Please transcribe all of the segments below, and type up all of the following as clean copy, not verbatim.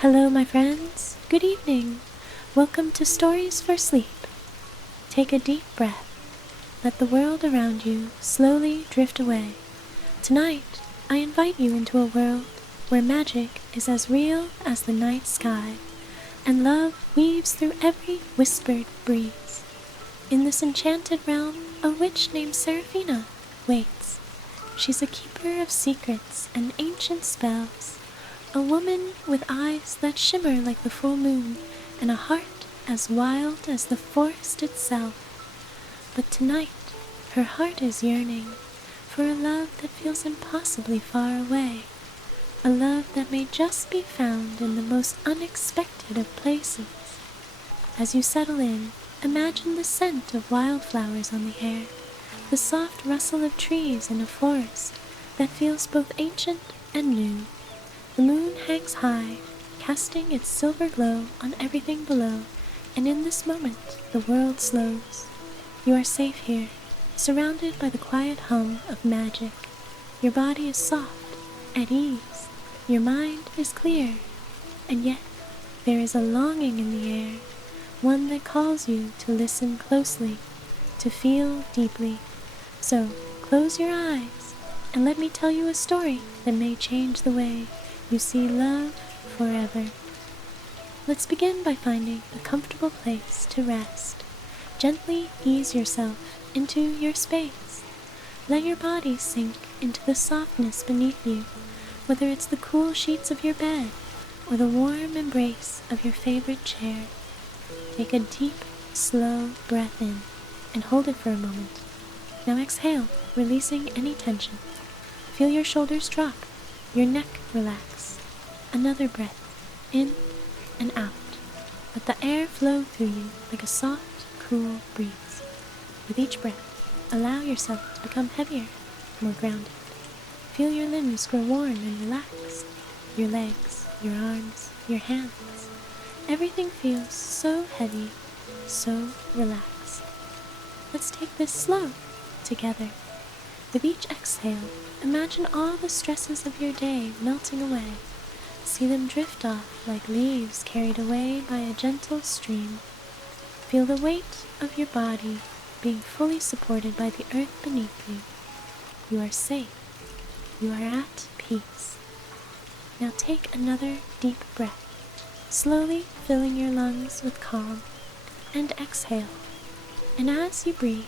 Hello, my friends. Good evening. Welcome to Stories for Sleep. Take a deep breath. Let the world around you slowly drift away. Tonight, I invite you into a world where magic is as real as the night sky, and love weaves through every whispered breeze. In this enchanted realm, a witch named Seraphina waits. She's a keeper of secrets and ancient spells. A woman with eyes that shimmer like the full moon and a heart as wild as the forest itself. But tonight, her heart is yearning for a love that feels impossibly far away, a love that may just be found in the most unexpected of places. As you settle in, imagine the scent of wildflowers on the air, the soft rustle of trees in a forest that feels both ancient and new. The moon hangs high, casting its silver glow on everything below, and in this moment the world slows. You are safe here, surrounded by the quiet hum of magic. Your body is soft, at ease, your mind is clear, and yet there is a longing in the air, one that calls you to listen closely, to feel deeply. So close your eyes, and let me tell you a story that may change the way you see love forever. Let's begin by finding a comfortable place to rest. Gently ease yourself into your space. Let your body sink into the softness beneath you, whether it's the cool sheets of your bed or the warm embrace of your favorite chair. Take a deep, slow breath in and hold it for a moment. Now exhale, releasing any tension. Feel your shoulders drop, your neck relax. Another breath, in and out. Let the air flow through you like a soft, cool breeze. With each breath, allow yourself to become heavier, more grounded. Feel your limbs grow warm and relaxed. Your legs, your arms, your hands. Everything feels so heavy, so relaxed. Let's take this slow, together. With each exhale, imagine all the stresses of your day melting away. See them drift off like leaves carried away by a gentle stream. Feel the weight of your body being fully supported by the earth beneath you. You are safe. You are at peace. Now take another deep breath, slowly filling your lungs with calm, and exhale. And as you breathe,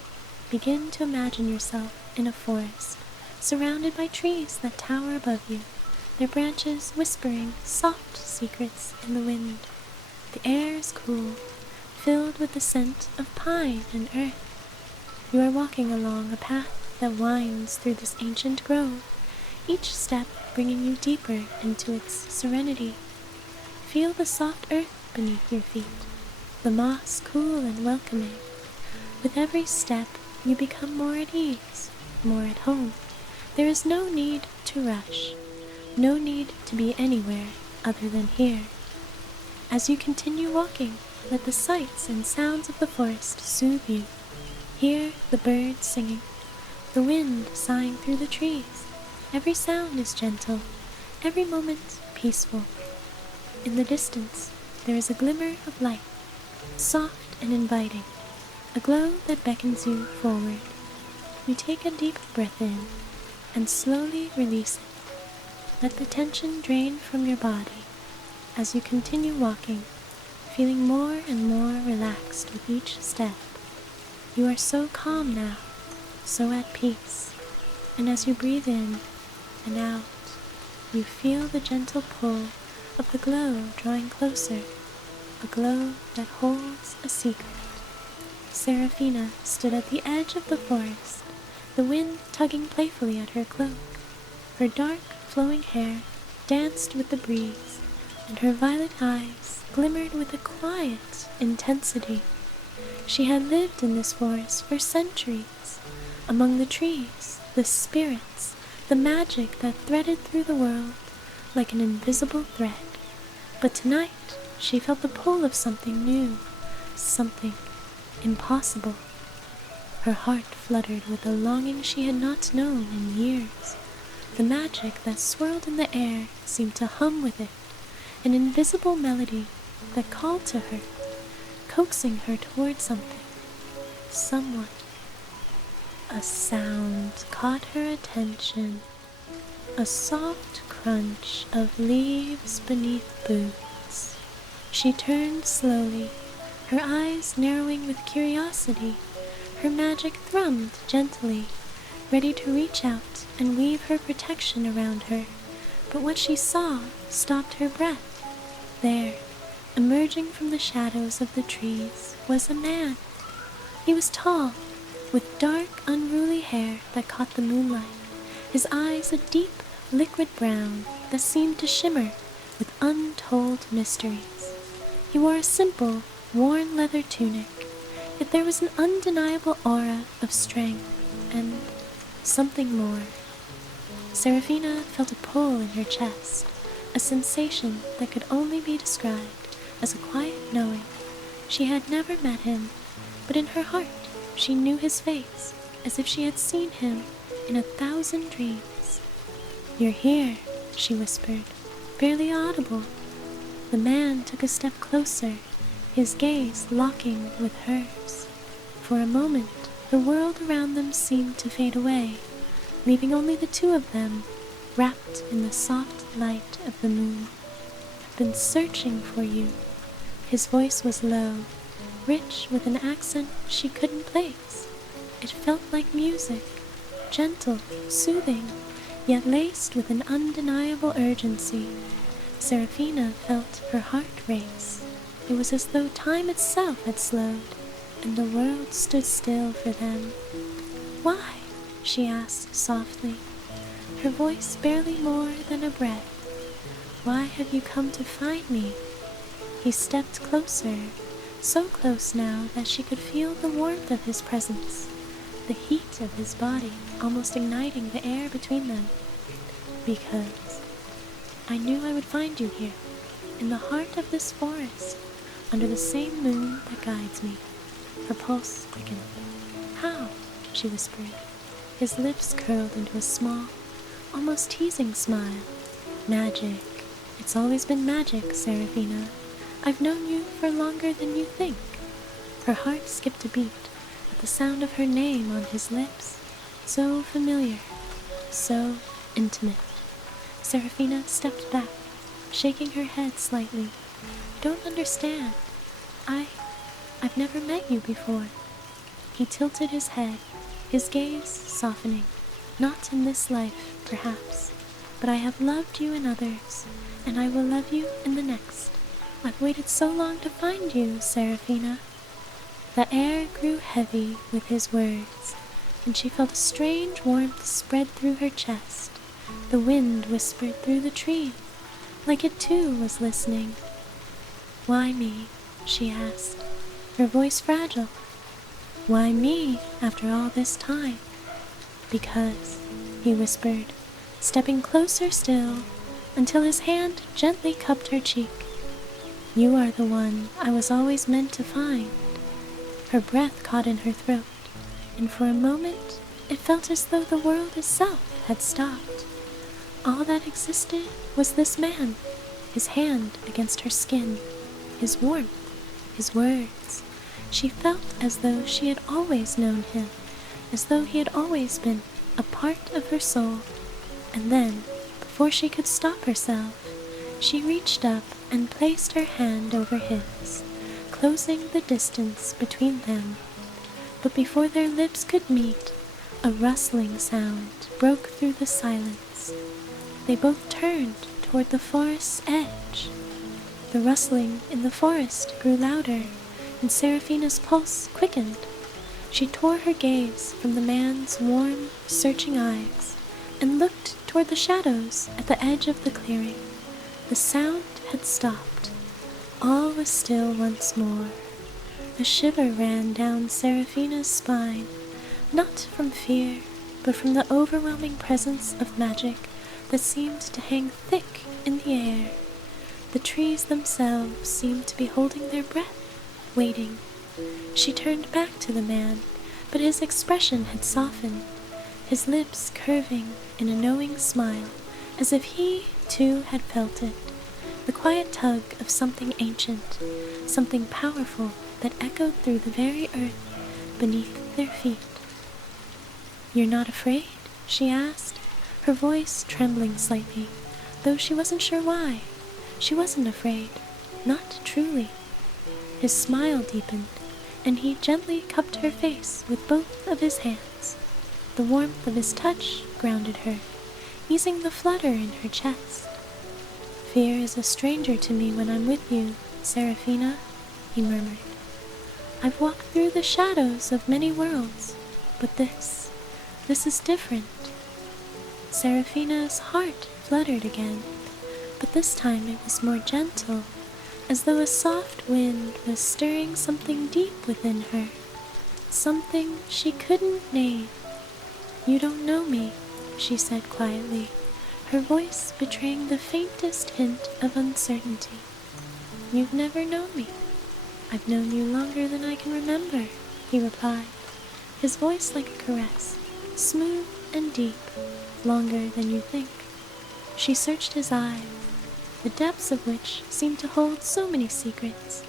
begin to imagine yourself in a forest, surrounded by trees that tower above you, their branches whispering soft secrets in the wind. The air is cool, filled with the scent of pine and earth. You are walking along a path that winds through this ancient grove, each step bringing you deeper into its serenity. Feel the soft earth beneath your feet, the moss cool and welcoming. With every step, you become more at ease, more at home. There is no need to rush, no need to be anywhere other than here. As you continue walking, let the sights and sounds of the forest soothe you. Hear the birds singing, the wind sighing through the trees. Every sound is gentle, every moment peaceful. In the distance, there is a glimmer of light, soft and inviting, a glow that beckons you forward. You take a deep breath in and slowly release it. Let the tension drain from your body as you continue walking, feeling more and more relaxed with each step. You are so calm now, so at peace, and as you breathe in and out, you feel the gentle pull of the glow drawing closer, a glow that holds a secret. Seraphina stood at the edge of the forest, the wind tugging playfully at her cloak. Her dark, flowing hair danced with the breeze, and her violet eyes glimmered with a quiet intensity. She had lived in this forest for centuries, among the trees, the spirits, the magic that threaded through the world like an invisible thread. But tonight, she felt the pull of something new, something impossible. Her heart fluttered with a longing she had not known in years. The magic that swirled in the air seemed to hum with it, an invisible melody that called to her, coaxing her toward something, someone. A sound caught her attention, a soft crunch of leaves beneath boots. She turned slowly, her eyes narrowing with curiosity. Her magic thrummed gently, ready to reach out and weave her protection around her. But what she saw stopped her breath. There, emerging from the shadows of the trees, was a man. He was tall, with dark, unruly hair that caught the moonlight, his eyes a deep, liquid brown that seemed to shimmer with untold mysteries. He wore a simple, worn leather tunic, yet there was an undeniable aura of strength and something more. Seraphina felt a pull in her chest, a sensation that could only be described as a quiet knowing. She had never met him, but in her heart she knew his face as if she had seen him in 1,000 dreams. "You're here," she whispered, barely audible. The man took a step closer, his gaze locking with hers. For a moment, the world around them seemed to fade away, leaving only the two of them, wrapped in the soft light of the moon. "I've been searching for you." His voice was low, rich with an accent she couldn't place. It felt like music, gentle, soothing, yet laced with an undeniable urgency. Seraphina felt her heart race. It was as though time itself had slowed, and the world stood still for them. "Why?" she asked softly, her voice barely more than a breath. "Why have you come to find me?" He stepped closer, so close now that she could feel the warmth of his presence, the heat of his body almost igniting the air between them. "Because I knew I would find you here, in the heart of this forest, under the same moon that guides me." Her pulse quickened. "How?" she whispered. His lips curled into a small, almost teasing smile. "Magic. It's always been magic, Seraphina. I've known you for longer than you think." Her heart skipped a beat at the sound of her name on his lips. So familiar, so intimate. Seraphina stepped back, shaking her head slightly. "I don't understand. I've never met you before." He tilted his head, his gaze softening. "Not in this life, perhaps, but I have loved you in others, and I will love you in the next. I've waited so long to find you, Seraphina." The air grew heavy with his words, and she felt a strange warmth spread through her chest. The wind whispered through the trees, like it too was listening. "Why me?" she asked, her voice fragile. "Why me, after all this time?" "Because," he whispered, stepping closer still, until his hand gently cupped her cheek. "You are the one I was always meant to find." Her breath caught in her throat, and for a moment it felt as though the world itself had stopped. All that existed was this man, his hand against her skin, his warmth, his words. She felt as though she had always known him, as though he had always been a part of her soul. And then, before she could stop herself, she reached up and placed her hand over his, closing the distance between them. But before their lips could meet, a rustling sound broke through the silence. They both turned toward the forest's edge. The rustling in the forest grew louder, and Seraphina's pulse quickened. She tore her gaze from the man's warm, searching eyes and looked toward the shadows at the edge of the clearing. The sound had stopped. All was still once more. A shiver ran down Seraphina's spine, not from fear, but from the overwhelming presence of magic that seemed to hang thick in the air. The trees themselves seemed to be holding their breath, waiting. She turned back to the man, but his expression had softened, his lips curving in a knowing smile, as if he, too, had felt it. the quiet tug of something ancient, something powerful that echoed through the very earth beneath their feet. "You're not afraid?" she asked, her voice trembling slightly, though she wasn't sure why. She wasn't afraid, not truly. His smile deepened, and he gently cupped her face with both of his hands. The warmth of his touch grounded her, easing the flutter in her chest. "Fear is a stranger to me when I'm with you, Seraphina," he murmured. "I've walked through the shadows of many worlds, but this is different." Seraphina's heart fluttered again, but this time it was more gentle, as though a soft wind was stirring something deep within her, something she couldn't name. "You don't know me," she said quietly, her voice betraying the faintest hint of uncertainty. "You've never known me." "I've known you longer than I can remember," he replied, his voice like a caress, smooth and deep, "longer than you think." She searched his eyes, the depths of which seemed to hold so many secrets.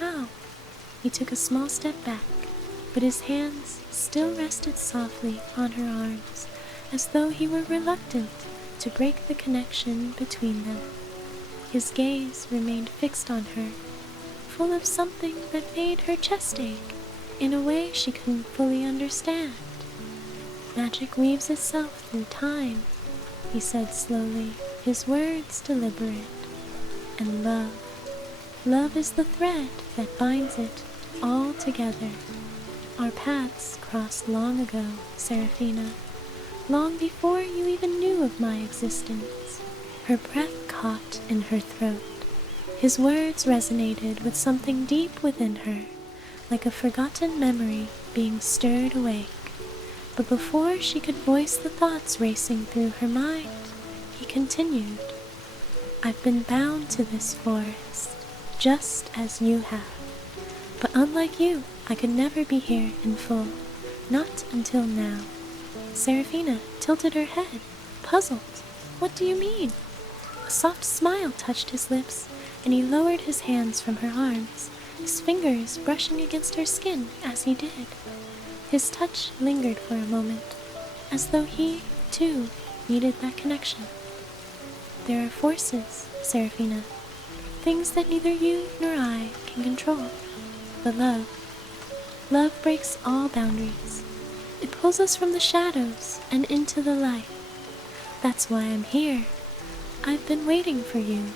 "How?" He took a small step back, but his hands still rested softly on her arms, as though he were reluctant to break the connection between them. His gaze remained fixed on her, full of something that made her chest ache in a way she couldn't fully understand. "Magic weaves itself through time," he said slowly, his words deliberate. "And love is the thread that binds it all together. Our paths crossed long ago, Seraphina, long before you even knew of my existence." Her breath caught in her throat. His words resonated with something deep within her, like a forgotten memory being stirred awake. But before she could voice the thoughts racing through her mind, he continued, "I've been bound to this forest, just as you have. But unlike you, I could never be here in full, not until now." Seraphina tilted her head, puzzled. "What do you mean?" A soft smile touched his lips, and he lowered his hands from her arms, his fingers brushing against her skin as he did. His touch lingered for a moment, as though he, too, needed that connection. "There are forces, Seraphina, things that neither you nor I can control. But love breaks all boundaries. It pulls us from the shadows and into the light. That's why I'm here. I've been waiting for you,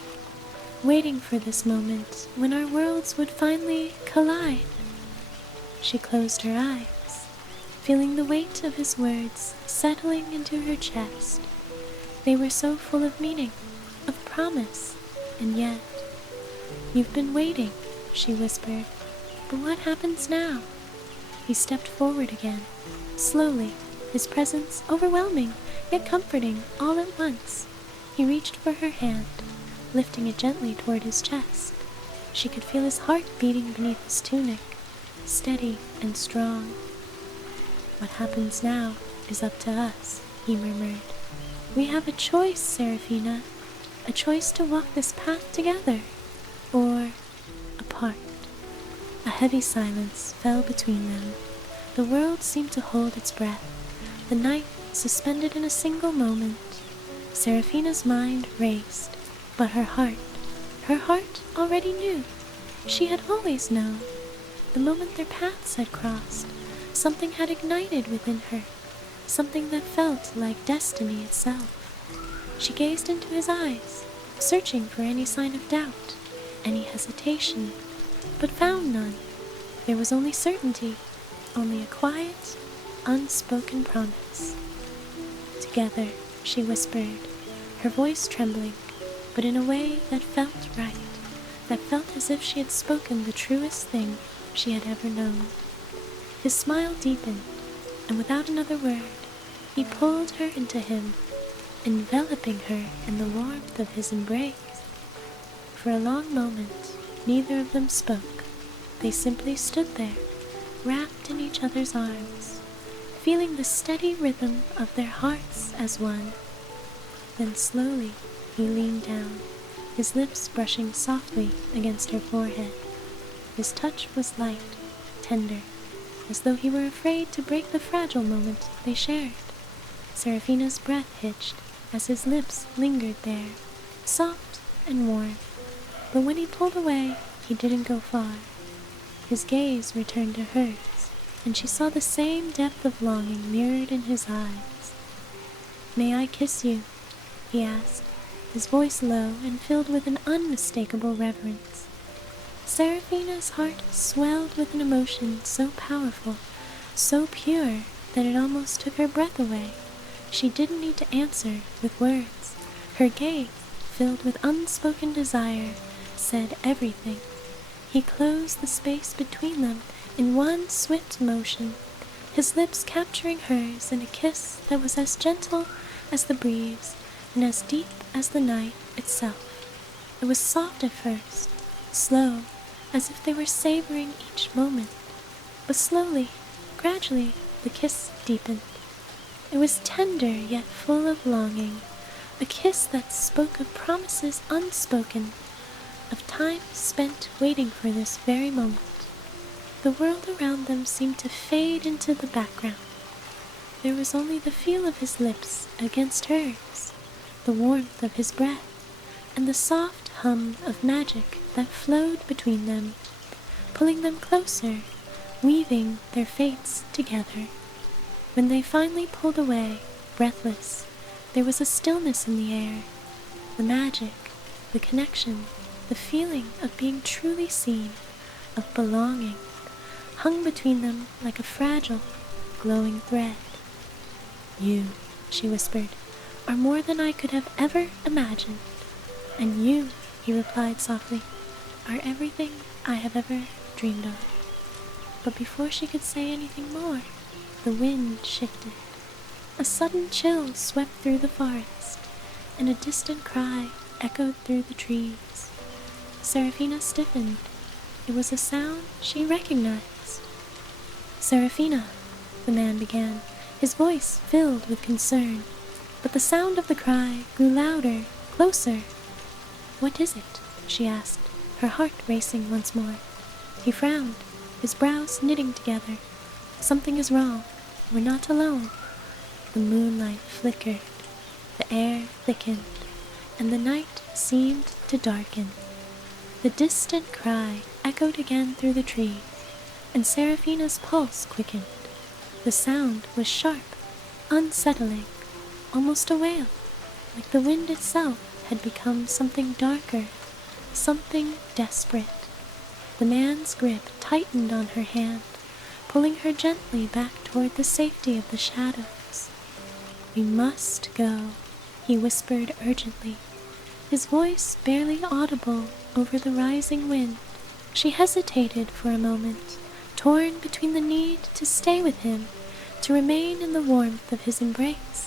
waiting for this moment when our worlds would finally collide." She closed her eyes, feeling the weight of his words settling into her chest. They were so full of meaning, of promise, and yet, "You've been waiting," she whispered, "but what happens now?" He stepped forward again, slowly, his presence overwhelming yet comforting all at once. He reached for her hand, lifting it gently toward his chest. She could feel his heart beating beneath his tunic, steady and strong. "What happens now is up to us," he murmured. "We have a choice, Seraphina, a choice to walk this path together, or apart." A heavy silence fell between them. The world seemed to hold its breath, the night suspended in a single moment. Seraphina's mind raced, but her heart already knew. She had always known. The moment their paths had crossed, something had ignited within her, something that felt like destiny itself. She gazed into his eyes, searching for any sign of doubt, any hesitation, but found none. There was only certainty, only a quiet, unspoken promise. "Together," she whispered, her voice trembling, but in a way that felt right, that felt as if she had spoken the truest thing she had ever known. His smile deepened, and without another word, he pulled her into him, enveloping her in the warmth of his embrace. For a long moment, neither of them spoke. They simply stood there, wrapped in each other's arms, feeling the steady rhythm of their hearts as one. Then slowly he leaned down, his lips brushing softly against her forehead. His touch was light, tender, as though he were afraid to break the fragile moment they shared. Seraphina's breath hitched as his lips lingered there, soft and warm. But when he pulled away, he didn't go far. His gaze returned to hers, and she saw the same depth of longing mirrored in his eyes. "May I kiss you?" he asked, his voice low and filled with an unmistakable reverence. Seraphina's heart swelled with an emotion so powerful, so pure, that it almost took her breath away. She didn't need to answer with words. Her gaze, filled with unspoken desire, said everything. He closed the space between them in one swift motion, his lips capturing hers in a kiss that was as gentle as the breeze and as deep as the night itself. It was soft at first, slow, as if they were savoring each moment, but slowly, gradually, the kiss deepened. It was tender yet full of longing, a kiss that spoke of promises unspoken, of time spent waiting for this very moment. The world around them seemed to fade into the background. There was only the feel of his lips against hers, the warmth of his breath, and the soft hum of magic that flowed between them, pulling them closer, weaving their fates together. When they finally pulled away, breathless, there was a stillness in the air. The magic, the connection, the feeling of being truly seen, of belonging, hung between them like a fragile, glowing thread. "You," she whispered, "are more than I could have ever imagined." "And you," he replied softly, "are everything I have ever dreamed of." But before she could say anything more, the wind shifted. A sudden chill swept through the forest, and a distant cry echoed through the trees. Seraphina stiffened. It was a sound she recognized. "Seraphina," the man began, his voice filled with concern, but the sound of the cry grew louder, closer. "What is it?" she asked, her heart racing once more. He frowned, his brows knitting together. "Something is wrong. We're not alone." The moonlight flickered, the air thickened, and the night seemed to darken. The distant cry echoed again through the trees, and Seraphina's pulse quickened. The sound was sharp, unsettling, almost a wail, like the wind itself had become something darker, something desperate. The man's grip tightened on her hand, pulling her gently back toward the safety of the shadows. "We must go," he whispered urgently, his voice barely audible over the rising wind. She hesitated for a moment, torn between the need to stay with him, to remain in the warmth of his embrace,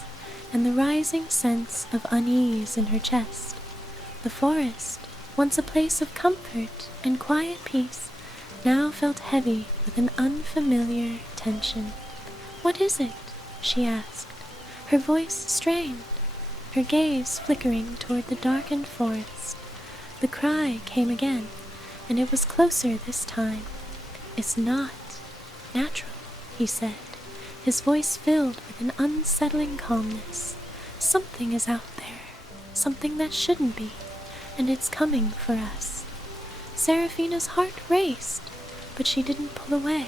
and the rising sense of unease in her chest. The forest, once a place of comfort and quiet peace, now felt heavy with an unfamiliar tension. "What is it?" she asked, her voice strained, her gaze flickering toward the darkened forest. The cry came again, and it was closer this time. "It's not natural," he said, his voice filled with an unsettling calmness. "Something is out there, something that shouldn't be, and it's coming for us." Seraphina's heart raced, but she didn't pull away.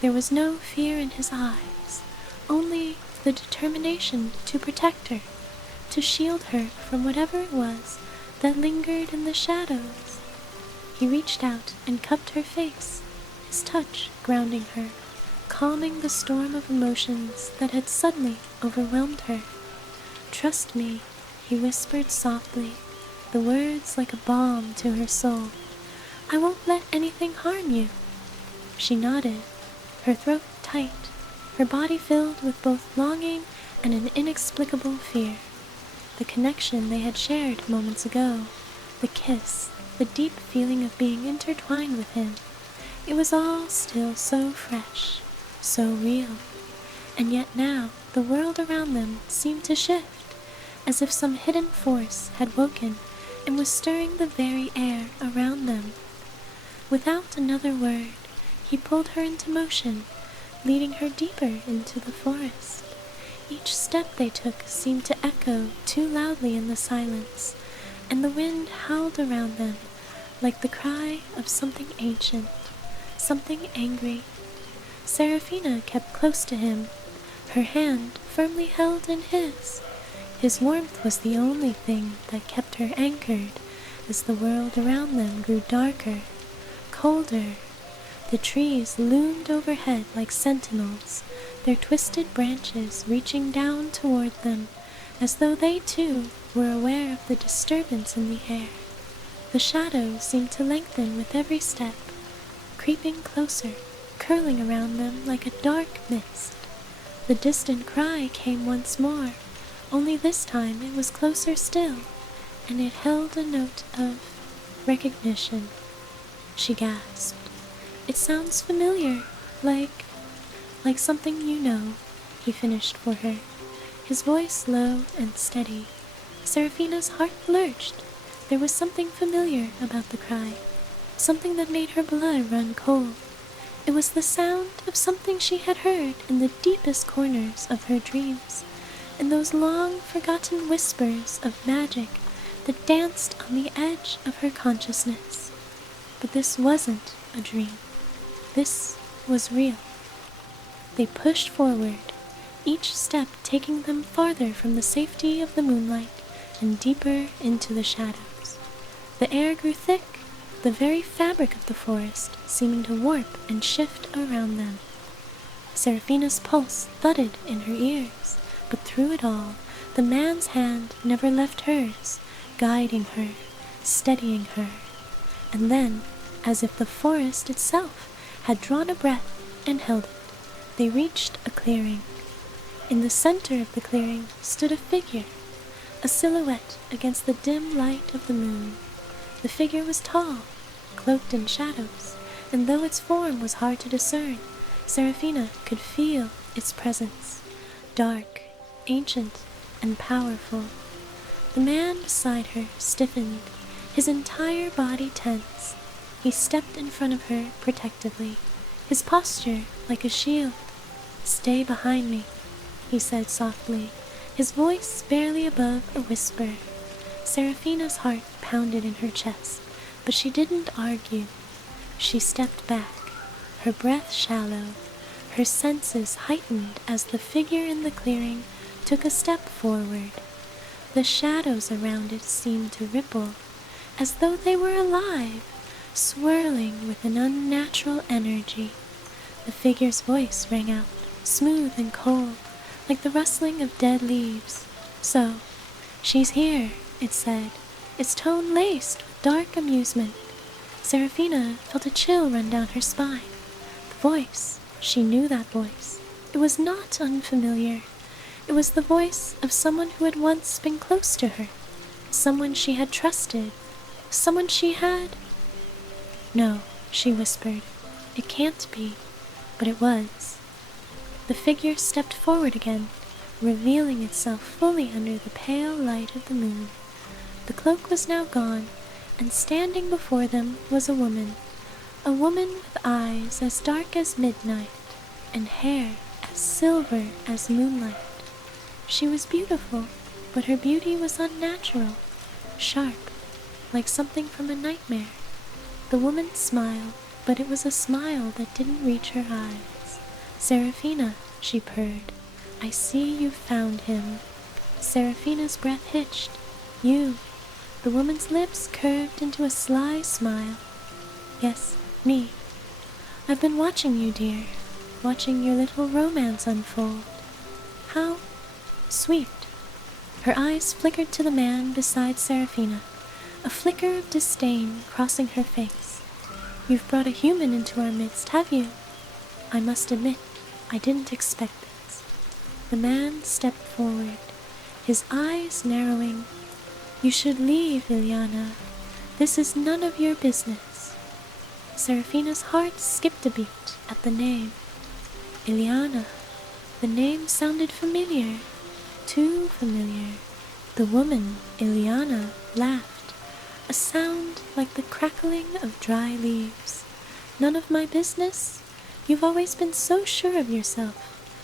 There was no fear in his eyes, only the determination to protect her, to shield her from whatever it was that lingered in the shadows. He reached out and cupped her face, his touch grounding her, calming the storm of emotions that had suddenly overwhelmed her. "Trust me," he whispered softly, the words like a balm to her soul. "I won't let anything harm you." She nodded, her throat tight, her body filled with both longing and an inexplicable fear. The connection they had shared moments ago, the kiss, the deep feeling of being intertwined with him, it was all still so fresh, so real. And yet now the world around them seemed to shift, as if some hidden force had woken and was stirring the very air around them. Without another word, he pulled her into motion, leading her deeper into the forest. Each step they took seemed to echo too loudly in the silence, and the wind howled around them like the cry of something ancient, something angry. Seraphina kept close to him, her hand firmly held in his. His warmth was the only thing that kept her anchored as the world around them grew darker, colder. The trees loomed overhead like sentinels, their twisted branches reaching down toward them as though they too were aware of the disturbance in the air. The shadows seemed to lengthen with every step, creeping closer, curling around them like a dark mist. The distant cry came once more, only this time it was closer still, and it held a note of recognition. She gasped. "It sounds familiar, like something you know," he finished for her, his voice low and steady. Seraphina's heart lurched. There was something familiar about the cry, something that made her blood run cold. It was the sound of something she had heard in the deepest corners of her dreams, in those long forgotten whispers of magic that danced on the edge of her consciousness. But this wasn't a dream. This was real. They pushed forward, each step taking them farther from the safety of the moonlight and deeper into the shadows. The air grew thick, the very fabric of the forest seeming to warp and shift around them. Seraphina's pulse thudded in her ears, but through it all, the man's hand never left hers, guiding her, steadying her. And then, as if the forest itself had drawn a breath and held it, they reached a clearing. In the center of the clearing stood a figure, a silhouette against the dim light of the moon. The figure was tall, cloaked in shadows, and though its form was hard to discern, Seraphina could feel its presence, dark, ancient, and powerful. The man beside her stiffened, his entire body tense. He stepped in front of her protectively, his posture like a shield. "Stay behind me," he said softly, his voice barely above a whisper. Seraphina's heart pounded in her chest, but she didn't argue. She stepped back, her breath shallow, her senses heightened as the figure in the clearing took a step forward. The shadows around it seemed to ripple, as though they were alive, swirling with an unnatural energy. The figure's voice rang out, smooth and cold, like the rustling of dead leaves. "So, she's here," it said, its tone laced with dark amusement. Seraphina felt a chill run down her spine. The voice, she knew that voice. It was not unfamiliar. It was the voice of someone who had once been close to her, someone she had trusted, someone she had... "No," she whispered. "It can't be." But it was. The figure stepped forward again, revealing itself fully under the pale light of the moon. The cloak was now gone, and standing before them was a woman with eyes as dark as midnight, and hair as silver as moonlight. She was beautiful, but her beauty was unnatural, sharp, like something from a nightmare. The woman smiled, but it was a smile that didn't reach her eyes. "Seraphina," she purred, "I see you've found him." Seraphina's breath hitched. "You." The woman's lips curved into a sly smile. "Yes, me. I've been watching you, dear, watching your little romance unfold. How sweet." Her eyes flickered to the man beside Seraphina, a flicker of disdain crossing her face. "You've brought a human into our midst, have you? I must admit, I didn't expect this." The man stepped forward, his eyes narrowing. "You should leave, Ilyana. This is none of your business." Seraphina's heart skipped a beat at the name. Ilyana. The name sounded familiar, too familiar. The woman, Ilyana, laughed, a sound like the crackling of dry leaves. None of my business? You've always been so sure of yourself,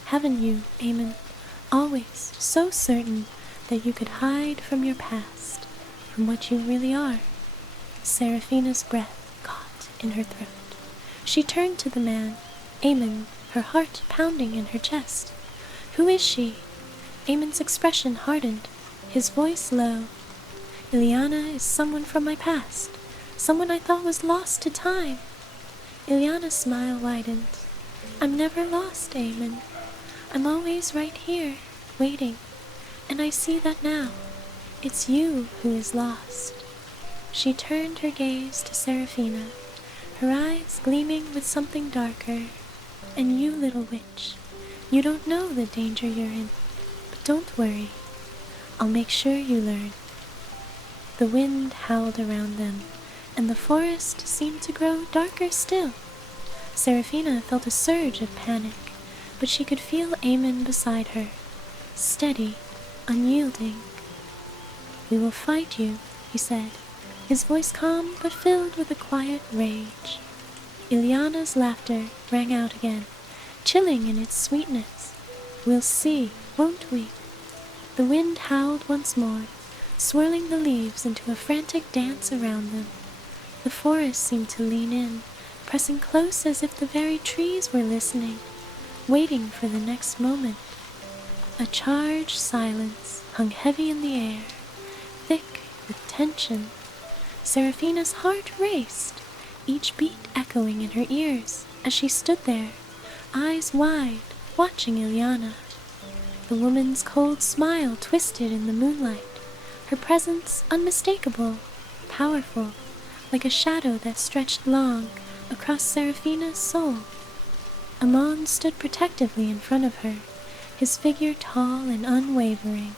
haven't you, Eamon? Always so certain that you could hide from your past, from what you really are. Seraphina's breath caught in her throat. She turned to the man, Eamon, her heart pounding in her chest. Who is she? Eamon's expression hardened, his voice low. Ileana is someone from my past, someone I thought was lost to time. Ileana's smile widened. I'm never lost, Eamon. I'm always right here, waiting, and I see that now. It's you who is lost. She turned her gaze to Seraphina, her eyes gleaming with something darker. And you, little witch, you don't know the danger you're in, but don't worry. I'll make sure you learn. The wind howled around them, and the forest seemed to grow darker still. Seraphina felt a surge of panic, but she could feel Eamon beside her, steady, unyielding. We will fight you, he said, his voice calm but filled with a quiet rage. Ileana's laughter rang out again, chilling in its sweetness. We'll see, won't we? The wind howled once more, swirling the leaves into a frantic dance around them. The forest seemed to lean in, pressing close as if the very trees were listening, waiting for the next moment. A charged silence hung heavy in the air, thick with tension. Seraphina's heart raced, each beat echoing in her ears as she stood there, eyes wide, watching Ileana. The woman's cold smile twisted in the moonlight, her presence unmistakable, powerful, like a shadow that stretched long across Seraphina's soul. Amon stood protectively in front of her, his figure tall and unwavering.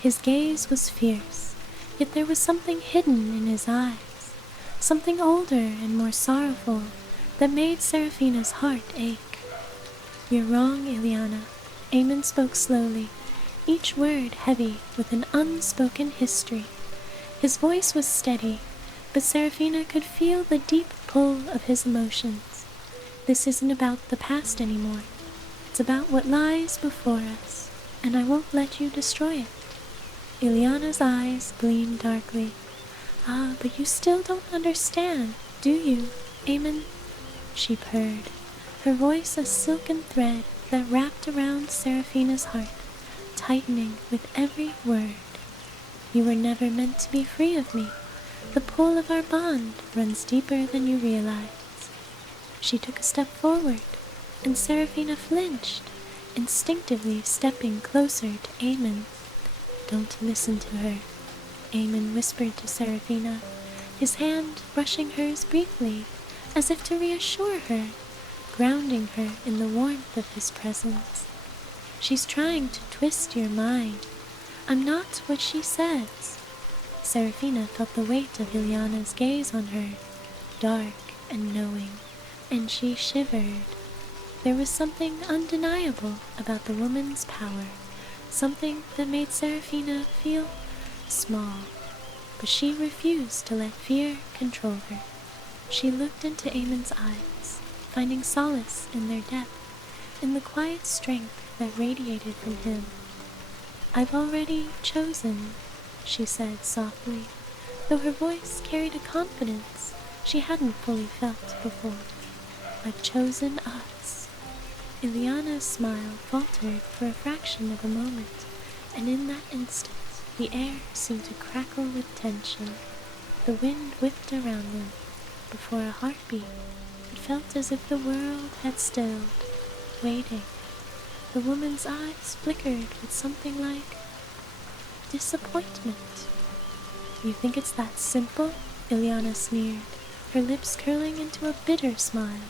His gaze was fierce, yet there was something hidden in his eyes, something older and more sorrowful that made Seraphina's heart ache. You're wrong, Ileana, Eamon spoke slowly, each word heavy with an unspoken history. His voice was steady, but Seraphina could feel the deep pull of his emotions. This isn't about the past anymore. It's about what lies before us, and I won't let you destroy it. Ileana's eyes gleamed darkly. Ah, but you still don't understand, do you, Eamon? She purred, her voice a silken thread that wrapped around Seraphina's heart, tightening with every word. You were never meant to be free of me. The pull of our bond runs deeper than you realize. She took a step forward, and Seraphina flinched, instinctively stepping closer to Eamon. Don't listen to her, Eamon whispered to Seraphina, his hand brushing hers briefly, as if to reassure her, grounding her in the warmth of his presence. She's trying to twist your mind. I'm not what she says. Seraphina felt the weight of Ileana's gaze on her, dark and knowing, and she shivered. There was something undeniable about the woman's power, something that made Seraphina feel small, but she refused to let fear control her. She looked into Eamon's eyes, finding solace in their depth, in the quiet strength that radiated from him. I've already chosen, she said softly, though her voice carried a confidence she hadn't fully felt before. I've chosen us. Ileana's smile faltered for a fraction of a moment, and in that instant the air seemed to crackle with tension. The wind whipped around them. Before a heartbeat, it felt as if the world had stilled, waiting. The woman's eyes flickered with something like disappointment. You think it's that simple? Ileana sneered, her lips curling into a bitter smile.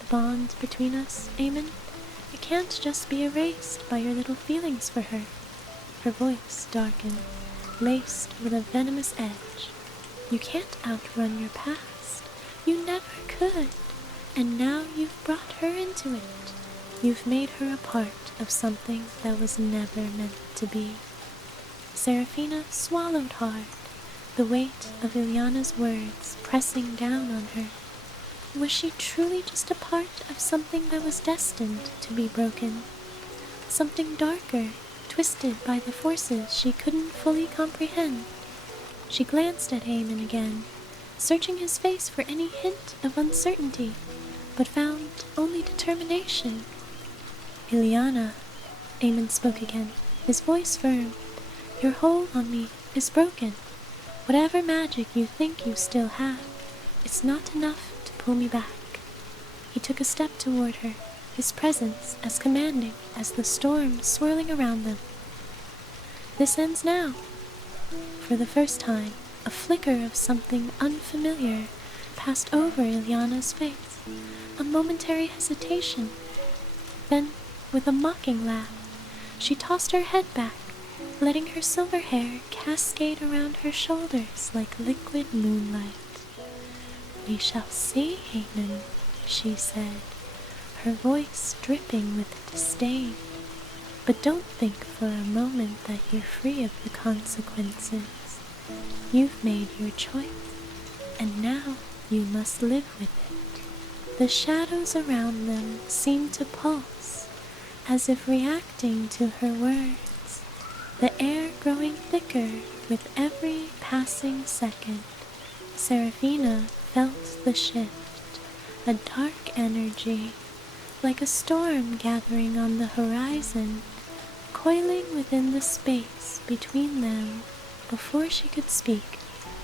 The bond between us, Eamon, it can't just be erased by your little feelings for her. Her voice darkened, laced with a venomous edge. You can't outrun your past. You never could. And now you've brought her into it. You've made her a part of something that was never meant to be. Seraphina swallowed hard, the weight of Ilyana's words pressing down on her. Was she truly just a part of something that was destined to be broken? Something darker, twisted by the forces she couldn't fully comprehend? She glanced at Eamon again, searching his face for any hint of uncertainty, but found only determination. Ilyana, Eamon spoke again, his voice firm. Your hold on me is broken. Whatever magic you think you still have, it's not enough to pull me back. He took a step toward her, his presence as commanding as the storm swirling around them. This ends now. For the first time, a flicker of something unfamiliar passed over Ilyana's face, a momentary hesitation. Then, with a mocking laugh, she tossed her head back, letting her silver hair cascade around her shoulders like liquid moonlight. We shall see, Eamon, she said, her voice dripping with disdain. But don't think for a moment that you're free of the consequences. You've made your choice, and now you must live with it. The shadows around them seemed to pulse, as if reacting to her words, the air growing thicker with every passing second. Seraphina felt the shift, a dark energy, like a storm gathering on the horizon, coiling within the space between them. Before she could speak,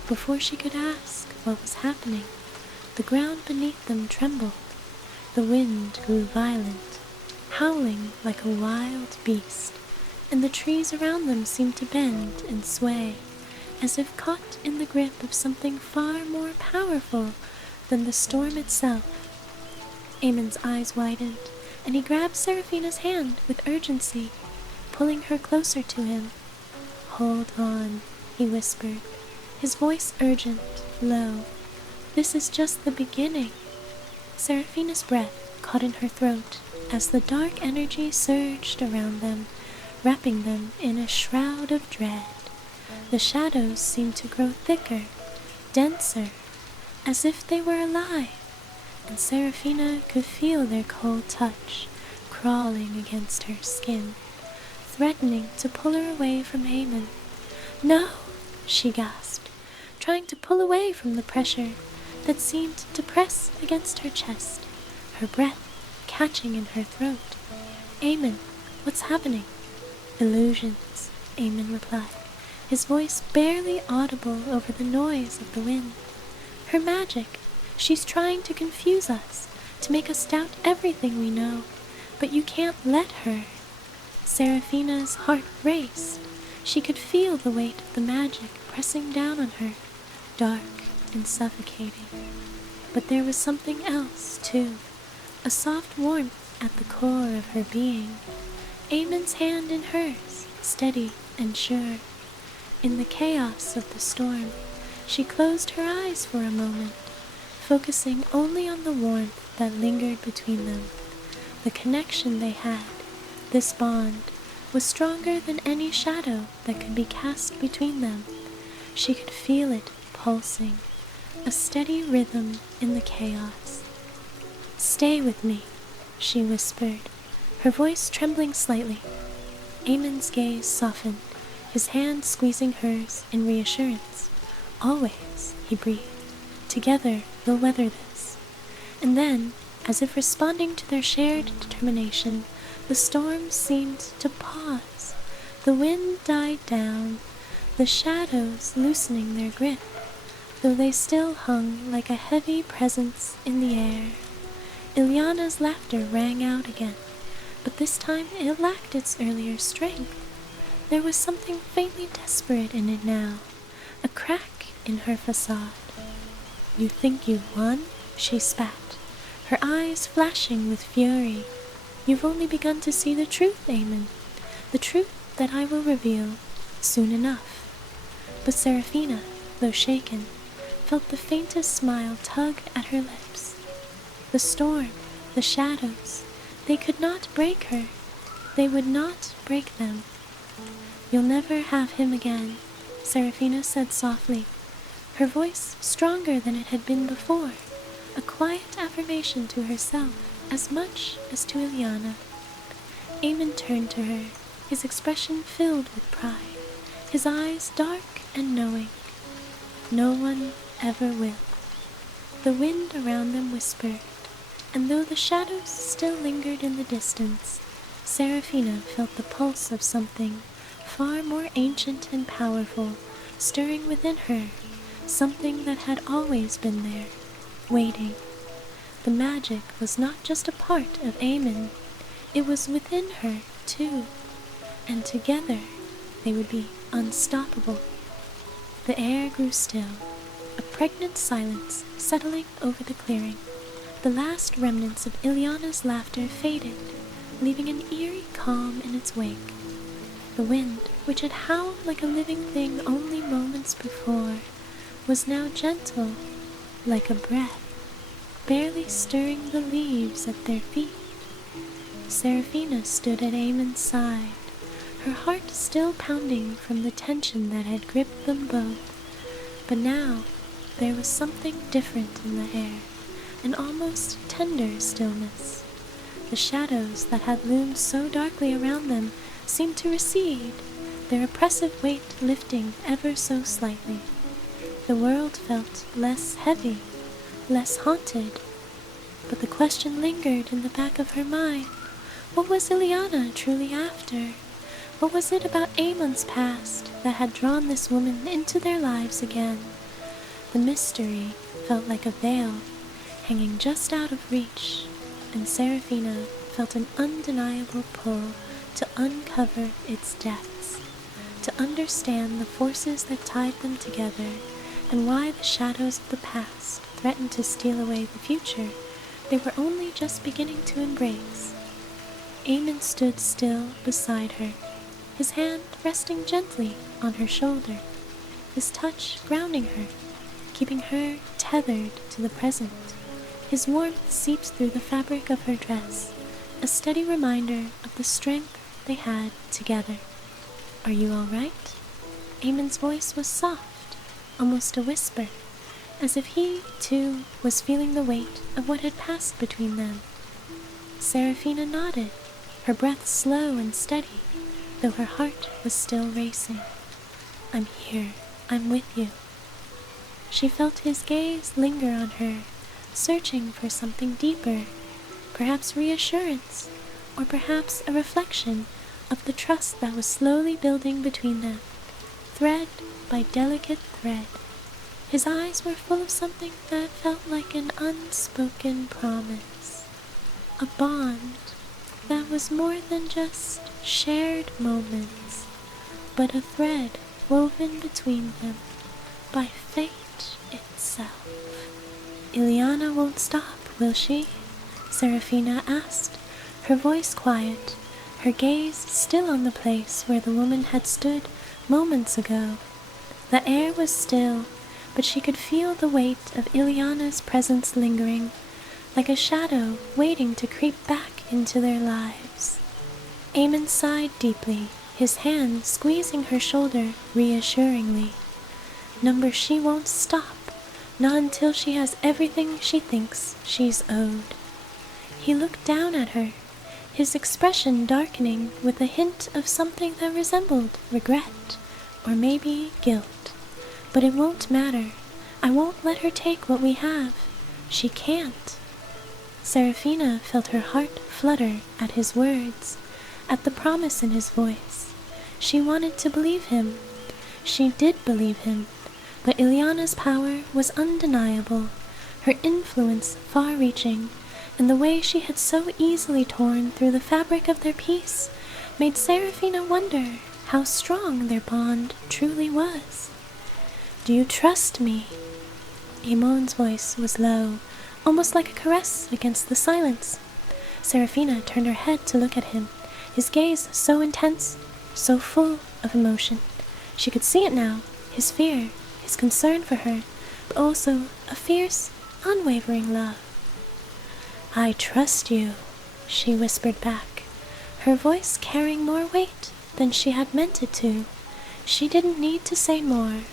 before she could ask what was happening, the ground beneath them trembled. The wind grew violent, howling like a wild beast, and the trees around them seemed to bend and sway, as if caught in the grip of something far more powerful than the storm itself. Eamon's eyes widened, and he grabbed Seraphina's hand with urgency, pulling her closer to him. Hold on, he whispered, his voice urgent, low. This is just the beginning. Seraphina's breath caught in her throat as the dark energy surged around them, wrapping them in a shroud of dread. The shadows seemed to grow thicker, denser, as if they were alive, and Seraphina could feel their cold touch crawling against her skin, threatening to pull her away from Eamon. No, she gasped, trying to pull away from the pressure that seemed to press against her chest, her breath catching in her throat. Eamon, what's happening? Illusions, Eamon replied, his voice barely audible over the noise of the wind. Her magic. She's trying to confuse us, to make us doubt everything we know, but you can't let her. Seraphina's heart raced. She could feel the weight of the magic pressing down on her, dark and suffocating. But there was something else, too, a soft warmth at the core of her being. Eamon's hand in hers, steady and sure. In the chaos of the storm, she closed her eyes for a moment, focusing only on the warmth that lingered between them. The connection they had, this bond, was stronger than any shadow that could be cast between them. She could feel it pulsing, a steady rhythm in the chaos. Stay with me, she whispered, her voice trembling slightly. Eamon's gaze softened, his hand squeezing hers in reassurance. Always, he breathed. Together, we'll weather this. And then, as if responding to their shared determination, the storm seemed to pause. The wind died down, the shadows loosening their grip, though they still hung like a heavy presence in the air. Ilyana's laughter rang out again, but this time it lacked its earlier strength. There was something faintly desperate in it now, a crack in her facade. You think you've won? She spat, her eyes flashing with fury. You've only begun to see the truth, Eamon, the truth that I will reveal soon enough. But Seraphina, though shaken, felt the faintest smile tug at her lips. The storm, the shadows, they could not break her. They would not break them. You'll never have him again, Seraphina said softly, her voice stronger than it had been before, a quiet affirmation to herself as much as to Ileana. Eamon turned to her, his expression filled with pride, his eyes dark and knowing. No one ever will. The wind around them whispered, and though the shadows still lingered in the distance, Seraphina felt the pulse of something far more ancient and powerful stirring within her, something that had always been there, waiting. The magic was not just a part of Eamon, it was within her too, and together they would be unstoppable. The air grew still, a pregnant silence settling over the clearing. The last remnants of Ileana's laughter faded, leaving an eerie calm in its wake. The wind, which had howled like a living thing only moments before, was now gentle, like a breath, barely stirring the leaves at their feet. Seraphina stood at Eamon's side, her heart still pounding from the tension that had gripped them both. But now there was something different in the air, an almost tender stillness. The shadows that had loomed so darkly around them seemed to recede, their oppressive weight lifting ever so slightly. The world felt less heavy, less haunted. But the question lingered in the back of her mind. What was Ileana truly after? What was it about Eamon's past that had drawn this woman into their lives again? The mystery felt like a veil, hanging just out of reach, and Seraphina felt an undeniable pull to uncover its depths, to understand the forces that tied them together, and why the shadows of the past threatened to steal away the future they were only just beginning to embrace. Eamon stood still beside her, his hand resting gently on her shoulder, his touch grounding her, keeping her tethered to the present. His warmth seeped through the fabric of her dress, a steady reminder of the strength they had together. "Are you all right?" Eamon's voice was soft, almost a whisper, as if he, too, was feeling the weight of what had passed between them. Seraphina nodded, her breath slow and steady, though her heart was still racing. "I'm here. I'm with you." She felt his gaze linger on her, searching for something deeper, perhaps reassurance, or perhaps a reflection of the trust that was slowly building between them, thread by delicate thread. His eyes were full of something that felt like an unspoken promise, a bond that was more than just shared moments, but a thread woven between them by fate itself. "Ileana won't stop, will she?" Seraphina asked, her voice quiet, her gaze still on the place where the woman had stood moments ago. The air was still, but she could feel the weight of Ileana's presence lingering, like a shadow waiting to creep back into their lives. Eamon sighed deeply, his hand squeezing her shoulder reassuringly. "Number, she won't stop, not until she has everything she thinks she's owed." He looked down at her, his expression darkening with a hint of something that resembled regret, or maybe guilt. "But it won't matter. I won't let her take what we have. She can't." Seraphina felt her heart flutter at his words, at the promise in his voice. She wanted to believe him. She did believe him, but Ileana's power was undeniable, her influence far-reaching, and the way she had so easily torn through the fabric of their peace made Seraphina wonder how strong their bond truly was. "Do you trust me?" Eamon's voice was low, almost like a caress against the silence. Seraphina turned her head to look at him, his gaze so intense, so full of emotion. She could see it now, his fear, his concern for her, but also a fierce, unwavering love. "I trust you," she whispered back, her voice carrying more weight than she had meant it to. She didn't need to say more,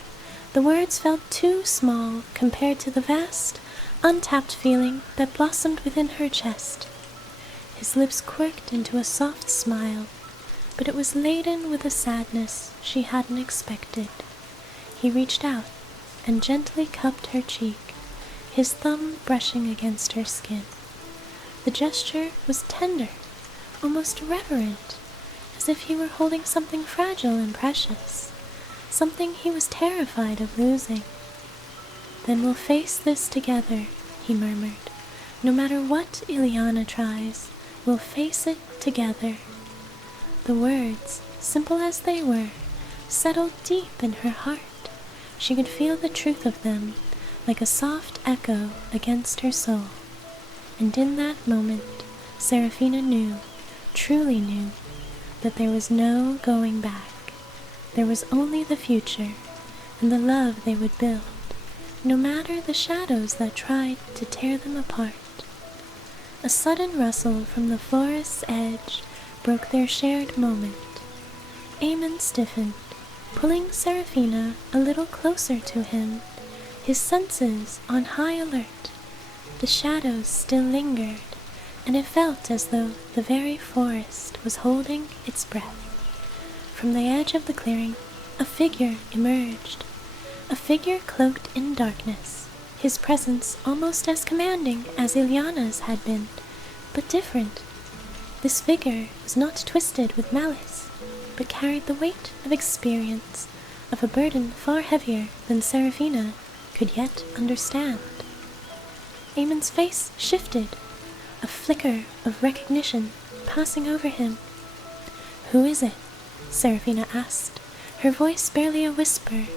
The words felt too small compared to the vast, untapped feeling that blossomed within her chest. His lips quirked into a soft smile, but it was laden with a sadness she hadn't expected. He reached out and gently cupped her cheek, his thumb brushing against her skin. The gesture was tender, almost reverent, as if he were holding something fragile and precious, something he was terrified of losing. "Then we'll face this together," he murmured. "No matter what Ileana tries, we'll face it together." The words, simple as they were, settled deep in her heart. She could feel the truth of them, like a soft echo against her soul. And in that moment, Seraphina knew, truly knew, that there was no going back. There was only the future, and the love they would build, no matter the shadows that tried to tear them apart. A sudden rustle from the forest's edge broke their shared moment. Eamon stiffened, pulling Seraphina a little closer to him, his senses on high alert. The shadows still lingered, and it felt as though the very forest was holding its breath. From the edge of the clearing, a figure emerged, a figure cloaked in darkness, his presence almost as commanding as Ileana's had been, but different. This figure was not twisted with malice, but carried the weight of experience, of a burden far heavier than Seraphina could yet understand. Eamon's face shifted, a flicker of recognition passing over him. "Who is it?" Seraphina asked, her voice barely a whisper,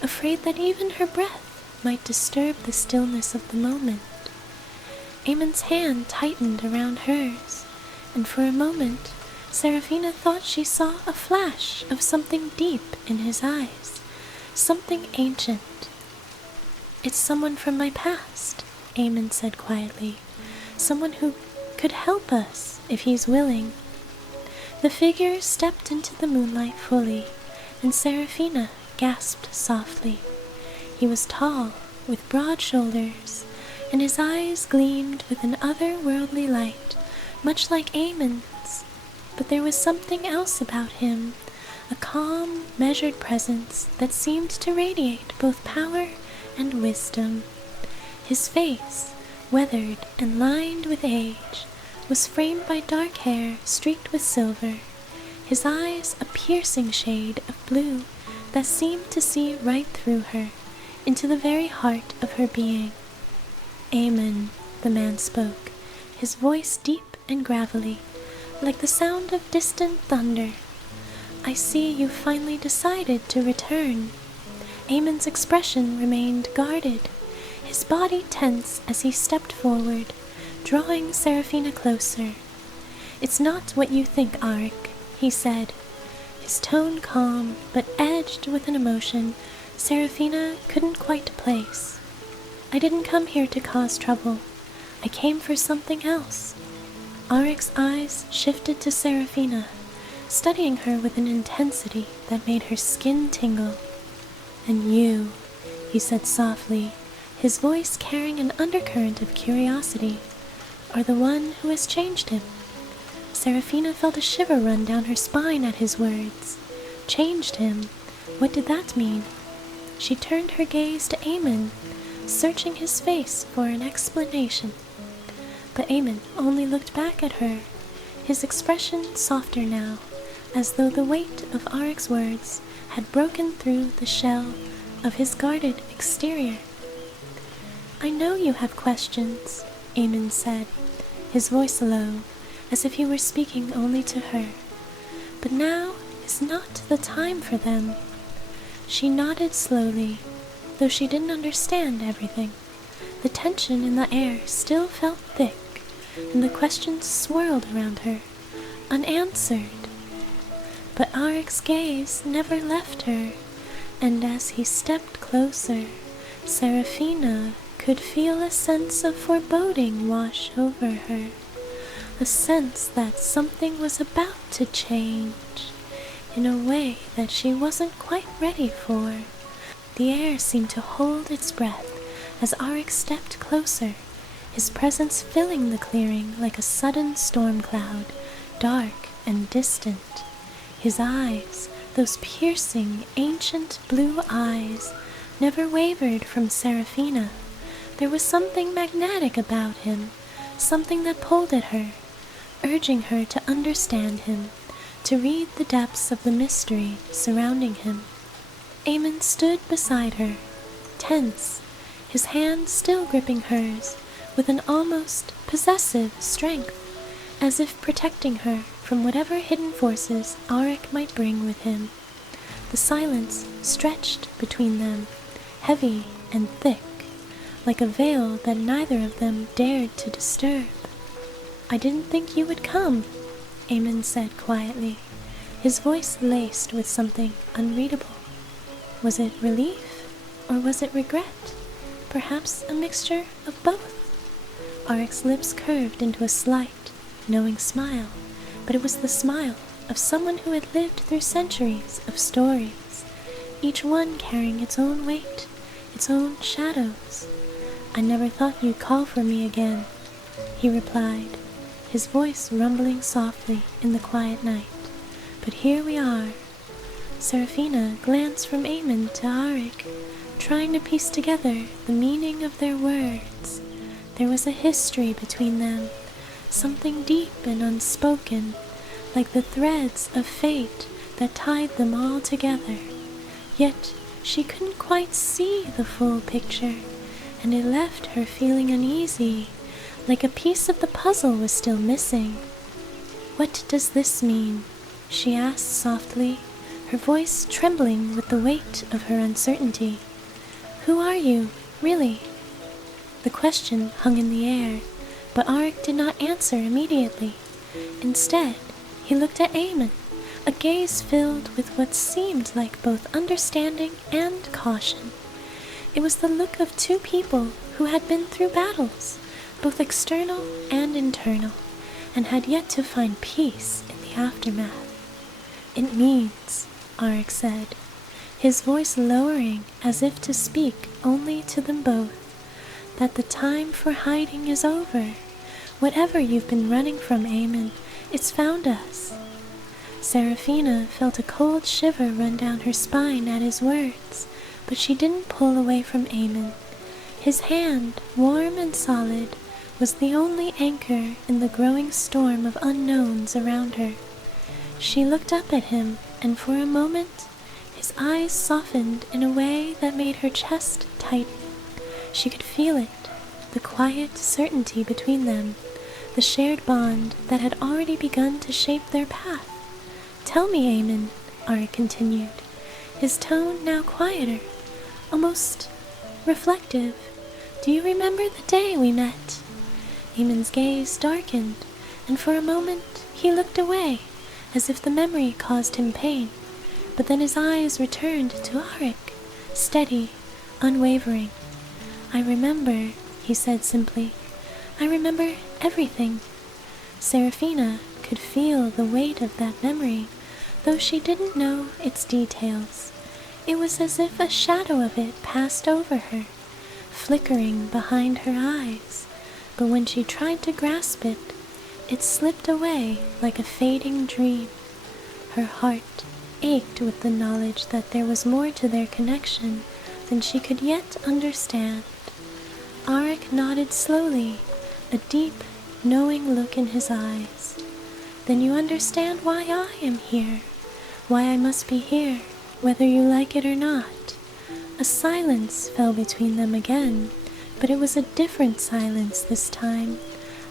afraid that even her breath might disturb the stillness of the moment. Eamon's hand tightened around hers, and for a moment Seraphina thought she saw a flash of something deep in his eyes, something ancient. "It's someone from my past," Eamon said quietly. "Someone who could help us if he's willing." The figure stepped into the moonlight fully, and Seraphina gasped softly. He was tall, with broad shoulders, and his eyes gleamed with an otherworldly light, much like Eamon's. But there was something else about him, a calm, measured presence that seemed to radiate both power and wisdom. His face, weathered and lined with age, was framed by dark hair streaked with silver, his eyes a piercing shade of blue that seemed to see right through her, into the very heart of her being. "Eamon," the man spoke, his voice deep and gravelly, like the sound of distant thunder. "I see you finally decided to return." Eamon's expression remained guarded, his body tense as he stepped forward, drawing Seraphina closer. "It's not what you think, Arik," he said, his tone calm but edged with an emotion Seraphina couldn't quite place. "I didn't come here to cause trouble. I came for something else." Arik's eyes shifted to Seraphina, studying her with an intensity that made her skin tingle. "And you," he said softly, his voice carrying an undercurrent of curiosity, "are the one who has changed him." Seraphina felt a shiver run down her spine at his words. Changed him? What did that mean? She turned her gaze to Eamon, searching his face for an explanation. But Eamon only looked back at her, his expression softer now, as though the weight of Arik's words had broken through the shell of his guarded exterior. "I know you have questions," Eamon said, his voice low, as if he were speaking only to her. "But now is not the time for them." She nodded slowly, though she didn't understand everything. The tension in the air still felt thick, and the questions swirled around her, unanswered. But Arik's gaze never left her, and as he stepped closer, Seraphina could feel a sense of foreboding wash over her, a sense that something was about to change in a way that she wasn't quite ready for. The air seemed to hold its breath as Arik stepped closer, his presence filling the clearing like a sudden storm cloud, dark and distant. His eyes, those piercing, ancient blue eyes, never wavered from Seraphina. There was something magnetic about him, something that pulled at her, urging her to understand him, to read the depths of the mystery surrounding him. Eamon stood beside her, tense, his hand still gripping hers with an almost possessive strength, as if protecting her from whatever hidden forces Arik might bring with him. The silence stretched between them, heavy and thick, like a veil that neither of them dared to disturb. "I didn't think you would come," Eamon said quietly, his voice laced with something unreadable. Was it relief, or was it regret? Perhaps a mixture of both. Arik's lips curved into a slight, knowing smile, but it was the smile of someone who had lived through centuries of stories, each one carrying its own weight, its own shadows. "I never thought you'd call for me again," he replied, his voice rumbling softly in the quiet night. "But here we are." Seraphina glanced from Eamon to Arik, trying to piece together the meaning of their words. There was a history between them, something deep and unspoken, like the threads of fate that tied them all together. Yet she couldn't quite see the full picture, and it left her feeling uneasy, like a piece of the puzzle was still missing. "What does this mean?" she asked softly, her voice trembling with the weight of her uncertainty. "Who are you, really?" The question hung in the air, but Arik did not answer immediately. Instead, he looked at Eamon, a gaze filled with what seemed like both understanding and caution. It was the look of two people who had been through battles, both external and internal, and had yet to find peace in the aftermath. "It means," Arik said, his voice lowering as if to speak only to them both, "that the time for hiding is over. Whatever you've been running from, Eamon, it's found us." Seraphina felt a cold shiver run down her spine at his words, but she didn't pull away from Eamon. His hand, warm and solid, was the only anchor in the growing storm of unknowns around her. She looked up at him, and for a moment his eyes softened in a way that made her chest tighten. She could feel it, the quiet certainty between them, the shared bond that had already begun to shape their path. "Tell me, Eamon," Arik continued, his tone now quieter, almost reflective. "Do you remember the day we met?" Eamon's gaze darkened, and for a moment he looked away, as if the memory caused him pain. But then his eyes returned to Arik, steady, unwavering. "I remember," he said simply. "I remember everything." Seraphina could feel the weight of that memory, though she didn't know its details. It was as if a shadow of it passed over her, flickering behind her eyes, but when she tried to grasp it, it slipped away like a fading dream. Her heart ached with the knowledge that there was more to their connection than she could yet understand. Arik nodded slowly, a deep, knowing look in his eyes. "Then you understand why I am here, why I must be here, whether you like it or not." A silence fell between them again, but it was a different silence this time,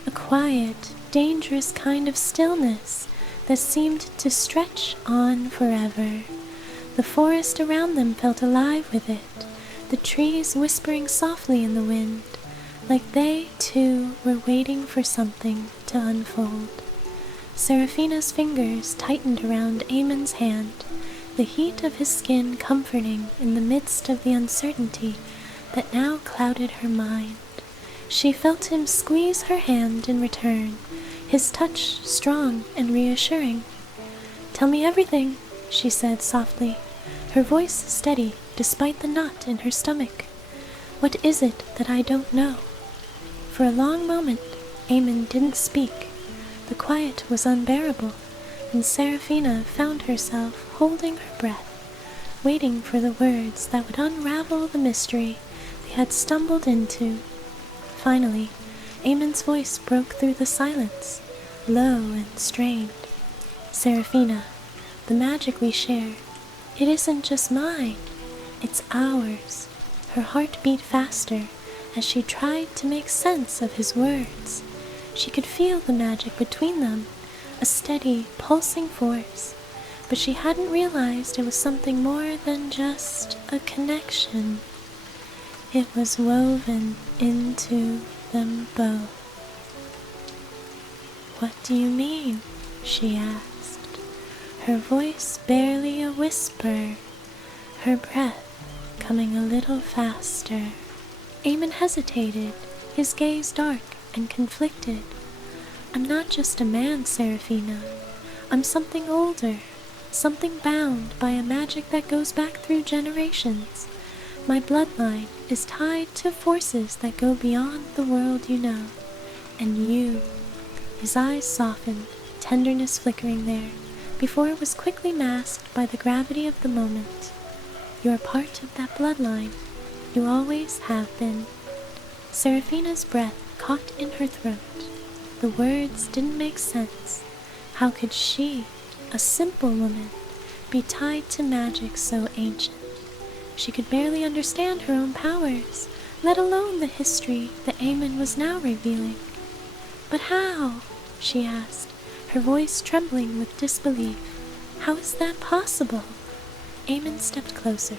a quiet, dangerous kind of stillness that seemed to stretch on forever. The forest around them felt alive with it, the trees whispering softly in the wind, like they, too, were waiting for something to unfold. Seraphina's fingers tightened around Eamon's hand, the heat of his skin comforting in the midst of the uncertainty that now clouded her mind. She felt him squeeze her hand in return, his touch strong and reassuring. "Tell me everything," she said softly, her voice steady despite the knot in her stomach. What is it that I don't know? For a long moment, Eamon didn't speak. The quiet was unbearable, and Seraphina found herself holding her breath, waiting for the words that would unravel the mystery they had stumbled into. Finally, Eamon's voice broke through the silence, low and strained. Seraphina, the magic we share, it isn't just mine, it's ours. Her heart beat faster as she tried to make sense of his words. She could feel the magic between them, a steady, pulsing force, but she hadn't realized it was something more than just a connection. It was woven into them both. "What do you mean?" she asked, her voice barely a whisper, her breath coming a little faster. Eamon hesitated, his gaze dark and conflicted. "I'm not just a man, Seraphina. I'm something older, something bound by a magic that goes back through generations. My bloodline is tied to forces that go beyond the world you know. And you," his eyes softened, tenderness flickering there, before it was quickly masked by the gravity of the moment. "You're part of that bloodline. You always have been." Seraphina's breath caught in her throat. The words didn't make sense. How could she, a simple woman, be tied to magic so ancient? She could barely understand her own powers, let alone the history that Eamon was now revealing. "But how?" she asked, her voice trembling with disbelief. "How is that possible?" Eamon stepped closer,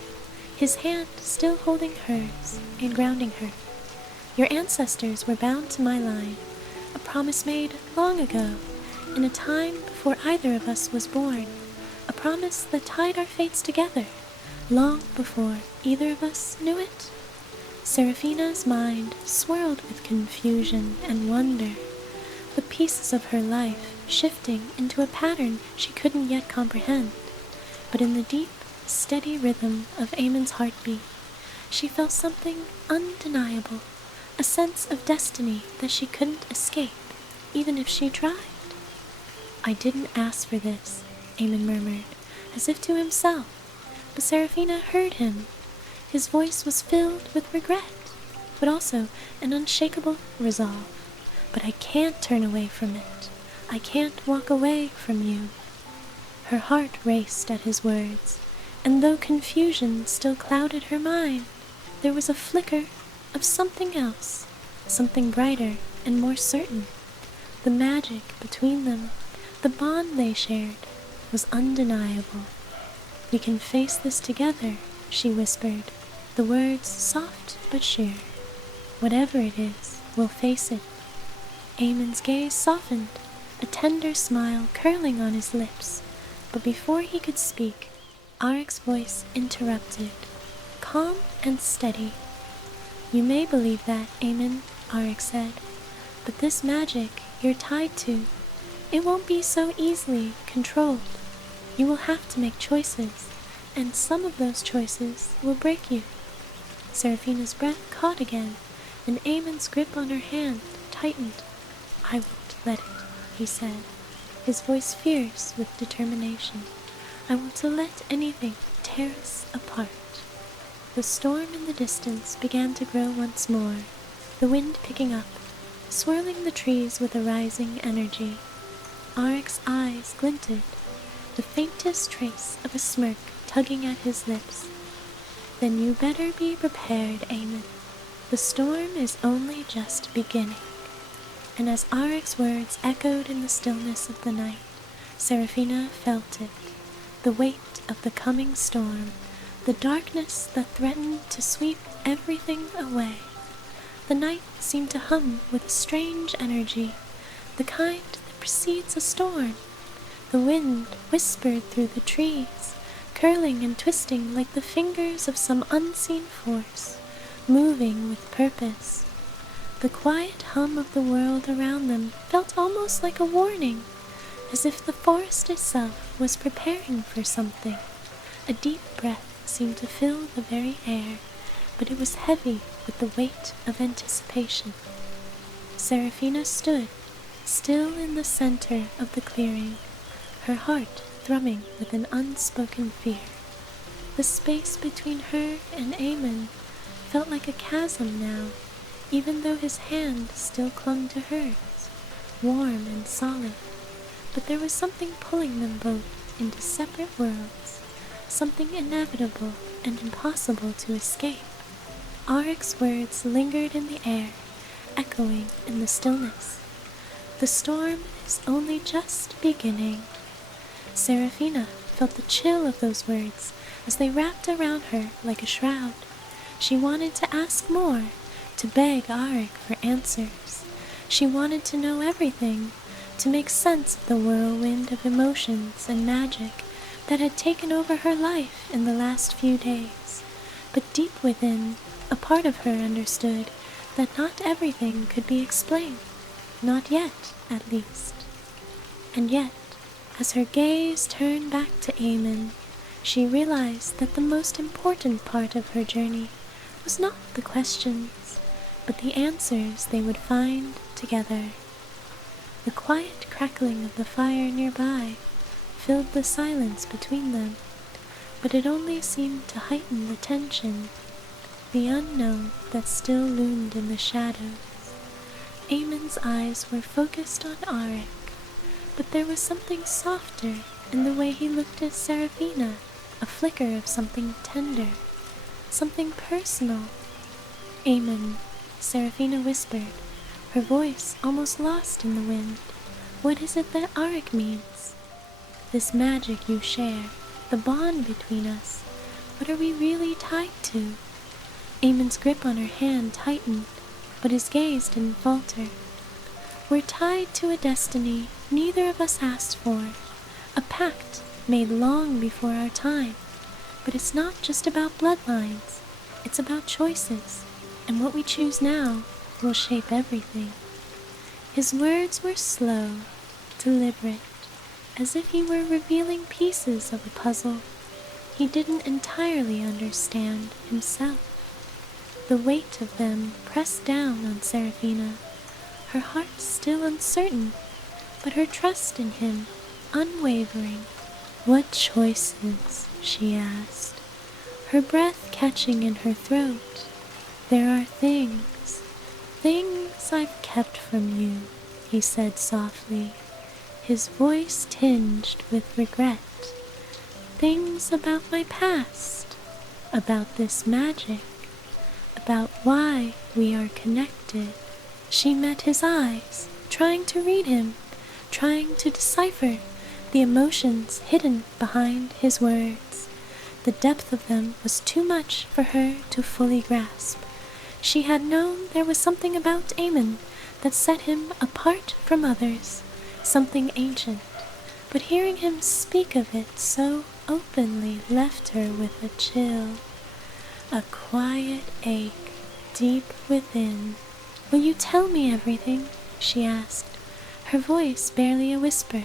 his hand still holding hers and grounding her. "Your ancestors were bound to my line, a promise made long ago, in a time before either of us was born, a promise that tied our fates together, long before either of us knew it." Seraphina's mind swirled with confusion and wonder, the pieces of her life shifting into a pattern she couldn't yet comprehend. But in the deep, steady rhythm of Eamon's heartbeat, she felt something undeniable, a sense of destiny that she couldn't escape, even if she tried. "I didn't ask for this," Eamon murmured, as if to himself, but Seraphina heard him. His voice was filled with regret, but also an unshakable resolve. "But I can't turn away from it. I can't walk away from you." Her heart raced at his words, and though confusion still clouded her mind, there was a flicker of something else, something brighter and more certain. The magic between them, the bond they shared, was undeniable. "We can face this together," she whispered, the words soft but sheer. "Whatever it is, we'll face it." Eamon's gaze softened, a tender smile curling on his lips, but before he could speak, Arik's voice interrupted, calm and steady. "You may believe that, Eamon," Arik said, "but this magic you're tied to, it won't be so easily controlled. You will have to make choices, and some of those choices will break you." Seraphina's breath caught again, and Eamon's grip on her hand tightened. "I won't let it," he said, his voice fierce with determination. "I want to let anything tear us apart." The storm in the distance began to grow once more, the wind picking up, swirling the trees with a rising energy. Arik's eyes glinted, the faintest trace of a smirk tugging at his lips. "Then you better be prepared, Eamon. The storm is only just beginning." And as Arik's words echoed in the stillness of the night, Seraphina felt it, the weight of the coming storm, the darkness that threatened to sweep everything away. The night seemed to hum with a strange energy, the kind that precedes a storm. The wind whispered through the trees, curling and twisting like the fingers of some unseen force, moving with purpose. The quiet hum of the world around them felt almost like a warning, as if the forest itself was preparing for something. A deep breath seemed to fill the very air, but it was heavy with the weight of anticipation. Seraphina stood, still in the center of the clearing, her heart thrumming with an unspoken fear. The space between her and Aemon felt like a chasm now, even though his hand still clung to hers, warm and solid. But there was something pulling them both into separate worlds, something inevitable and impossible to escape. Aric's words lingered in the air, echoing in the stillness. The storm is only just beginning. Seraphina felt the chill of those words as they wrapped around her like a shroud. She wanted to ask more, to beg Aric for answers. She wanted to know everything, to make sense of the whirlwind of emotions and magic that had taken over her life in the last few days. But deep within, a part of her understood that not everything could be explained, not yet, at least. And yet, as her gaze turned back to Aemon, she realized that the most important part of her journey was not the questions, but the answers they would find together. The quiet crackling of the fire nearby filled the silence between them, but it only seemed to heighten the tension, the unknown that still loomed in the shadows. Aemon's eyes were focused on Aric, but there was something softer in the way he looked at Seraphina, a flicker of something tender, something personal. Aemon, Seraphina whispered, her voice almost lost in the wind. What is it that Aric means? This magic you share, the bond between us, what are we really tied to? Aemon's grip on her hand tightened, but his gaze didn't falter. We're tied to a destiny neither of us asked for, a pact made long before our time. But it's not just about bloodlines, it's about choices, and what we choose now will shape everything. His words were slow, deliberate, as if he were revealing pieces of a puzzle he didn't entirely understand himself. The weight of them pressed down on Seraphina, her heart still uncertain, but her trust in him unwavering. What choices? She asked, her breath catching in her throat. There are things I've kept from you, he said softly, his voice tinged with regret. Things about my past, about this magic, about why we are connected. She met his eyes, trying to read him, trying to decipher the emotions hidden behind his words. The depth of them was too much for her to fully grasp. She had known there was something about Aemon that set him apart from others, something ancient, but hearing him speak of it so openly left her with a chill, a quiet ache deep within. Will you tell me everything? She asked, her voice barely a whisper.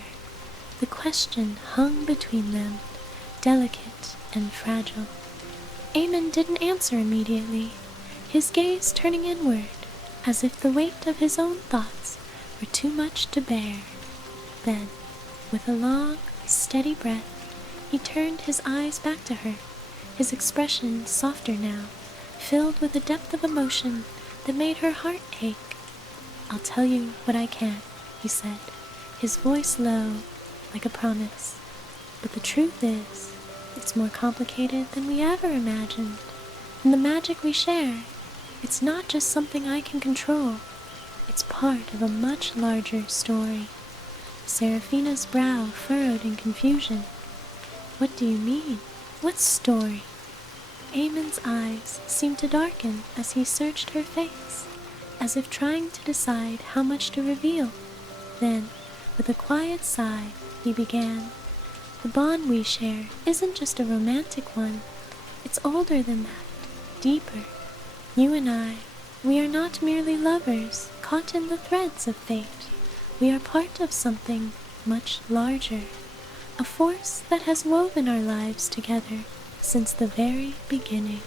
The question hung between them, delicate and fragile. Aemon didn't answer immediately, his gaze turning inward, as if the weight of his own thoughts were too much to bear. Then, with a long, steady breath, he turned his eyes back to her, his expression softer now, filled with a depth of emotion that made her heart ache. I'll tell you what I can, he said, his voice low, like a promise. But the truth is, it's more complicated than we ever imagined. And the magic we share, it's not just something I can control. It's part of a much larger story. Seraphina's brow furrowed in confusion. What do you mean? What story? Aemon's eyes seemed to darken as he searched her face, as if trying to decide how much to reveal. Then, with a quiet sigh, he began. The bond we share isn't just a romantic one. It's older than that, deeper. You and I, we are not merely lovers caught in the threads of fate. We are part of something much larger, a force that has woven our lives together since the very beginning.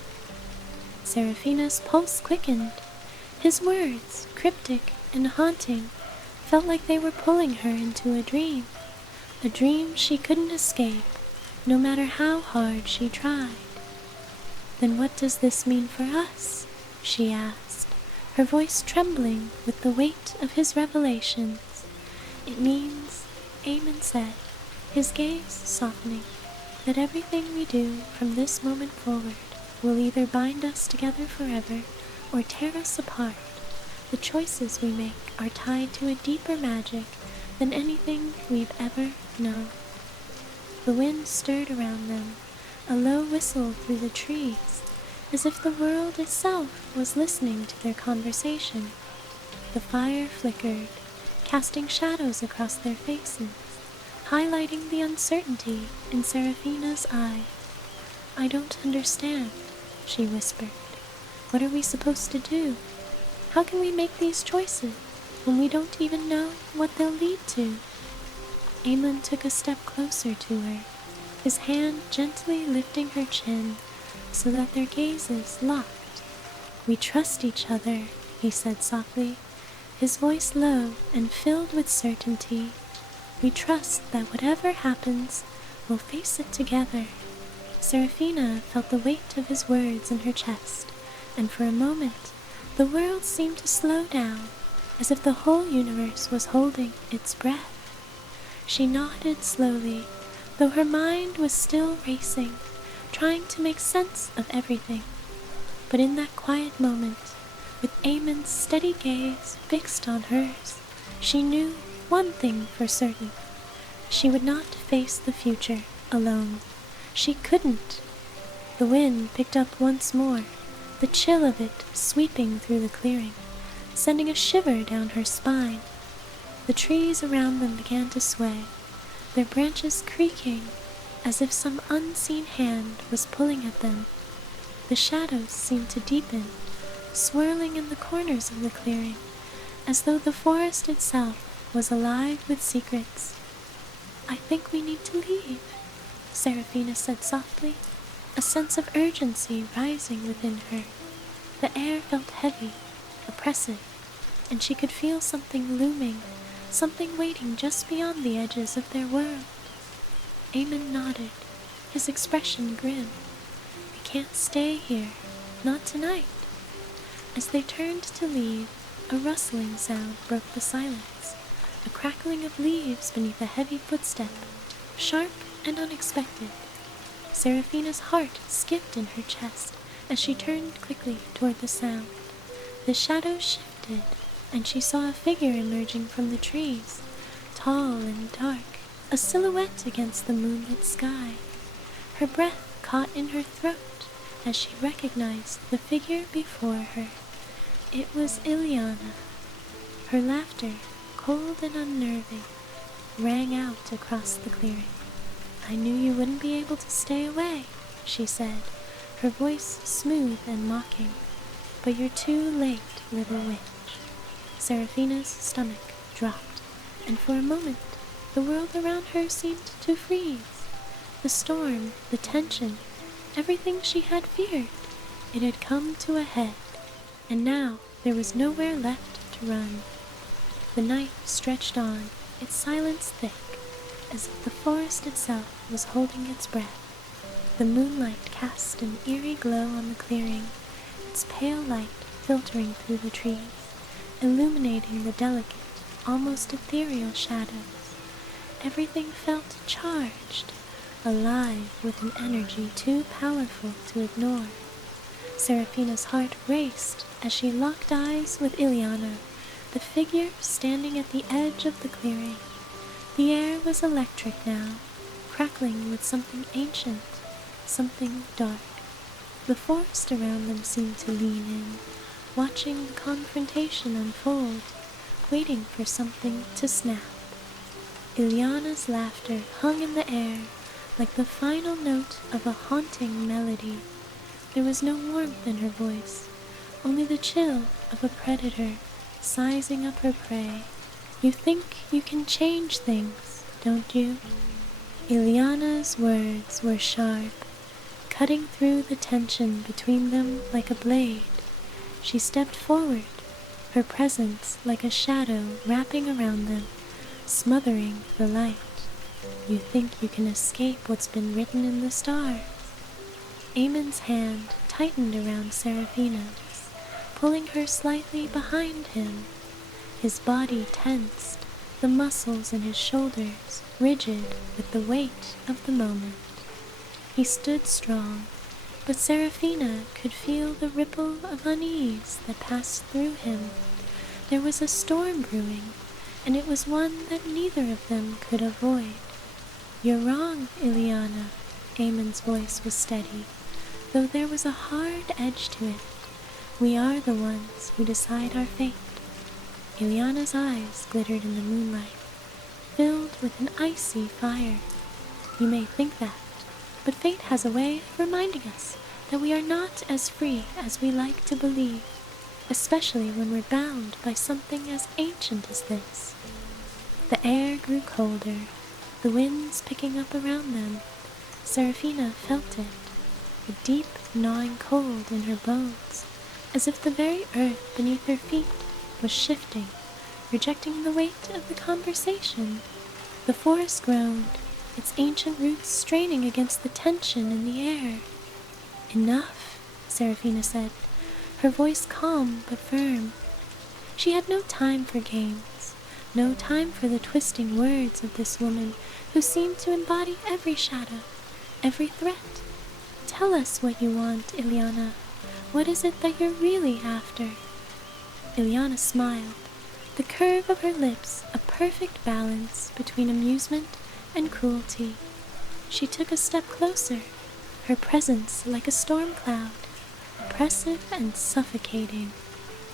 Seraphina's pulse quickened. His words, cryptic and haunting, felt like they were pulling her into a dream she couldn't escape, no matter how hard she tried. "Then what does this mean for us?" she asked, her voice trembling with the weight of his revelations. "It means," Eamon said, his gaze softening, "that everything we do from this moment forward will either bind us together forever or tear us apart. The choices we make are tied to a deeper magic than anything we've ever known." The wind stirred around them, a low whistle through the trees, as if the world itself was listening to their conversation. The fire flickered, casting shadows across their faces, highlighting the uncertainty in Seraphina's eyes. "I don't understand," she whispered. "What are we supposed to do? How can we make these choices when we don't even know what they'll lead to?" Eamon took a step closer to her, his hand gently lifting her chin so that their gazes locked. "We trust each other," he said softly, his voice low and filled with certainty. "We trust that whatever happens, we'll face it together." Seraphina felt the weight of his words in her chest, and for a moment the world seemed to slow down, as if the whole universe was holding its breath. She nodded slowly, though her mind was still racing, trying to make sense of everything. But in that quiet moment, with Eamon's steady gaze fixed on hers, she knew one thing for certain. She would not face the future alone. She couldn't. The wind picked up once more, the chill of it sweeping through the clearing, sending a shiver down her spine. The trees around them began to sway, their branches creaking as if some unseen hand was pulling at them. The shadows seemed to deepen, swirling in the corners of the clearing, as though the forest itself was alive with secrets. "I think we need to leave," Seraphina said softly, a sense of urgency rising within her. The air felt heavy, oppressive, and she could feel something looming, something waiting just beyond the edges of their world. Eamon nodded, his expression grim. "We can't stay here, not tonight." As they turned to leave, a rustling sound broke the silence, a crackling of leaves beneath a heavy footstep, sharp and unexpected. Seraphina's heart skipped in her chest as she turned quickly toward the sound. The shadows shifted, and she saw a figure emerging from the trees, tall and dark, a silhouette against the moonlit sky. Her breath caught in her throat as she recognized the figure before her. It was Ileana. Her laughter, cold and unnerving, rang out across the clearing. "I knew you wouldn't be able to stay away," she said, her voice smooth and mocking. "But you're too late, little witch." Seraphina's stomach dropped, and for a moment the world around her seemed to freeze. The storm, the tension, everything she had feared, it had come to a head, and now there was nowhere left to run. The night stretched on, its silence thick, as if the forest itself was holding its breath. The moonlight cast an eerie glow on the clearing, its pale light filtering through the trees, illuminating the delicate, almost ethereal shadows. Everything felt charged, alive with an energy too powerful to ignore. Seraphina's heart raced as she locked eyes with Ileana, the figure standing at the edge of the clearing. The air was electric now, crackling with something ancient, something dark. The forest around them seemed to lean in, watching the confrontation unfold, waiting for something to snap. Ileana's laughter hung in the air like the final note of a haunting melody. There was no warmth in her voice, only the chill of a predator sizing up her prey. "You think you can change things, don't you?" Ileana's words were sharp, cutting through the tension between them like a blade. She stepped forward, her presence like a shadow wrapping around them, smothering the light. You think you can escape what's been written in the stars. Amon's hand tightened around Seraphina's, pulling her slightly behind him. His body tensed, the muscles in his shoulders rigid with the weight of the moment. He stood strong, but Seraphina could feel the ripple of unease that passed through him. There was a storm brewing, and it was one that neither of them could avoid. "You're wrong, Ileana." Amon's voice was steady, though there was a hard edge to it. "We are the ones who decide our fate." Ileana's eyes glittered in the moonlight, filled with an icy fire. "You may think that, but fate has a way of reminding us that we are not as free as we like to believe, especially when we're bound by something as ancient as this." The air grew colder, the winds picking up around them. Seraphina felt it, a deep gnawing cold in her bones, as if the very earth beneath her feet was shifting, rejecting the weight of the conversation. The forest groaned, its ancient roots straining against the tension in the air. "Enough," Seraphina said, her voice calm but firm. She had no time for games, no time for the twisting words of this woman who seemed to embody every shadow, every threat. "Tell us what you want, Ileana. What is it that you're really after?" Ileana smiled, the curve of her lips a perfect balance between amusement and cruelty. She took a step closer, her presence like a storm cloud, oppressive and suffocating.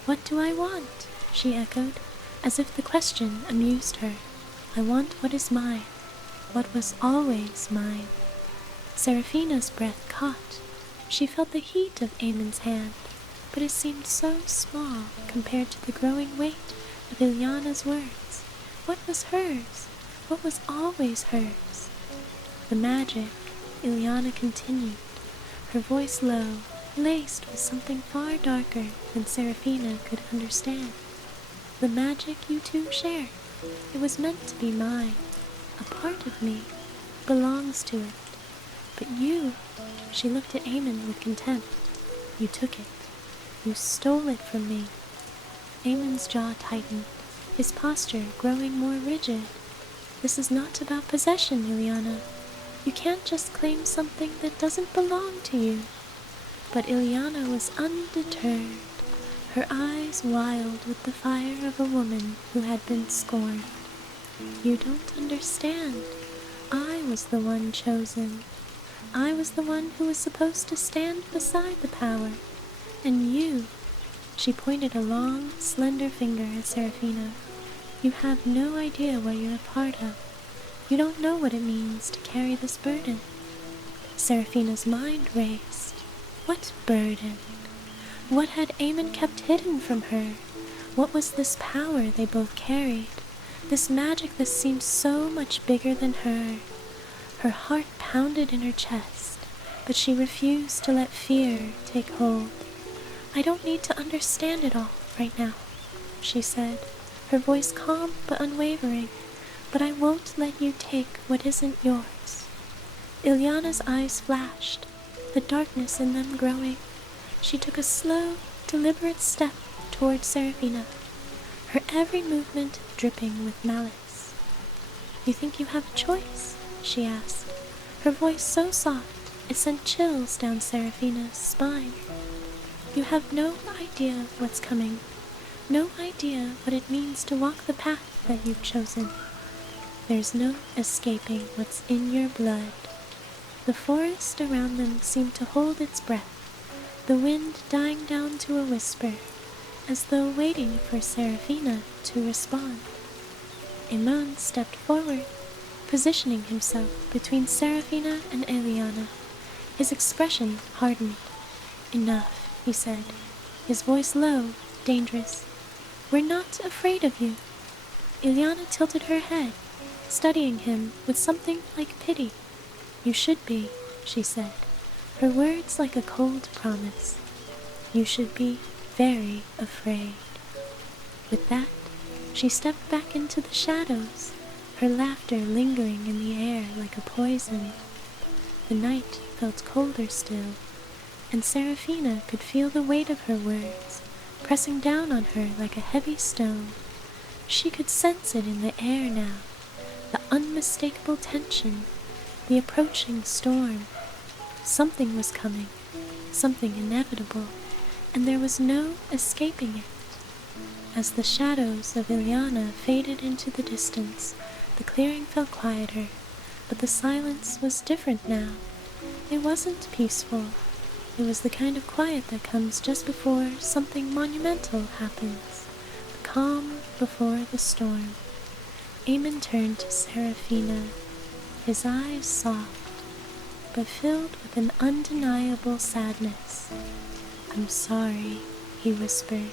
"What do I want?" she echoed, as if the question amused her. "I want what is mine, what was always mine." Seraphina's breath caught. She felt the heat of Amon's hand, but it seemed so small compared to the growing weight of Ileana's words. What was hers? What was always hers? "The magic," Ileana continued, her voice low, laced with something far darker than Seraphina could understand. "The magic you two share. It was meant to be mine. A part of me belongs to it. But you," she looked at Amon with contempt, "you took it. You stole it from me." Amon's jaw tightened, his posture growing more rigid. "This is not about possession, Ileana. You can't just claim something that doesn't belong to you." But Ileana was undeterred, her eyes wild with the fire of a woman who had been scorned. "You don't understand. I was the one chosen. I was the one who was supposed to stand beside the power. And you," she pointed a long, slender finger at Seraphina, "you have no idea what you're a part of. You don't know what it means to carry this burden." Seraphina's mind raced. What burden? What had Amon kept hidden from her? What was this power they both carried? This magic that seemed so much bigger than her? Her heart pounded in her chest, but she refused to let fear take hold. "I don't need to understand it all right now," she said, her voice calm but unwavering, "but I won't let you take what isn't yours." Ileana's eyes flashed, the darkness in them growing. She took a slow, deliberate step toward Seraphina, her every movement dripping with malice. "You think you have a choice?" she asked, her voice so soft it sent chills down Seraphina's spine. "You have no idea what's coming, no idea what it means to walk the path that you've chosen. There's no escaping what's in your blood." The forest around them seemed to hold its breath, the wind dying down to a whisper, as though waiting for Seraphina to respond. Amon stepped forward, positioning himself between Seraphina and Ileana. His expression hardened. "Enough," he said, his voice low, dangerous. "We're not afraid of you." Ileana tilted her head, studying him with something like pity. "You should be," she said, her words like a cold promise. You should be very afraid. With that, she stepped back into the shadows, her laughter lingering in the air like a poison. The night felt colder still, and Seraphina could feel the weight of her words pressing down on her like a heavy stone. She could sense it in the air now, the unmistakable tension, the approaching storm. Something was coming, something inevitable, and there was no escaping it. As the shadows of Ilyana faded into the distance, the clearing felt quieter, but the silence was different now. It wasn't peaceful. It was the kind of quiet that comes just before something monumental happens, the calm before the storm. Eamon turned to Seraphina, his eyes soft, but filled with an undeniable sadness. "I'm sorry," he whispered,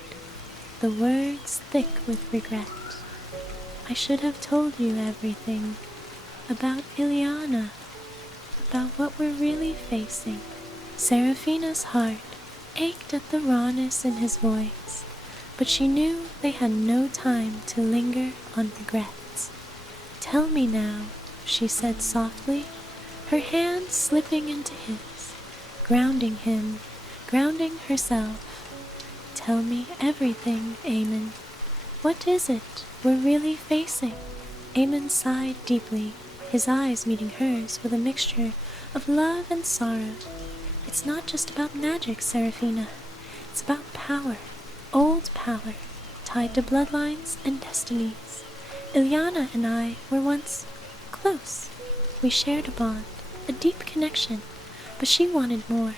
the words thick with regret. "I should have told you everything, about Ilyana, about what we're really facing." Seraphina's heart ached at the rawness in his voice, but she knew they had no time to linger on regrets. "Tell me now," she said softly, her hand slipping into his, grounding him, grounding herself. "Tell me everything, Eamon. What is it we're really facing?" Eamon sighed deeply, his eyes meeting hers with a mixture of love and sorrow. "It's not just about magic, Seraphina. It's about power, old power, tied to bloodlines and destinies. Ilyana and I were once close. We shared a bond, a deep connection, but she wanted more.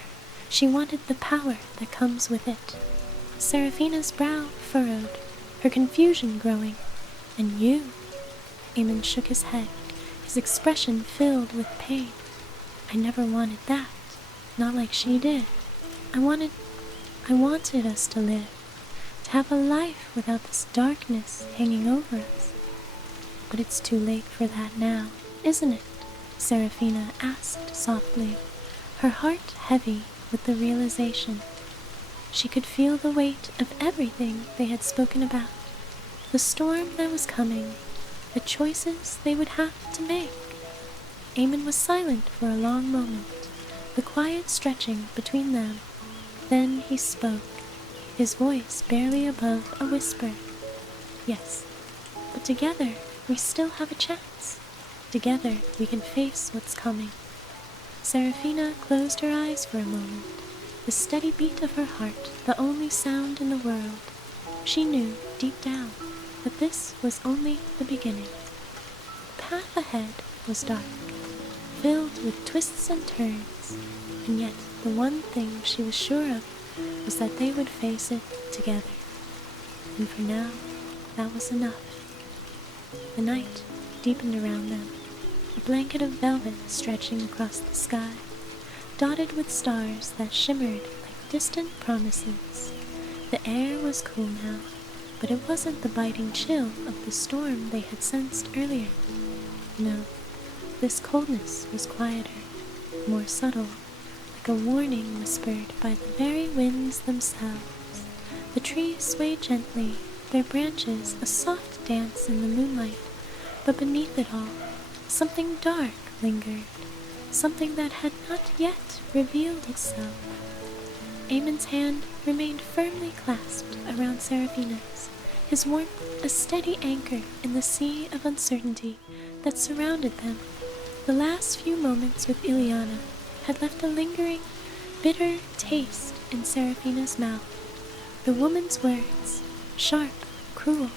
She wanted the power that comes with it." Seraphina's brow furrowed, her confusion growing. "And you?" Eamon shook his head, his expression filled with pain. "I never wanted that. Not like she did. I wanted us to live, to have a life without this darkness hanging over us." "But it's too late for that now, isn't it?" Seraphina asked softly, her heart heavy with the realization. She could feel the weight of everything they had spoken about, the storm that was coming, the choices they would have to make. Eamon was silent for a long moment, the quiet stretching between them. Then he spoke, his voice barely above a whisper. "Yes, but together we still have a chance. Together we can face what's coming." Seraphina closed her eyes for a moment, the steady beat of her heart the only sound in the world. She knew, deep down, that this was only the beginning. The path ahead was dark, filled with twists and turns, and yet the one thing she was sure of was that they would face it together. And for now, that was enough. The night deepened around them, a blanket of velvet stretching across the sky, dotted with stars that shimmered like distant promises. The air was cool now, but it wasn't the biting chill of the storm they had sensed earlier. No, this coldness was quieter, more subtle, like a warning whispered by the very winds themselves. The trees swayed gently, their branches a soft dance in the moonlight, but beneath it all, something dark lingered, something that had not yet revealed itself. Eamon's hand remained firmly clasped around Seraphina's, his warmth a steady anchor in the sea of uncertainty that surrounded them. The last few moments with Ilyana had left a lingering, bitter taste in Seraphina's mouth. The woman's words, sharp, cruel,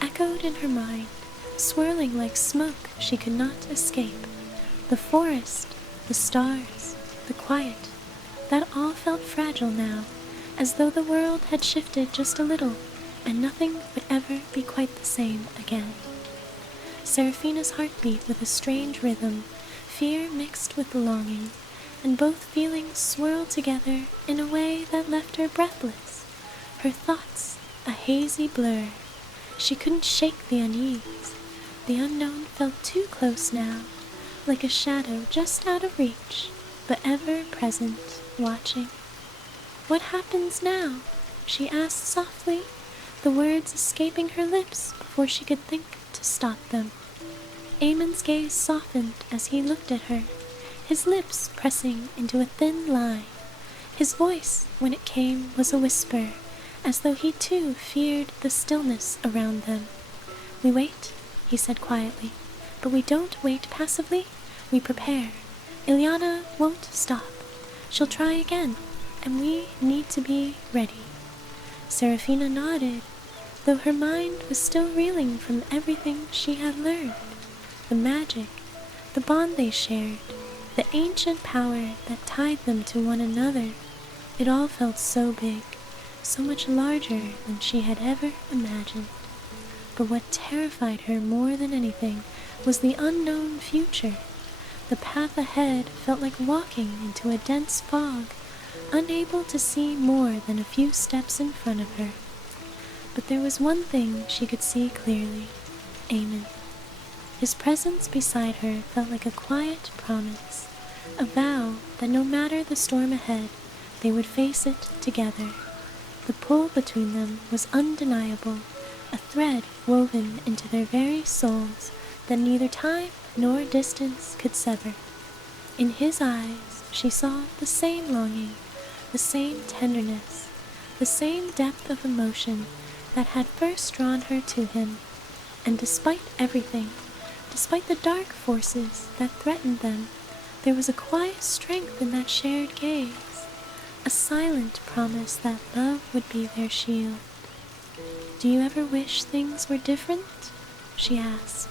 echoed in her mind, swirling like smoke she could not escape. The forest, the stars, the quiet, that all felt fragile now, as though the world had shifted just a little, and nothing would ever be quite the same again. Seraphina's heart beat with a strange rhythm, fear mixed with longing, and both feelings swirled together in a way that left her breathless, her thoughts a hazy blur. She couldn't shake the unease. The unknown felt too close now, like a shadow just out of reach, but ever present, watching. "What happens now?" she asked softly, the words escaping her lips before she could think to stop them. Eamon's gaze softened as he looked at her, his lips pressing into a thin line. His voice, when it came, was a whisper, as though he too feared the stillness around them. "We wait," he said quietly, "but we don't wait passively. We prepare. Ilyana won't stop. She'll try again, and we need to be ready." Serafina nodded, though her mind was still reeling from everything she had learned. The magic, the bond they shared, the ancient power that tied them to one another. It all felt so big, so much larger than she had ever imagined. But what terrified her more than anything was the unknown future. The path ahead felt like walking into a dense fog, unable to see more than a few steps in front of her. But there was one thing she could see clearly: Eamon. His presence beside her felt like a quiet promise, a vow that no matter the storm ahead, they would face it together. The pull between them was undeniable, a thread woven into their very souls that neither time nor distance could sever. In his eyes she saw the same longing, the same tenderness, the same depth of emotion that had first drawn her to him. And despite everything, despite the dark forces that threatened them, there was a quiet strength in that shared gaze, a silent promise that love would be their shield. "Do you ever wish things were different?" she asked,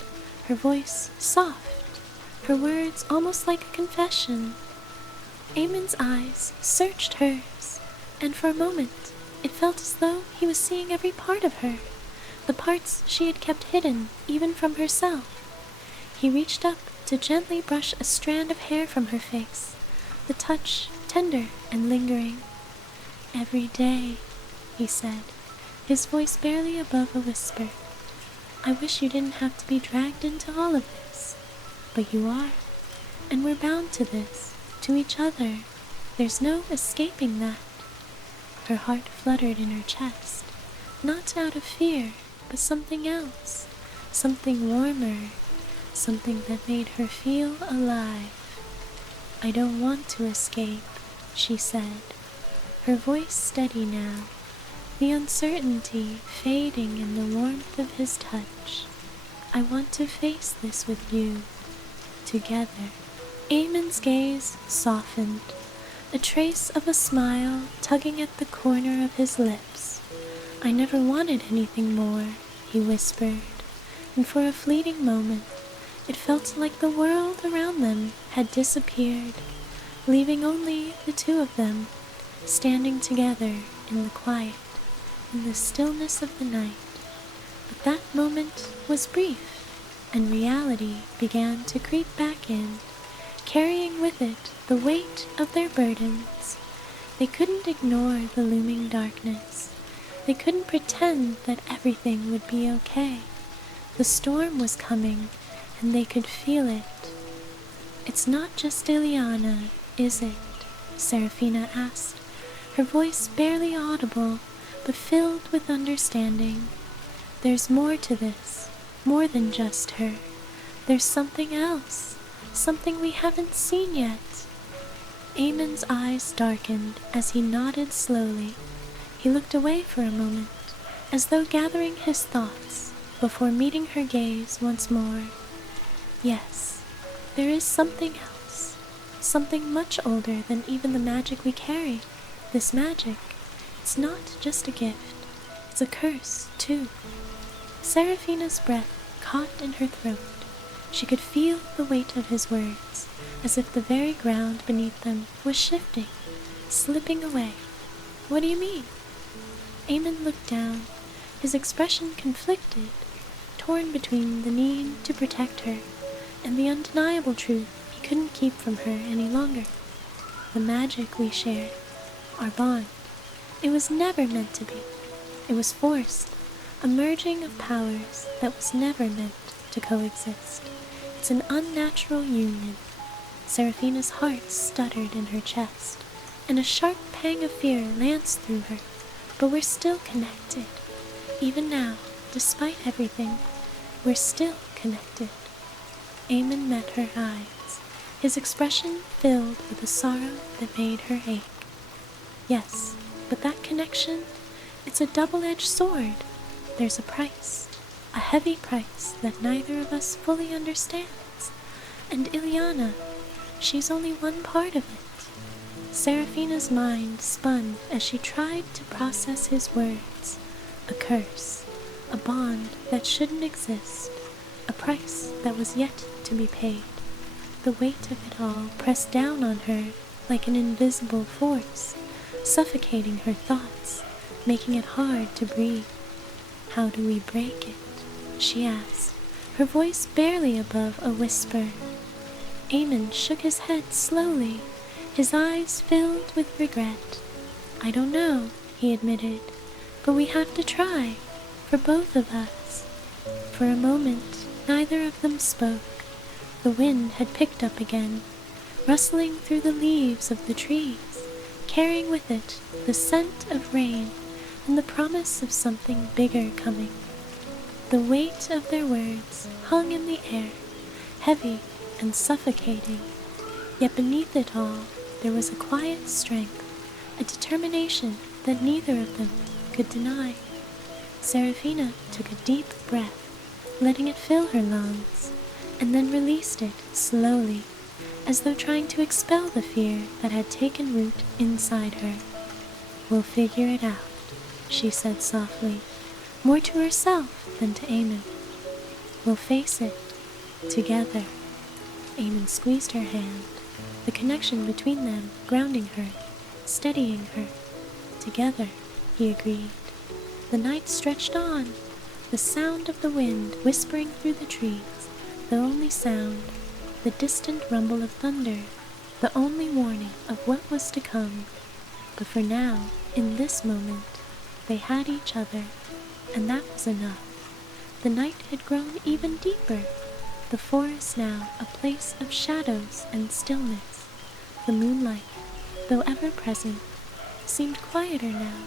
her voice soft, her words almost like a confession. Eamon's eyes searched hers, and for a moment it felt as though he was seeing every part of her, the parts she had kept hidden even from herself. He reached up to gently brush a strand of hair from her face, the touch tender and lingering. "Every day," he said, his voice barely above a whisper. "I wish you didn't have to be dragged into all of this. But you are, and we're bound to this, to each other. There's no escaping that." Her heart fluttered in her chest, not out of fear, but something else, something warmer, something that made her feel alive. "I don't want to escape," she said, her voice steady now, the uncertainty fading in the warmth of his touch. "I want to face this with you, together." Eamon's gaze softened, a trace of a smile tugging at the corner of his lips. "I never wanted anything more," he whispered, and for a fleeting moment it felt like the world around them had disappeared, leaving only the two of them, standing together in the quiet, in the stillness of the night. But that moment was brief, and reality began to creep back in, carrying with it the weight of their burdens. They couldn't ignore the looming darkness. They couldn't pretend that everything would be okay. The storm was coming, and they could feel it. "It's not just Ilyana, is it?" Serafina asked, her voice barely audible, but filled with understanding. "There's more to this, more than just her. There's something else, something we haven't seen yet." Eamon's eyes darkened as he nodded slowly. He looked away for a moment, as though gathering his thoughts, before meeting her gaze once more. "Yes, there is something else, something much older than even the magic we carry. This magic, it's not just a gift, it's a curse, too." Serafina's breath caught in her throat. She could feel the weight of his words, as if the very ground beneath them was shifting, slipping away. "What do you mean?" Eamon looked down, his expression conflicted, torn between the need to protect her and the undeniable truth he couldn't keep from her any longer. "The magic we share, our bond, it was never meant to be. It was forced, a merging of powers that was never meant to coexist. It's an unnatural union." Seraphina's heart stuttered in her chest, and a sharp pang of fear lanced through her, but we're still connected. Even now, despite everything, we're still connected. Eamon met her eyes, his expression filled with a sorrow that made her ache. Yes, but that connection, it's a double-edged sword. There's a price, a heavy price that neither of us fully understands. And Ileana, she's only one part of it. Seraphina's mind spun as she tried to process his words. A curse, a bond that shouldn't exist, a price that was yet to be paid. The weight of it all pressed down on her like an invisible force, suffocating her thoughts, making it hard to breathe. How do we break it? She asked, her voice barely above a whisper. Eamon shook his head slowly, his eyes filled with regret. I don't know, he admitted, but we have to try, for both of us. For a moment, neither of them spoke. The wind had picked up again, rustling through the leaves of the trees, carrying with it the scent of rain and the promise of something bigger coming. The weight of their words hung in the air, heavy and suffocating, yet beneath it all there was a quiet strength, a determination that neither of them could deny. Seraphina took a deep breath, letting it fill her lungs, and then released it slowly, as though trying to expel the fear that had taken root inside her. We'll figure it out, she said softly, more to herself than to Eamon. We'll face it together. Eamon squeezed her hand, the connection between them grounding her, steadying her. Together, he agreed. The night stretched on, the sound of the wind whispering through the trees, the only sound, the distant rumble of thunder, the only warning of what was to come. But for now, in this moment, they had each other, and that was enough. The night had grown even deeper, the forest now a place of shadows and stillness. The moonlight, though ever present, seemed quieter now,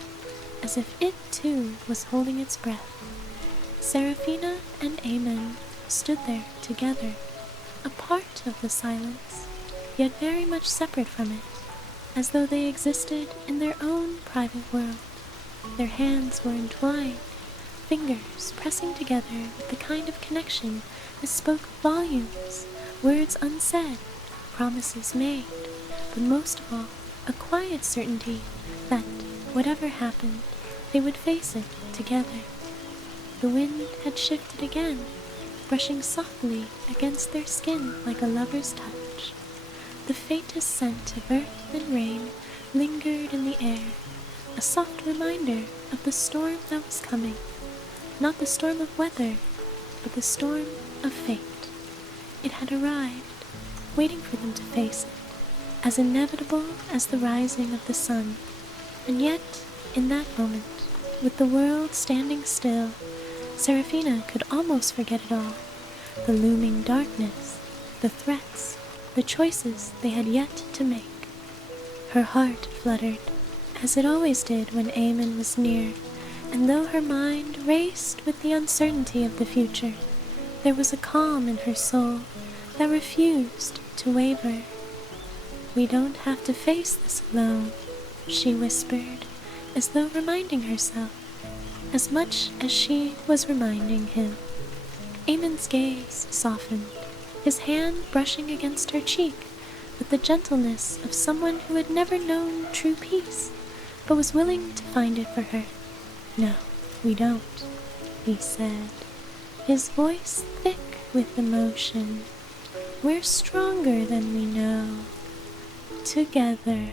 as if it too was holding its breath. Seraphina and Eamon stood there together, a part of the silence, yet very much separate from it, as though they existed in their own private world. Their hands were entwined, fingers pressing together with the kind of connection that spoke volumes, words unsaid, promises made, but most of all, a quiet certainty that, whatever happened, they would face it together. The wind had shifted again, brushing softly against their skin like a lover's touch. The faintest scent of earth and rain lingered in the air, a soft reminder of the storm that was coming. Not the storm of weather, but the storm of fate. It had arrived, waiting for them to face it, as inevitable as the rising of the sun. And yet, in that moment, with the world standing still, Seraphina could almost forget it all. The looming darkness, the threats, the choices they had yet to make. Her heart fluttered, as it always did when Eamon was near, and though her mind raced with the uncertainty of the future, there was a calm in her soul that refused to waver. We don't have to face this alone, she whispered, as though reminding herself, as much as she was reminding him. Eamon's gaze softened, his hand brushing against her cheek with the gentleness of someone who had never known true peace, but was willing to find it for her. No, we don't, he said, his voice thick with emotion. We're stronger than we know. Together.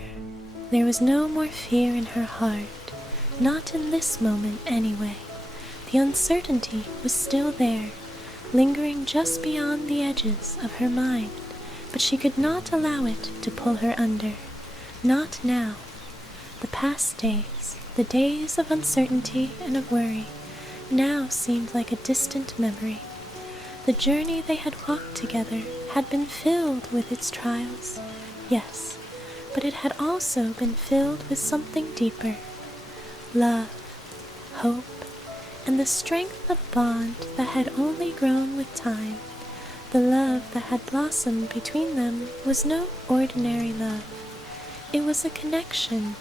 There was no more fear in her heart, not in this moment anyway. The uncertainty was still there, lingering just beyond the edges of her mind, but she could not allow it to pull her under. Not now. The past days, the days of uncertainty and of worry, now seemed like a distant memory. The journey they had walked together had been filled with its trials, yes, but it had also been filled with something deeper: love, hope, and the strength of bond that had only grown with time. The love that had blossomed between them was no ordinary love. It was a connection,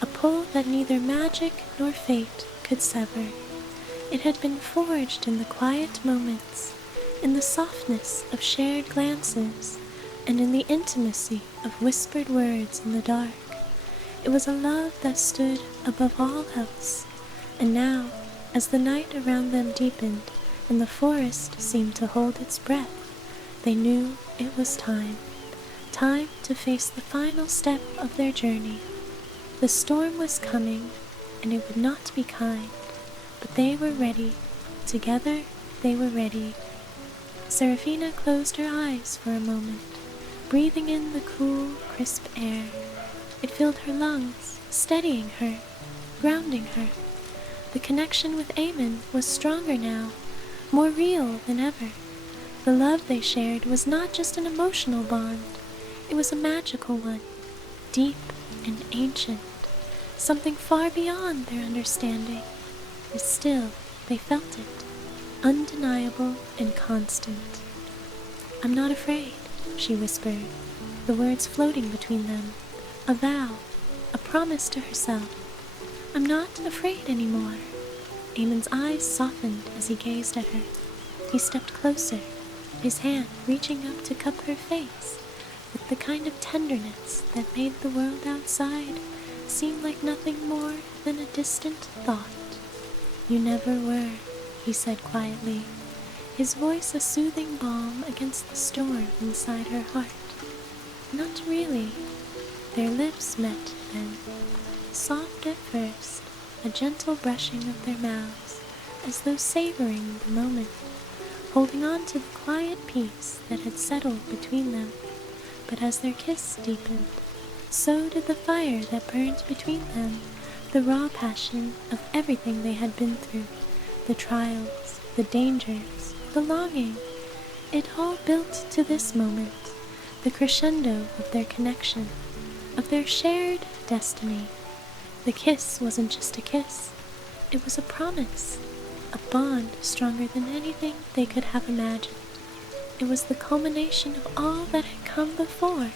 a pull that neither magic nor fate could sever. It had been forged in the quiet moments, in the softness of shared glances, and in the intimacy of whispered words in the dark. It was a love that stood above all else, and now, as the night around them deepened and the forest seemed to hold its breath, they knew it was time to face the final step of their journey. The storm was coming, and it would not be kind, but they were ready. Together they were ready. Seraphina closed her eyes for a moment, breathing in the cool, crisp air. It filled her lungs, steadying her, grounding her. The connection with Aemon was stronger now, more real than ever. The love they shared was not just an emotional bond, it was a magical one, deep and ancient, something far beyond their understanding. And still they felt it, undeniable and constant. "I'm not afraid," she whispered, the words floating between them, a vow, a promise to herself. "I'm not afraid anymore." Aemon's eyes softened as he gazed at her. He stepped closer, his hand reaching up to cup her face with the kind of tenderness that made the world outside seem like nothing more than a distant thought. "You never were," he said quietly, his voice a soothing balm against the storm inside her heart. "Not really." Their lips met then, soft at first, a gentle brushing of their mouths, as though savoring the moment, holding on to the quiet peace that had settled between them. But as their kiss deepened, so did the fire that burned between them, the raw passion of everything they had been through, the trials, the dangers, the longing. It all built to this moment, the crescendo of their connection, of their shared destiny. The kiss wasn't just a kiss, it was a promise, a bond stronger than anything they could have imagined. It was the culmination of all that had come before,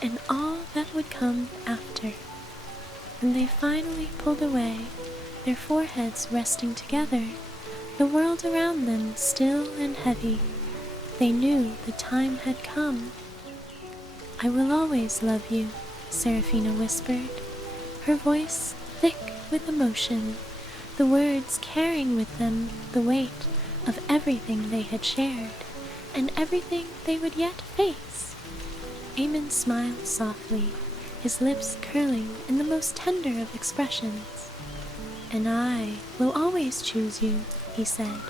and all that would come after. When they finally pulled away, their foreheads resting together, the world around them still and heavy, they knew the time had come. "I will always love you," Seraphina whispered, her voice thick with emotion, the words carrying with them the weight of everything they had shared, and everything they would yet face. Aemon smiled softly, his lips curling in the most tender of expressions. "And I will always choose you," he said,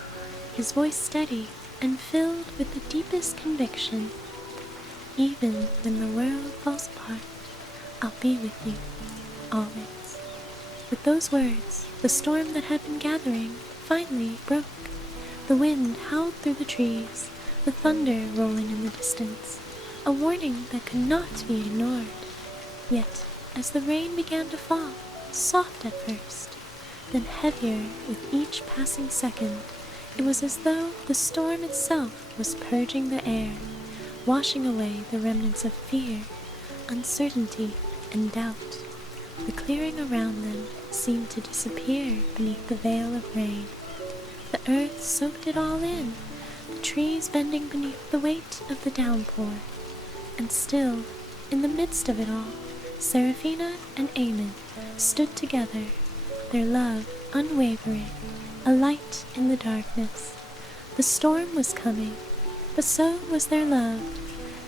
his voice steady and filled with the deepest conviction. "Even when the world falls apart, I'll be with you, always." With those words, the storm that had been gathering finally broke. The wind howled through the trees, the thunder rolling in the distance, a warning that could not be ignored. Yet, as the rain began to fall, soft at first, then heavier with each passing second, it was as though the storm itself was purging the air, washing away the remnants of fear, uncertainty, and doubt. The clearing around them seemed to disappear beneath the veil of rain. The earth soaked it all in, the trees bending beneath the weight of the downpour. And still, in the midst of it all, Seraphina and Aemon stood together, their love unwavering, a light in the darkness. The storm was coming, but so was their love,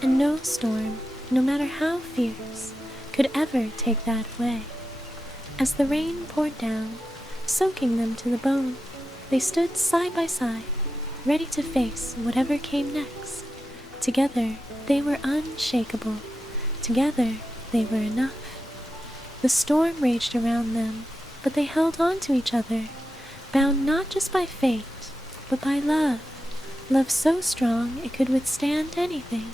and no storm, no matter how fierce, could ever take that away. As the rain poured down, soaking them to the bone, they stood side by side, ready to face whatever came next. Together they were unshakable. Together they were enough. The storm raged around them, but they held on to each other, bound not just by fate, but by love, love so strong it could withstand anything.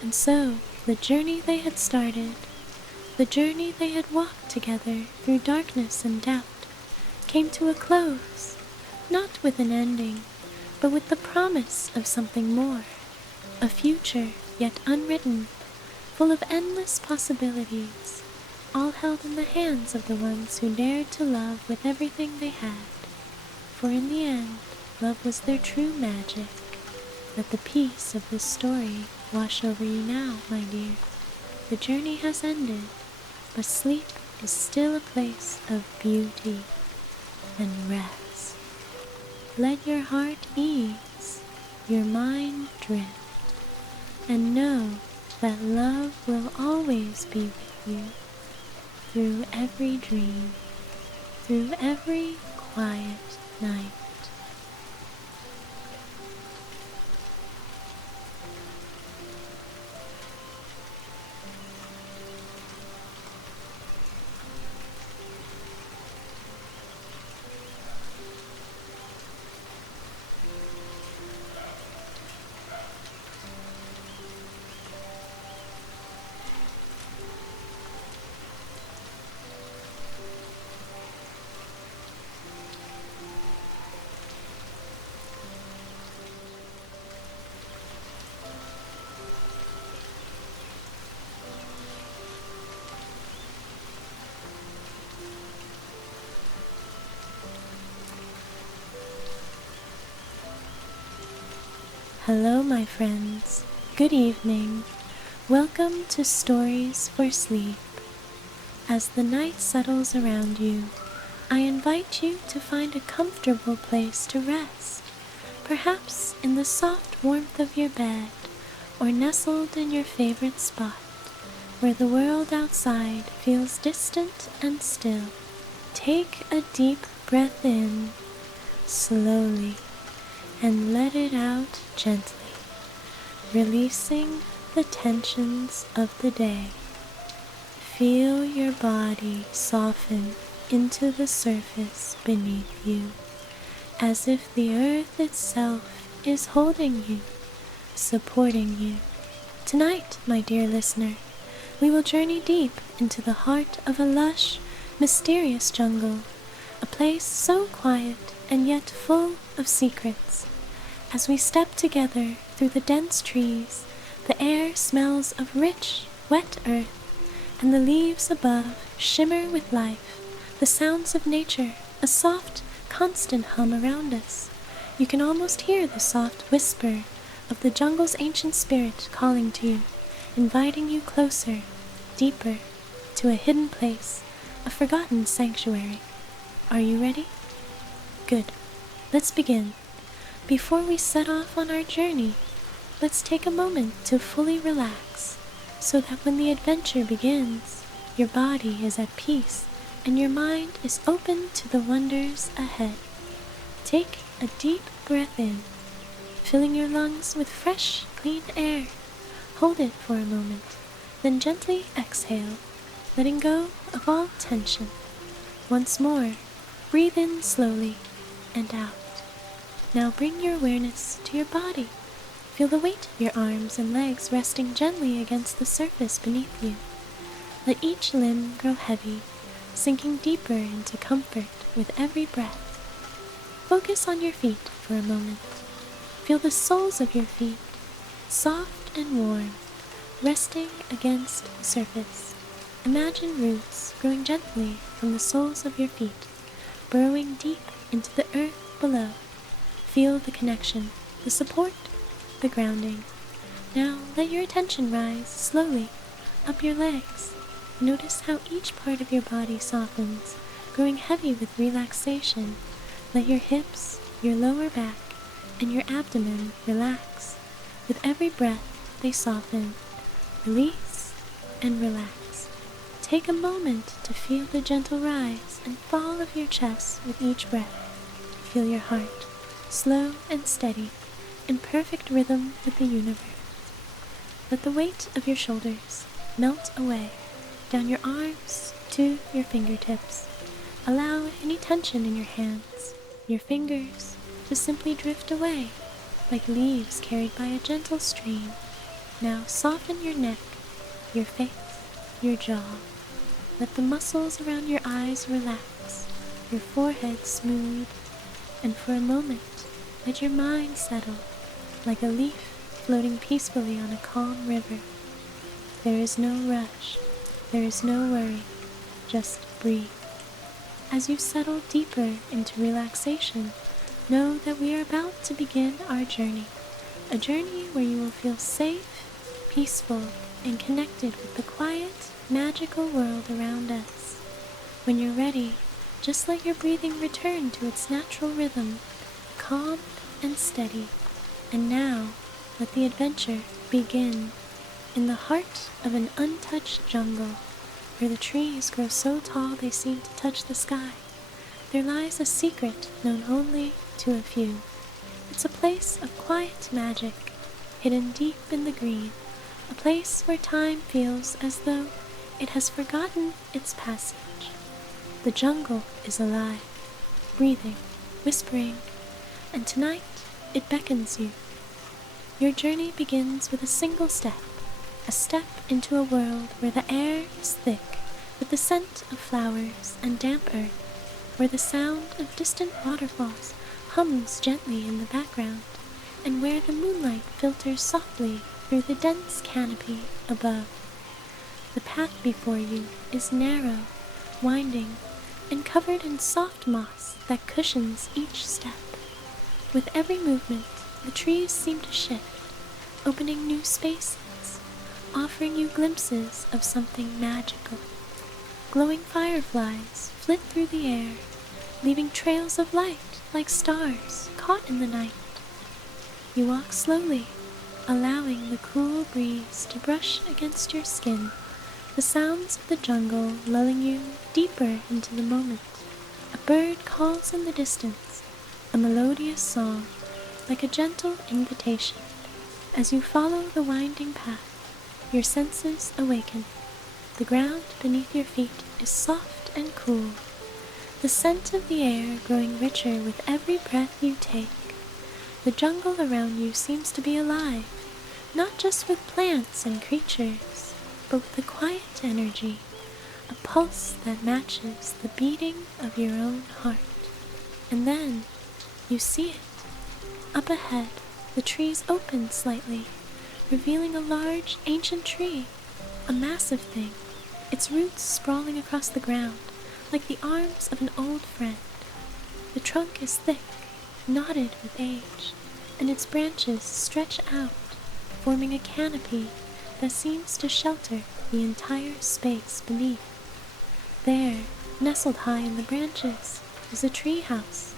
And so, the journey they had started, the journey they had walked together through darkness and doubt, came to a close, not with an ending, but with the promise of something more, a future yet unwritten, full of endless possibilities, all held in the hands of the ones who dared to love with everything they had. For in the end, love was their true magic. Let the peace of this story wash over you now, my dear. The journey has ended, but sleep is still a place of beauty and rest. Let your heart ease, your mind drift, and know that love will always be with you through every dream, through every quiet night. Hello, my friends. Good evening. Welcome to Stories for Sleep. As the night settles around you, I invite you to find a comfortable place to rest, perhaps in the soft warmth of your bed, or nestled in your favorite spot, where the world outside feels distant and still. Take a deep breath in, slowly, and let it out gently, releasing the tensions of the day. Feel your body soften into the surface beneath you, as if the earth itself is holding you, supporting you. Tonight, my dear listener, we will journey deep into the heart of a lush, mysterious jungle, a place so quiet and yet full of secrets. As we step together through the dense trees, the air smells of rich, wet earth, and the leaves above shimmer with life, the sounds of nature, a soft, constant hum around us. You can almost hear the soft whisper of the jungle's ancient spirit calling to you, inviting you closer, deeper, to a hidden place, a forgotten sanctuary. Are you ready? Good. Let's begin. Before we set off on our journey, let's take a moment to fully relax, so that when the adventure begins, your body is at peace and your mind is open to the wonders ahead. Take a deep breath in, filling your lungs with fresh, clean air. Hold it for a moment, then gently exhale, letting go of all tension. Once more, breathe in slowly and out. Now bring your awareness to your body. Feel the weight of your arms and legs resting gently against the surface beneath you. Let each limb grow heavy, sinking deeper into comfort with every breath. Focus on your feet for a moment. Feel the soles of your feet, soft and warm, resting against the surface. Imagine roots growing gently from the soles of your feet, burrowing deep into the earth below. Feel the connection, the support, the grounding. Now let your attention rise slowly up your legs. Notice how each part of your body softens, growing heavy with relaxation. Let your hips, your lower back, and your abdomen relax. With every breath, they soften, release, and relax. Take a moment to feel the gentle rise and fall of your chest with each breath. Feel your heart, slow and steady, in perfect rhythm with the universe. Let the weight of your shoulders melt away, down your arms to your fingertips. Allow any tension in your hands, your fingers, to simply drift away. like leaves carried by a gentle stream. Now soften your neck, your face, your jaw. Let the muscles around your eyes relax, your forehead smooth, and for a moment, let your mind settle, like a leaf floating peacefully on a calm river. There is no rush, there is no worry, just breathe. As you settle deeper into relaxation, know that we are about to begin our journey, a journey where you will feel safe, peaceful, and connected with the quiet, magical world around us. When you're ready, just let your breathing return to its natural rhythm, calm and steady. And now, let the adventure begin. In the heart of an untouched jungle, where the trees grow so tall they seem to touch the sky, there lies a secret known only to a few. It's a place of quiet magic, hidden deep in the green, a place where time feels as though it has forgotten its passage. The jungle is alive, breathing, whispering, and tonight it beckons you. Your journey begins with a single step, a step into a world where the air is thick with the scent of flowers and damp earth, where the sound of distant waterfalls hums gently in the background, and where the moonlight filters softly through the dense canopy above. The path before you is narrow, winding, and covered in soft moss that cushions each step. With every movement, the trees seem to shift, opening new spaces, offering you glimpses of something magical. Glowing fireflies flit through the air, leaving trails of light like stars caught in the night. You walk slowly, allowing the cool breeze to brush against your skin, the sounds of the jungle lulling you deeper into the moment. A bird calls in the distance, a melodious song, like a gentle invitation. As you follow the winding path, your senses awaken. The ground beneath your feet is soft and cool, the scent of the air growing richer with every breath you take. The jungle around you seems to be alive, not just with plants and creatures, but with a quiet energy, a pulse that matches the beating of your own heart. And then you see it. Up ahead, the trees open slightly, revealing a large, ancient tree, a massive thing, its roots sprawling across the ground like the arms of an old friend. The trunk is thick, knotted with age, and its branches stretch out, forming a canopy that seems to shelter the entire space beneath. There, nestled high in the branches, is a tree house,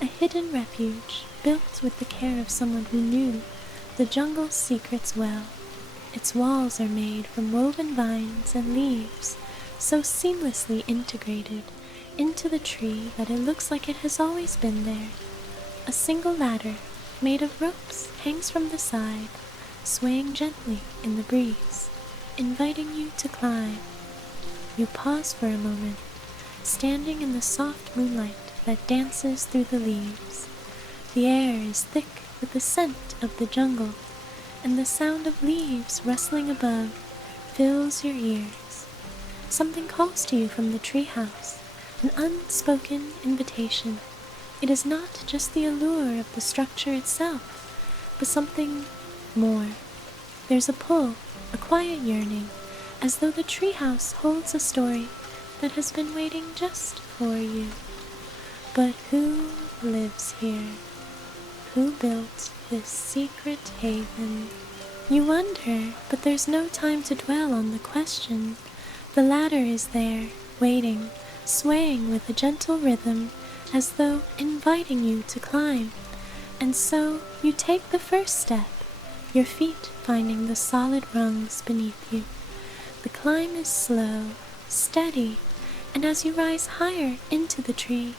a hidden refuge built with the care of someone who knew the jungle's secrets well. Its walls are made from woven vines and leaves, so seamlessly integrated into the tree that it looks like it has always been there. A single ladder, made of ropes, hangs from the side, swaying gently in the breeze, inviting you to climb. You pause for a moment, standing in the soft moonlight that dances through the leaves. The air is thick with the scent of the jungle, and the sound of leaves rustling above fills your ears. Something calls to you from the treehouse, an unspoken invitation. It is not just the allure of the structure itself, but something more. There's a pull, a quiet yearning, as though the treehouse holds a story that has been waiting just for you. But who lives here? Who built this secret haven? You wonder, but there's no time to dwell on the question. The ladder is there, waiting, swaying with a gentle rhythm, as though inviting you to climb. And so you take the first step, your feet finding the solid rungs beneath you. The climb is slow, steady, and as you rise higher into the tree,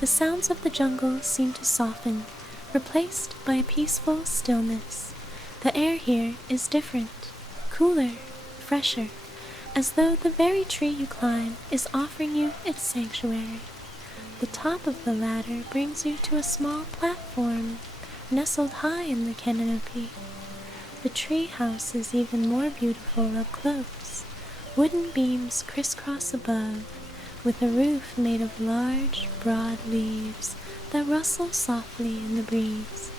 the sounds of the jungle seem to soften, replaced by a peaceful stillness. The air here is different, cooler, fresher, as though the very tree you climb is offering you its sanctuary. The top of the ladder brings you to a small platform, nestled high in the canopy. The tree house is even more beautiful up close. Wooden beams crisscross above, with a roof made of large, broad leaves that rustle softly in the breeze.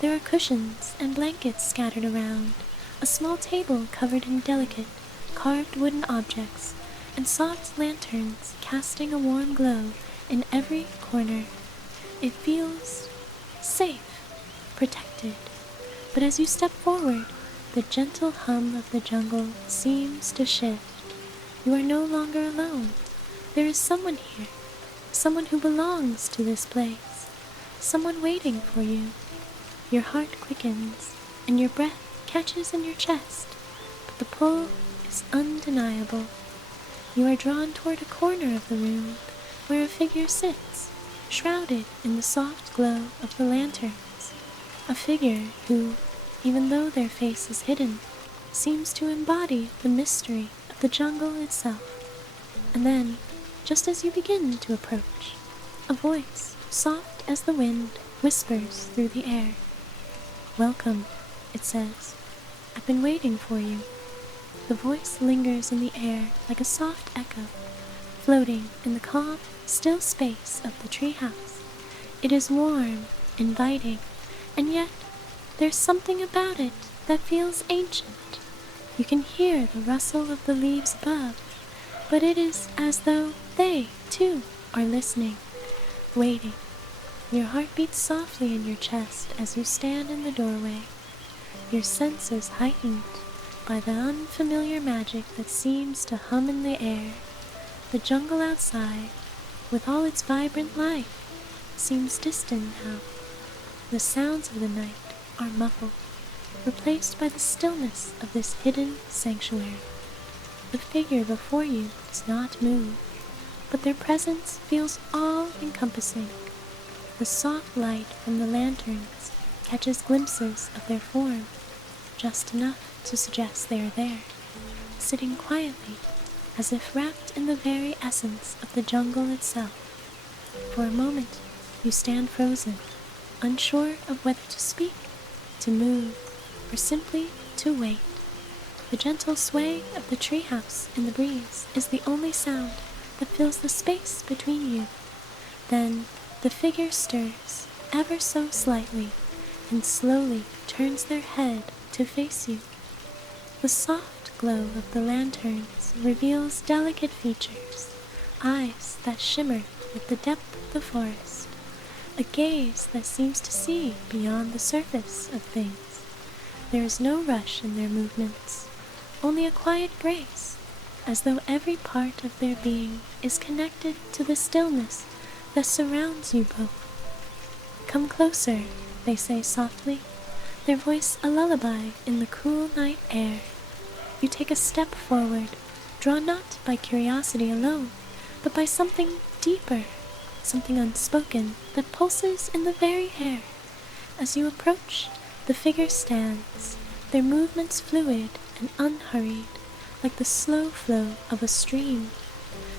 There are cushions and blankets scattered around, a small table covered in delicate, carved wooden objects, and soft lanterns casting a warm glow in every corner. It feels safe, protected, but as you step forward, the gentle hum of the jungle seems to shift. You are no longer alone. There is someone here, someone who belongs to this place, someone waiting for you. Your heart quickens, and your breath catches in your chest, but the pull is undeniable. You are drawn toward a corner of the room where a figure sits, shrouded in the soft glow of the lanterns. A figure who, even though their face is hidden, seems to embody the mystery of the jungle itself. And then, just as you begin to approach, a voice, soft as the wind, whispers through the air. "Welcome," it says. "I've been waiting for you." The voice lingers in the air like a soft echo, floating in the calm, still space of the treehouse. It is warm, inviting, and yet there's something about it that feels ancient. You can hear the rustle of the leaves above, but it is as though they, too, are listening, waiting. Your heart beats softly in your chest as you stand in the doorway, your senses heightened by the unfamiliar magic that seems to hum in the air. The jungle outside, with all its vibrant life, seems distant now. The sounds of the night are muffled, replaced by the stillness of this hidden sanctuary. The figure before you does not move, but their presence feels all-encompassing. The soft light from the lanterns catches glimpses of their form, just enough to suggest they are there, sitting quietly, as if wrapped in the very essence of the jungle itself. For a moment, you stand frozen, unsure of whether to speak, to move, or simply to wait. The gentle sway of the treehouse in the breeze is the only sound that fills the space between you. Then the figure stirs, ever so slightly, and slowly turns their head to face you. The soft glow of the lanterns reveals delicate features, eyes that shimmer with the depth of the forest, a gaze that seems to see beyond the surface of things. There is no rush in their movements, only a quiet grace, as though every part of their being is connected to the stillness that surrounds you both. "Come closer," they say softly, their voice a lullaby in the cool night air. You take a step forward, drawn not by curiosity alone, but by something deeper, something unspoken that pulses in the very air. As you approach, the figure stands, their movements fluid and unhurried, like the slow flow of a stream.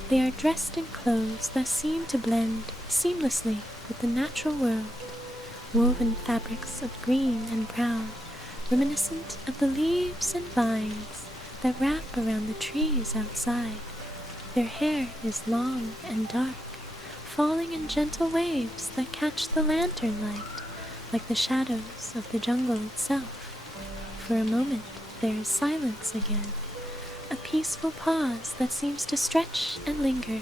They are dressed in clothes that seem to blend seamlessly with the natural world, woven fabrics of green and brown, reminiscent of the leaves and vines that wrap around the trees outside. Their hair is long and dark, falling in gentle waves that catch the lantern light, like the shadows of the jungle itself. For a moment there is silence again, a peaceful pause that seems to stretch and linger,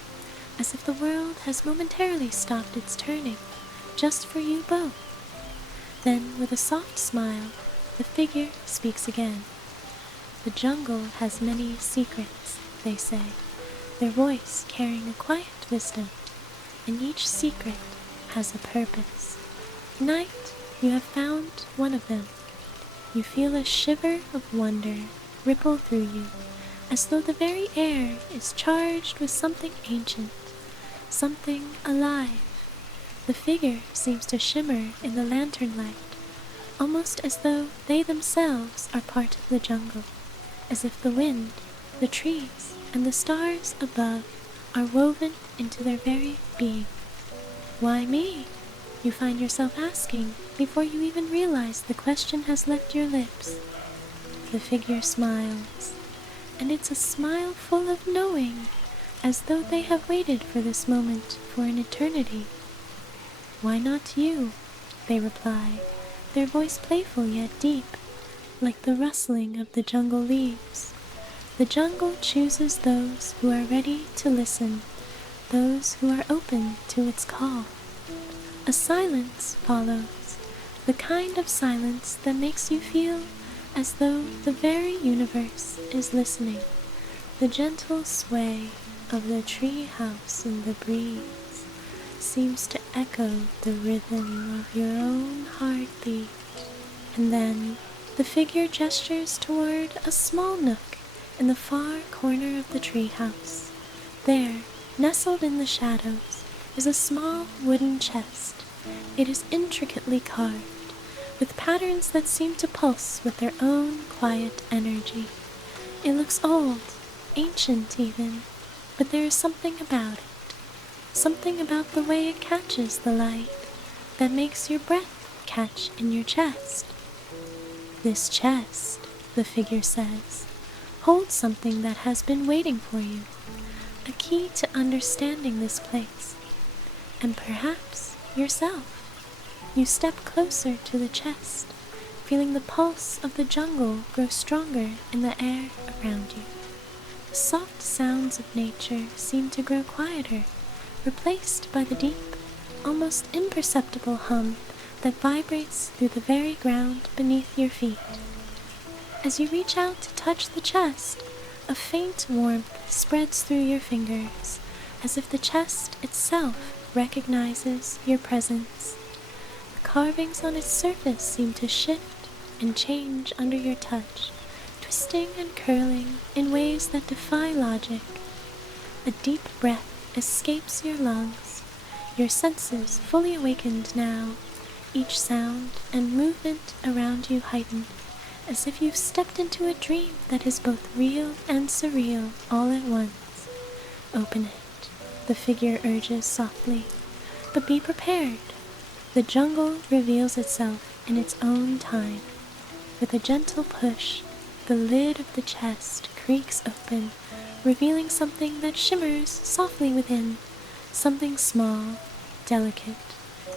as if the world has momentarily stopped its turning, just for you both. Then, with a soft smile, the figure speaks again. "The jungle has many secrets," they say, their voice carrying a quiet wisdom, and each secret has a purpose. Tonight, you have found one of them. You feel a shiver of wonder ripple through you, as though the very air is charged with something ancient, something alive. The figure seems to shimmer in the lantern light, almost as though they themselves are part of the jungle, as if the wind, the trees, and the stars above are woven into their very being. "Why me?" You find yourself asking before you even realize the question has left your lips. The figure smiles, and it's a smile full of knowing, as though they have waited for this moment for an eternity. "Why not you?" they reply, their voice playful yet deep, like the rustling of the jungle leaves. The jungle chooses those who are ready to listen, those who are open to its call. A silence follows, the kind of silence that makes you feel as though the very universe is listening. The gentle sway of the tree house in the breeze seems to echo the rhythm of your own heartbeat. And then the figure gestures toward a small nook in the far corner of the tree house. There, nestled in the shadows, is a small wooden chest. It is intricately carved, with patterns that seem to pulse with their own quiet energy. It looks old, ancient even, but there is something about it, something about the way it catches the light, that makes your breath catch in your chest. "This chest," the figure says, "holds something that has been waiting for you, a key to understanding this place, and perhaps yourself." You step closer to the chest, feeling the pulse of the jungle grow stronger in the air around you. The soft sounds of nature seem to grow quieter, replaced by the deep, almost imperceptible hum that vibrates through the very ground beneath your feet. As you reach out to touch the chest, a faint warmth spreads through your fingers, as if the chest itself recognizes your presence. The carvings on its surface seem to shift and change under your touch, twisting and curling in ways that defy logic. A deep breath escapes your lungs, your senses fully awakened now, each sound and movement around you heightened, as if you've stepped into a dream that is both real and surreal all at once. "Open it," the figure urges softly, "but be prepared." The jungle reveals itself in its own time. With a gentle push, the lid of the chest creaks open, revealing something that shimmers softly within, something small, delicate,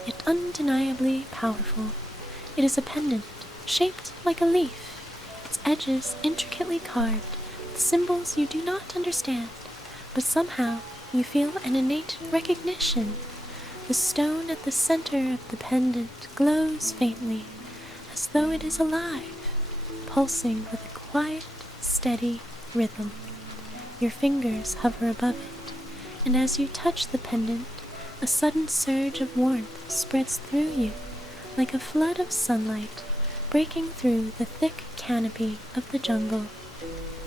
yet undeniably powerful. It is a pendant, shaped like a leaf, its edges intricately carved, with symbols you do not understand, but somehow you feel an innate recognition. The stone at the center of the pendant glows faintly, as though it is alive, pulsing with a quiet, steady rhythm. Your fingers hover above it, and as you touch the pendant, a sudden surge of warmth spreads through you, like a flood of sunlight breaking through the thick canopy of the jungle.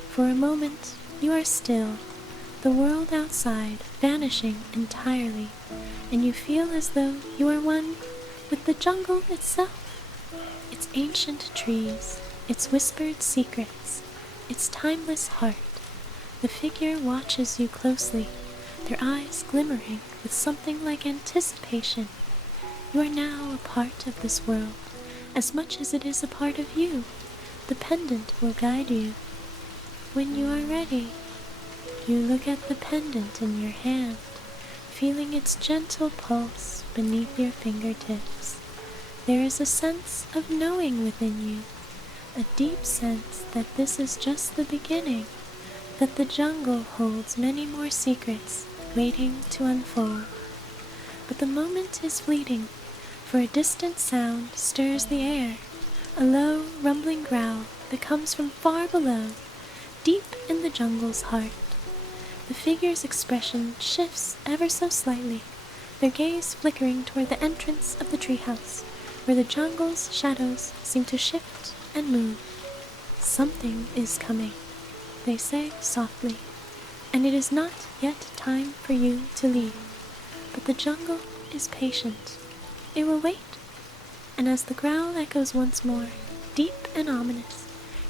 For a moment, you are still, the world outside vanishing entirely, and you feel as though you are one with the jungle itself, its ancient trees, its whispered secrets, its timeless heart. The figure watches you closely, their eyes glimmering with something like anticipation. You are now a part of this world, as much as it is a part of you. The pendant will guide you. When you are ready, you look at the pendant in your hand, feeling its gentle pulse beneath your fingertips. There is a sense of knowing within you, a deep sense that this is just the beginning, that the jungle holds many more secrets waiting to unfold. But the moment is fleeting, for a distant sound stirs the air, a low, rumbling growl that comes from far below, deep in the jungle's heart. The figure's expression shifts ever so slightly, their gaze flickering toward the entrance of the treehouse, where the jungle's shadows seem to shift and move. "Something is coming," they say softly, "and it is not yet time for you to leave." But the jungle is patient. It will wait. And as the growl echoes once more, deep and ominous,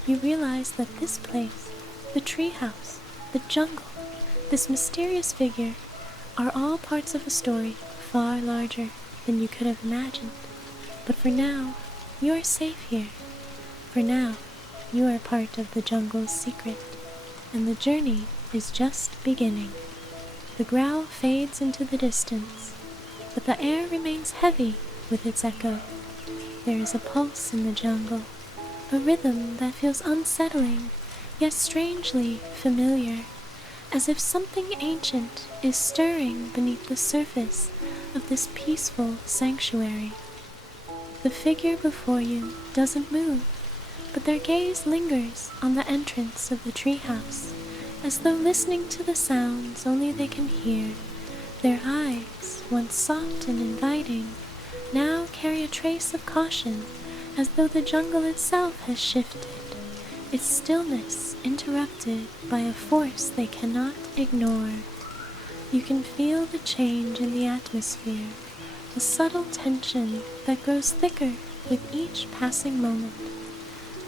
you realize that this place, the treehouse, the jungle, this mysterious figure, are all parts of a story far larger. than you could have imagined. But for now, you are safe here. For now, you are part of the jungle's secret, and the journey is just beginning. The growl fades into the distance, but the air remains heavy with its echo. There is a pulse in the jungle, a rhythm that feels unsettling, yet strangely familiar, as if something ancient is stirring beneath the surface of this peaceful sanctuary. The figure before you doesn't move, but their gaze lingers on the entrance of the treehouse, as though listening to the sounds only they can hear. Their eyes, once soft and inviting, now carry a trace of caution, as though the jungle itself has shifted, its stillness interrupted by a force they cannot ignore. You can feel the change in the atmosphere, a subtle tension that grows thicker with each passing moment.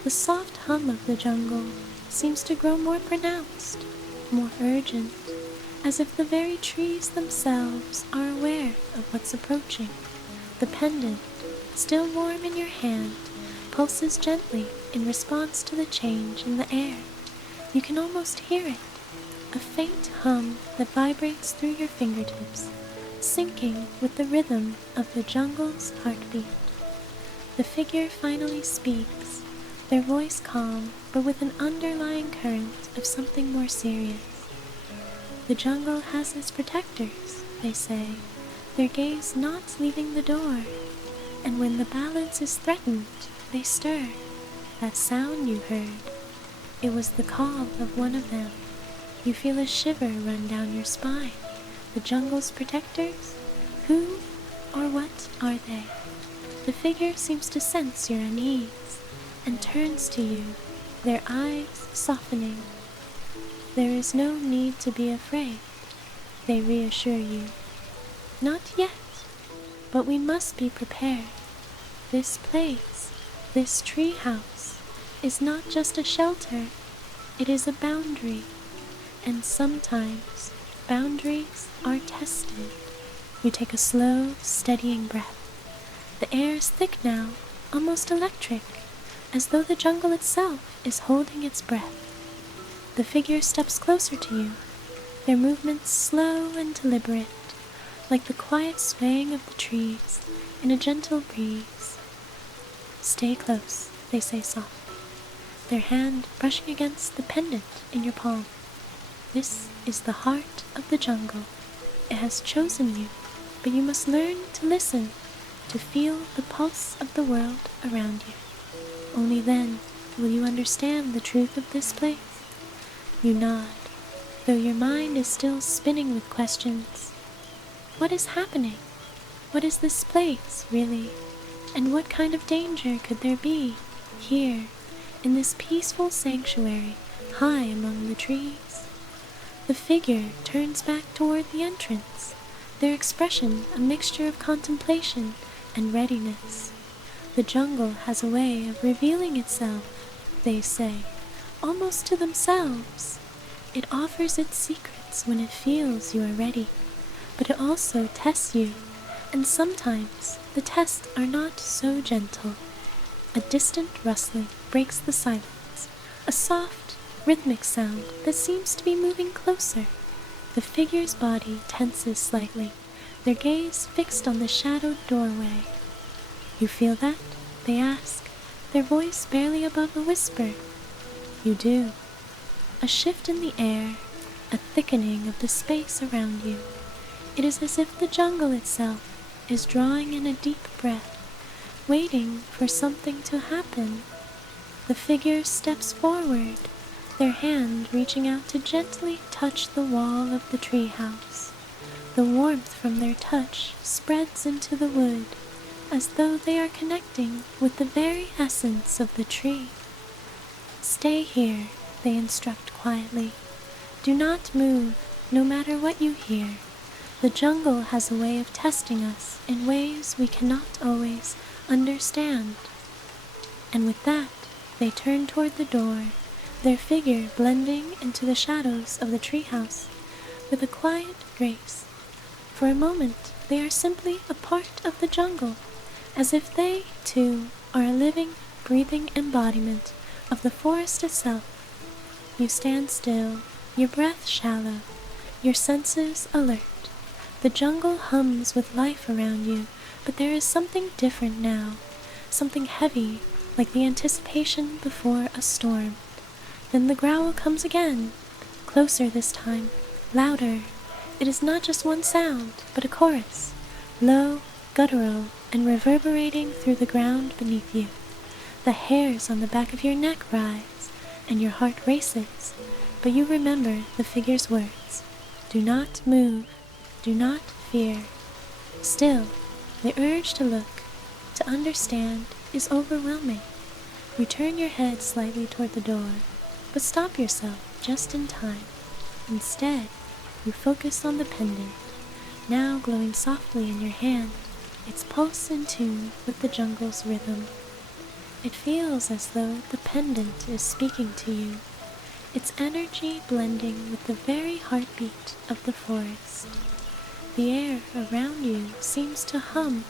The soft hum of the jungle seems to grow more pronounced, more urgent, as if the very trees themselves are aware of what's approaching. The pendant, still warm in your hand, pulses gently in response to the change in the air. You can almost hear it, a faint hum that vibrates through your fingertips, syncing with the rhythm of the jungle's heartbeat. The figure finally speaks, their voice calm, but with an underlying current of something more serious. The jungle has its protectors, they say, their gaze not leaving the door, and when the balance is threatened, they stir. That sound you heard, it was the call of one of them. You feel a shiver run down your spine. The jungle's protectors? Who or what are they? The figure seems to sense your unease and turns to you, their eyes softening. There is no need to be afraid, they reassure you. Not yet, but we must be prepared. This place, this tree house, is not just a shelter, it is a boundary, and sometimes boundaries are tested. You take a slow, steadying breath. The air is thick now, almost electric, as though the jungle itself is holding its breath. The figure steps closer to you, their movements slow and deliberate, like the quiet swaying of the trees in a gentle breeze. Stay close, they say softly, their hand brushing against the pendant in your palm. This is the heart of the jungle. It has chosen you, but you must learn to listen, to feel the pulse of the world around you. Only then will you understand the truth of this place. You nod, though your mind is still spinning with questions. What is happening? What is this place, really? And what kind of danger could there be here, in this peaceful sanctuary, high among the trees? The figure turns back toward the entrance, their expression a mixture of contemplation and readiness. The jungle has a way of revealing itself, they say, almost to themselves. It offers its secrets when it feels you are ready, but it also tests you, and sometimes the tests are not so gentle. A distant rustling breaks the silence, a soft, rhythmic sound that seems to be moving closer. The figure's body tenses slightly, their gaze fixed on the shadowed doorway. You feel that? They ask, their voice barely above a whisper. You do. A shift in the air, a thickening of the space around you. It is as if the jungle itself is drawing in a deep breath, waiting for something to happen. The figure steps forward, their hand reaching out to gently touch the wall of the treehouse. The warmth from their touch spreads into the wood, as though they are connecting with the very essence of the tree. Stay here, they instruct quietly. Do not move, no matter what you hear. The jungle has a way of testing us in ways we cannot always understand. And with that, they turn toward the door, their figure blending into the shadows of the treehouse with a quiet grace. For a moment, they are simply a part of the jungle, as if they, too, are a living, breathing embodiment of the forest itself. You stand still, your breath shallow, your senses alert. The jungle hums with life around you, but there is something different now, something heavy, like the anticipation before a storm. Then the growl comes again, closer this time, louder. It is not just one sound, but a chorus, low, guttural, and reverberating through the ground beneath you. The hairs on the back of your neck rise, and your heart races, but you remember the figure's words. Do not move, do not fear. Still, the urge to look, to understand, is overwhelming. You turn your head slightly toward the door, but stop yourself just in time. Instead, you focus on the pendant, now glowing softly in your hand, its pulse in tune with the jungle's rhythm. It feels as though the pendant is speaking to you, its energy blending with the very heartbeat of the forest. The air around you seems to hum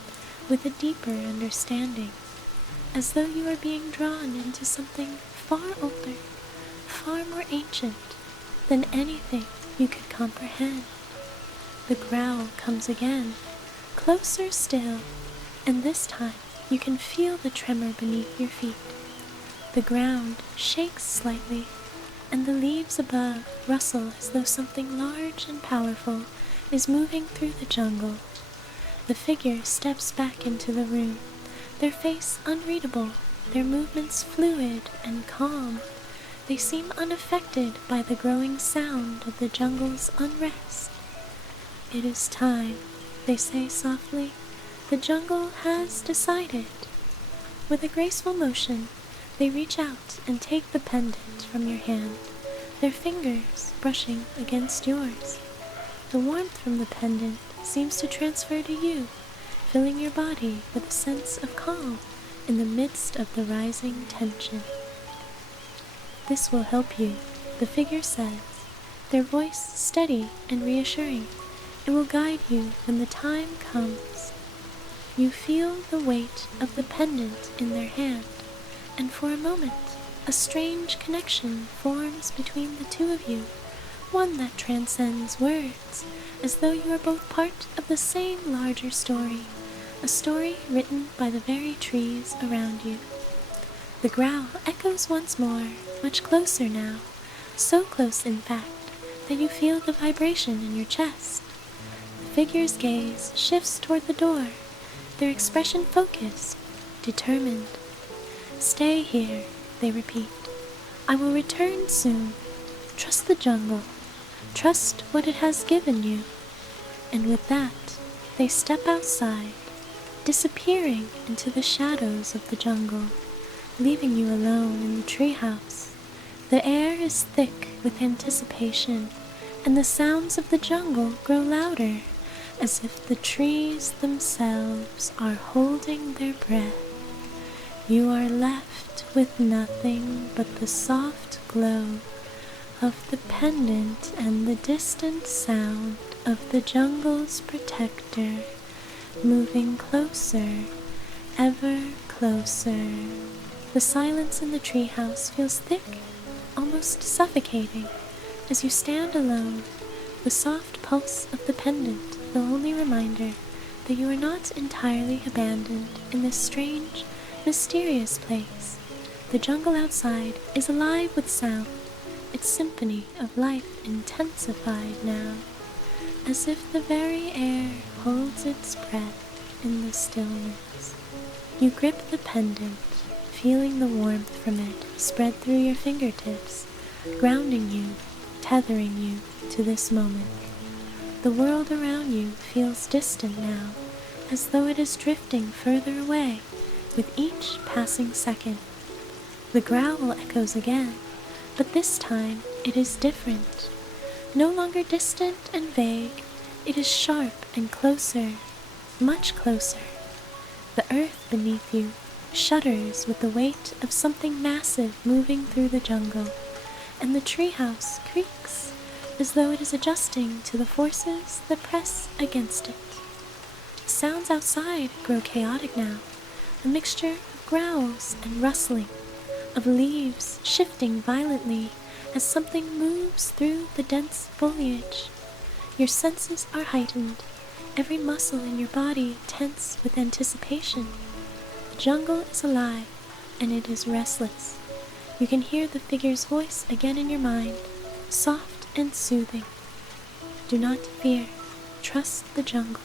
with a deeper understanding, as though you are being drawn into something far older, far more ancient than anything you could comprehend. The growl comes again, closer still, and this time you can feel the tremor beneath your feet. The ground shakes slightly, and the leaves above rustle as though something large and powerful is moving through the jungle. The figure steps back into the room, their face unreadable, their movements fluid and calm. They seem unaffected by the growing sound of the jungle's unrest. It is time, they say softly. The jungle has decided. With a graceful motion, they reach out and take the pendant from your hand, their fingers brushing against yours. The warmth from the pendant seems to transfer to you, filling your body with a sense of calm in the midst of the rising tension. This will help you, the figure says, their voice steady and reassuring. It will guide you when the time comes. You feel the weight of the pendant in their hand, and for a moment, a strange connection forms between the two of you, one that transcends words, as though you are both part of the same larger story, a story written by the very trees around you. The growl echoes once more, much closer now, so close in fact that you feel the vibration in your chest. The figure's gaze shifts toward the door, their expression focused, determined. Stay here, they repeat. I will return soon. Trust the jungle. Trust what it has given you. And with that, they step outside, disappearing into the shadows of the jungle, leaving you alone in the treehouse. The air is thick with anticipation, and the sounds of the jungle grow louder, as if the trees themselves are holding their breath. You are left with nothing but the soft glow of the pendant and the distant sound of the jungle's protector moving closer, ever closer. The silence in the treehouse feels thick, almost suffocating, as you stand alone, the soft pulse of the pendant the only reminder that you are not entirely abandoned in this strange, mysterious place. The jungle outside is alive with sound, its symphony of life intensified now, as if the very air holds its breath in the stillness. You grip the pendant, feeling the warmth from it spread through your fingertips, grounding you, tethering you to this moment. The world around you feels distant now, as though it is drifting further away with each passing second. The growl echoes again, but this time it is different. No longer distant and vague, it is sharp and closer, much closer. The earth beneath you shudders with the weight of something massive moving through the jungle, and the treehouse creaks, as though it is adjusting to the forces that press against it. The sounds outside grow chaotic now, a mixture of growls and rustling, of leaves shifting violently as something moves through the dense foliage. Your senses are heightened, every muscle in your body tense with anticipation. The jungle is alive, and it is restless. You can hear the figure's voice again in your mind, soft and soothing. Do not fear, trust the jungle.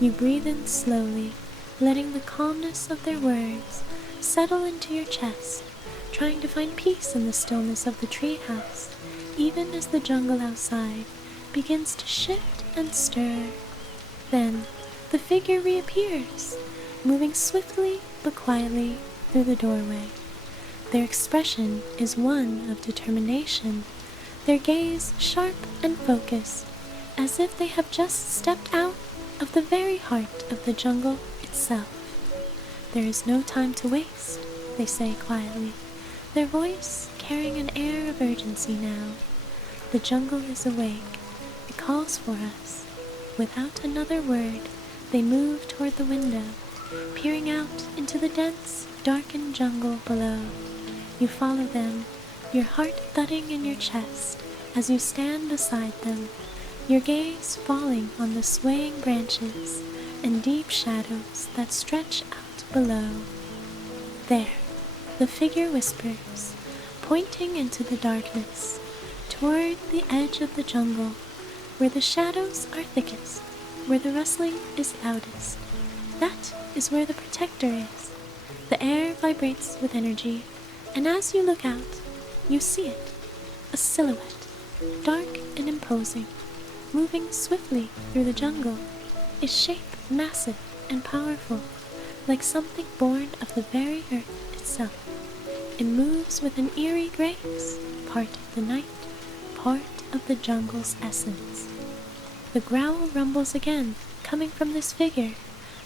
You breathe in slowly, letting the calmness of their words settle into your chest, trying to find peace in the stillness of the treehouse, even as the jungle outside begins to shift and stir. Then the figure reappears, moving swiftly but quietly through the doorway. Their expression is one of determination, their gaze sharp and focused, as if they have just stepped out of the very heart of the jungle itself. There is no time to waste, they say quietly, their voice carrying an air of urgency now. The jungle is awake. It calls for us. Without another word, they move toward the window, peering out into the dense, darkened jungle below. You follow them, your heart thudding in your chest as you stand beside them, your gaze falling on the swaying branches and deep shadows that stretch out below. There, the figure whispers, pointing into the darkness, toward the edge of the jungle, where the shadows are thickest, where the rustling is loudest. That is where the protector is. The air vibrates with energy, and as you look out, you see it, a silhouette, dark and imposing, moving swiftly through the jungle, its shape massive and powerful, like something born of the very earth itself. It moves with an eerie grace, part of the night, part of the jungle's essence. The growl rumbles again, coming from this figure,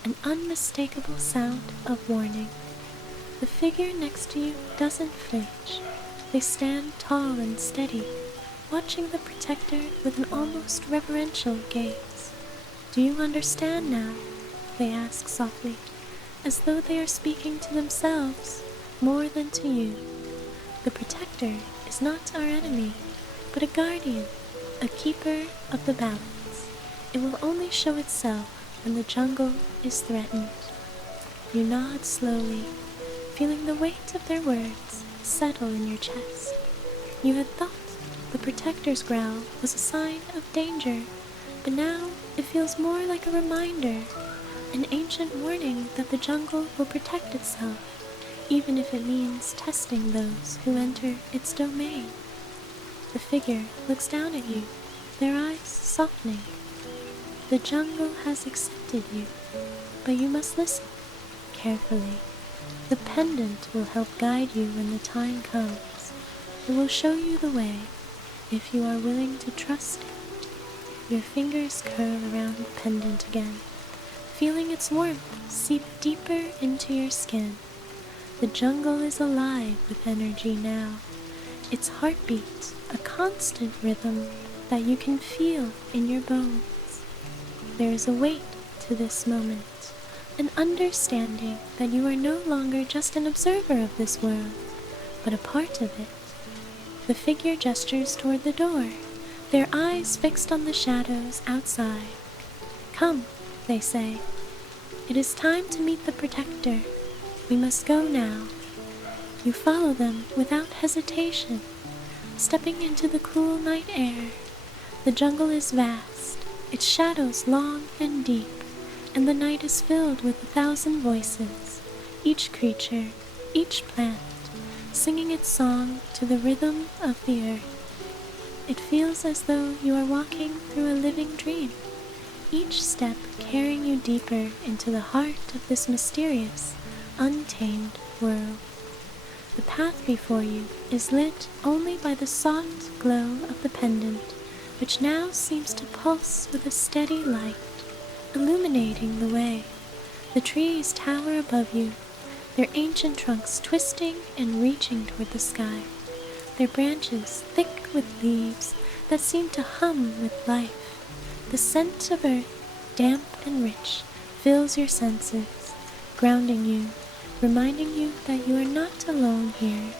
an unmistakable sound of warning. The figure next to you doesn't flinch. They stand tall and steady, watching the protector with an almost reverential gaze. Do you understand now? They ask softly, as though they are speaking to themselves more than to you. The protector is not our enemy, but a guardian, a keeper of the balance. It will only show itself when the jungle is threatened. You nod slowly, feeling the weight of their words settle in your chest. You had thought the protector's growl was a sign of danger, but now it feels more like a reminder, an ancient warning that the jungle will protect itself, even if it means testing those who enter its domain. The figure looks down at you, their eyes softening. The jungle has accepted you, but you must listen carefully. The pendant will help guide you when the time comes. It will show you the way, if you are willing to trust it. Your fingers curl around the pendant again, feeling its warmth seep deeper into your skin. The jungle is alive with energy now, its heartbeat a constant rhythm that you can feel in your bones. There is a weight to this moment, an understanding that you are no longer just an observer of this world, but a part of it. The figure gestures toward the door, their eyes fixed on the shadows outside. Come, they say. It is time to meet the protector. We must go now. You follow them without hesitation, stepping into the cool night air. The jungle is vast, its shadows long and deep, and the night is filled with 1,000 voices, each creature, each plant, singing its song to the rhythm of the earth. It feels as though you are walking through a living dream, each step carrying you deeper into the heart of this mysterious, untamed world. The path before you is lit only by the soft glow of the pendant, which now seems to pulse with a steady light, illuminating the way. The trees tower above you, their ancient trunks twisting and reaching toward the sky, their branches thick with leaves that seem to hum with life. The scent of earth, damp and rich, fills your senses, grounding you, reminding you that you are not alone here.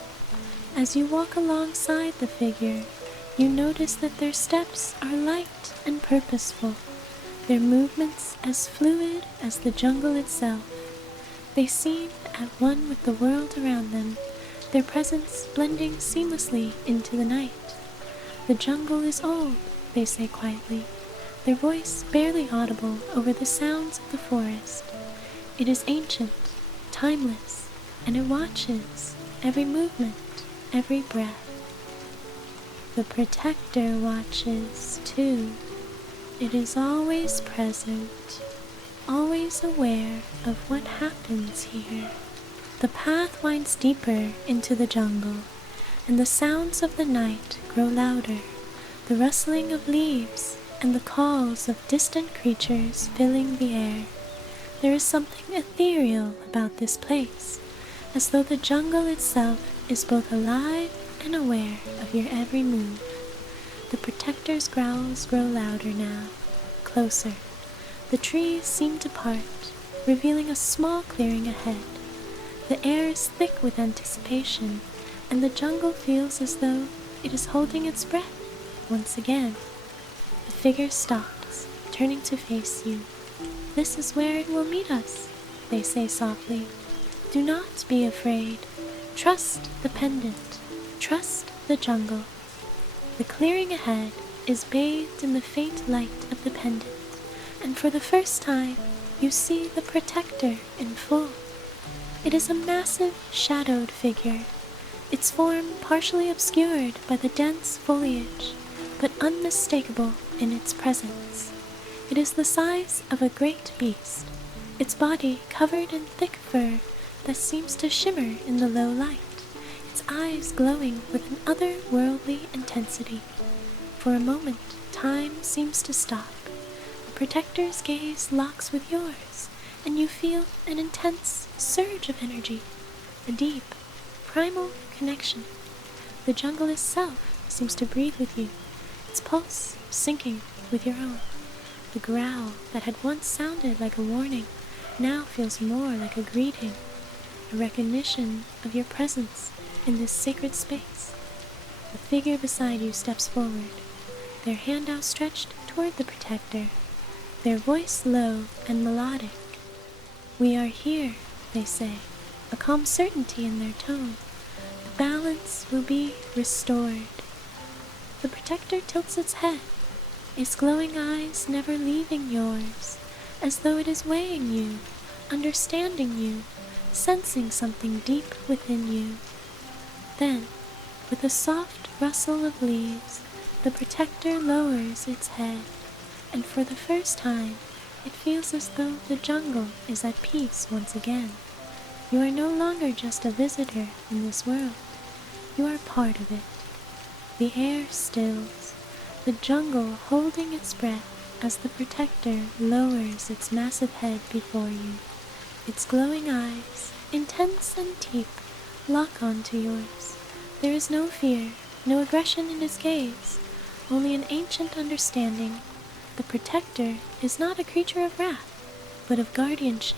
As you walk alongside the figure, you notice that their steps are light and purposeful, their movements as fluid as the jungle itself. They seem at one with the world around them, their presence blending seamlessly into the night. The jungle is old, they say quietly, their voice barely audible over the sounds of the forest. It is ancient, timeless, and it watches every movement, every breath. The protector watches too. It is always present, always aware of what happens here. The path winds deeper into the jungle, and the sounds of the night grow louder, the rustling of leaves and the calls of distant creatures filling the air. There is something ethereal about this place, as though the jungle itself is both alive and aware of your every move. The protector's growls grow louder now, closer. The trees seem to part, revealing a small clearing ahead. The air is thick with anticipation, and the jungle feels as though it is holding its breath once again. The figure stops, turning to face you. "This is where it will meet us," they say softly. "Do not be afraid. Trust the pendant. Trust the jungle." The clearing ahead is bathed in the faint light of the pendant, and for the first time you see the protector in full. It is a massive, shadowed figure, its form partially obscured by the dense foliage, but unmistakable in its presence. It is the size of a great beast, its body covered in thick fur that seems to shimmer in the low light, its eyes glowing with an otherworldly intensity. For a moment, time seems to stop. The protector's gaze locks with yours, and you feel an intense surge of energy, a deep, primal connection. The jungle itself seems to breathe with you, its pulse syncing with your own. The growl that had once sounded like a warning now feels more like a greeting, a recognition of your presence in this sacred space. The figure beside you steps forward, their hand outstretched toward the protector, their voice low and melodic. "We are here," they say, a calm certainty in their tone. "The balance will be restored." The protector tilts its head, its glowing eyes never leaving yours, as though it is weighing you, understanding you, sensing something deep within you. Then, with a soft rustle of leaves, the protector lowers its head, and for the first time, it feels as though the jungle is at peace once again. You are no longer just a visitor in this world. You are part of it. The air stills, the jungle holding its breath as the protector lowers its massive head before you. Its glowing eyes, intense and deep, lock onto yours. There is no fear, no aggression in his gaze, only an ancient understanding. The protector is not a creature of wrath, but of guardianship,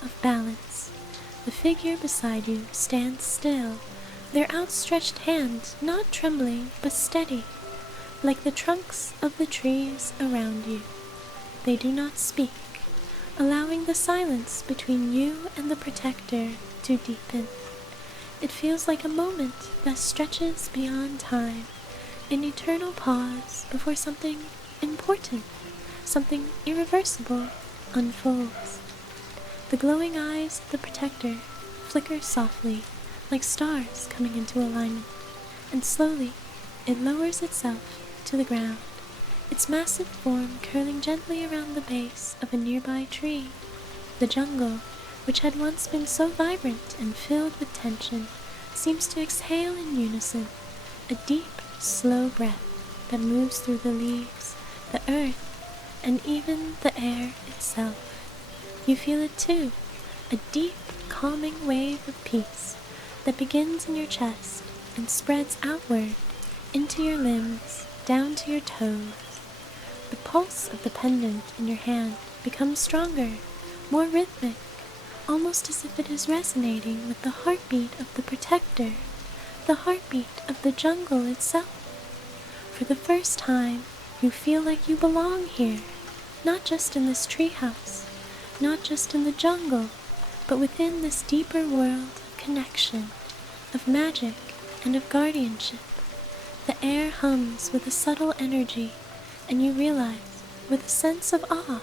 of balance. The figure beside you stands still, their outstretched hands not trembling but steady, like the trunks of the trees around you. They do not speak, allowing the silence between you and the protector to deepen. It feels like a moment that stretches beyond time, an eternal pause before something important, something irreversible, unfolds. The glowing eyes of the protector flicker softly, like stars coming into alignment, and slowly it lowers itself to the ground, its massive form curling gently around the base of a nearby tree. The jungle, which had once been so vibrant and filled with tension, seems to exhale in unison, a deep, slow breath that moves through the leaves, the earth, and even the air itself. You feel it too, a deep, calming wave of peace that begins in your chest and spreads outward into your limbs, down to your toes. The pulse of the pendant in your hand becomes stronger, more rhythmic, almost as if it is resonating with the heartbeat of the protector, the heartbeat of the jungle itself. For the first time, you feel like you belong here, not just in this treehouse, not just in the jungle, but within this deeper world of connection, of magic, and of guardianship. The air hums with a subtle energy, and you realize, with a sense of awe,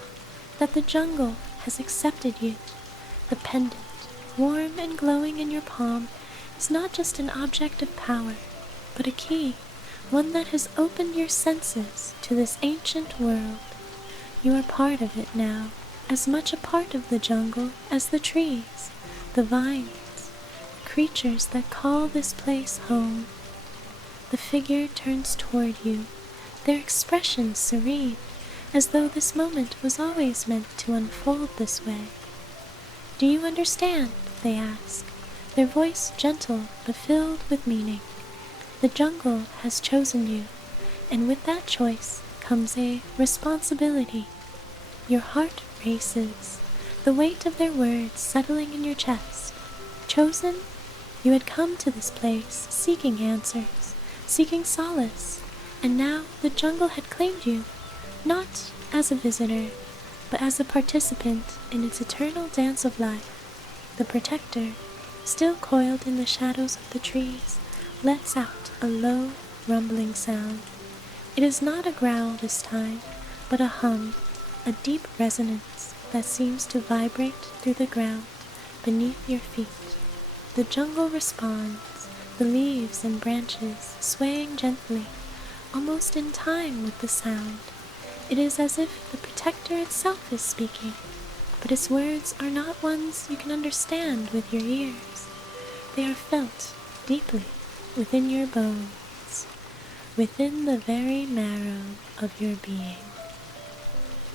that the jungle has accepted you. The pendant, warm and glowing in your palm, is not just an object of power, but a key, one that has opened your senses to this ancient world. You are part of it now, as much a part of the jungle as the trees, the vines, the creatures that call this place home. The figure turns toward you, their expression serene, as though this moment was always meant to unfold this way. "Do you understand?" they ask, their voice gentle but filled with meaning. The jungle has chosen you, and with that choice comes a responsibility. Your heart races, the weight of their words settling in your chest. Chosen? You had come to this place seeking answers, seeking solace, and now the jungle had claimed you, not as a visitor, but as a participant in its eternal dance of life. The protector, still coiled in the shadows of the trees, lets out a low, rumbling sound. It is not a growl this time, but a hum, a deep resonance that seems to vibrate through the ground beneath your feet. The jungle responds, the leaves and branches swaying gently, almost in time with the sound. It is as if the protector itself is speaking, but its words are not ones you can understand with your ears. They are felt deeply within your bones, within the very marrow of your being.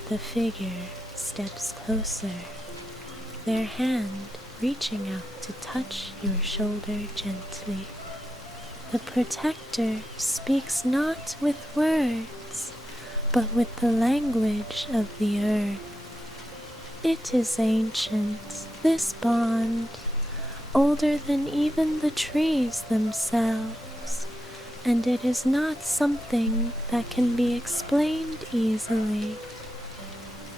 The figure steps closer, their hand reaching out to touch your shoulder gently. The protector speaks not with words, but with the language of the earth. It is ancient, this bond, older than even the trees themselves, and it is not something that can be explained easily.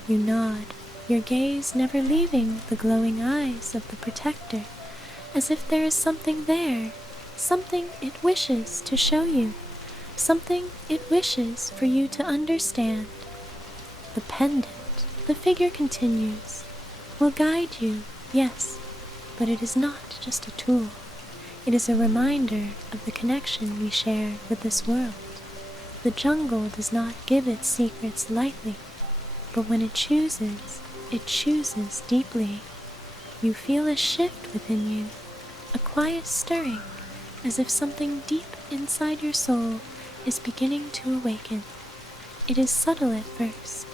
You nod, your gaze never leaving the glowing eyes of the protector, as if there is something there, something it wishes to show you, something it wishes for you to understand. The pendant, the figure continues, will guide you, yes, but it is not just a tool. It is a reminder of the connection we share with this world. The jungle does not give its secrets lightly, but when it chooses deeply. You feel a shift within you, a quiet stirring, as if something deep inside your soul is beginning to awaken. It is subtle at first,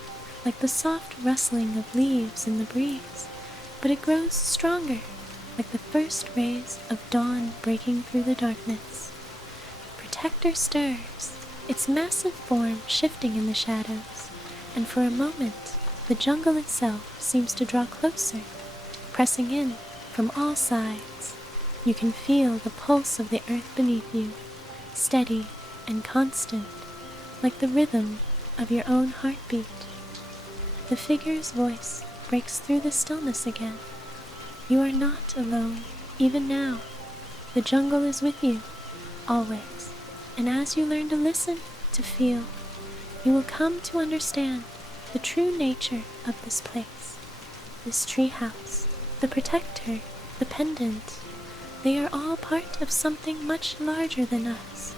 like the soft rustling of leaves in the breeze, but it grows stronger, like the first rays of dawn breaking through the darkness. Protector stirs, its massive form shifting in the shadows, and for a moment the jungle itself seems to draw closer, pressing in from all sides. You can feel the pulse of the earth beneath you, steady and constant, like the rhythm of your own heartbeat. The figure's voice breaks through the stillness again. You are not alone, even now. The jungle is with you, always, and as you learn to listen, to feel, you will come to understand the true nature of this place, this treehouse, the protector, the pendant. They are all part of something much larger than us.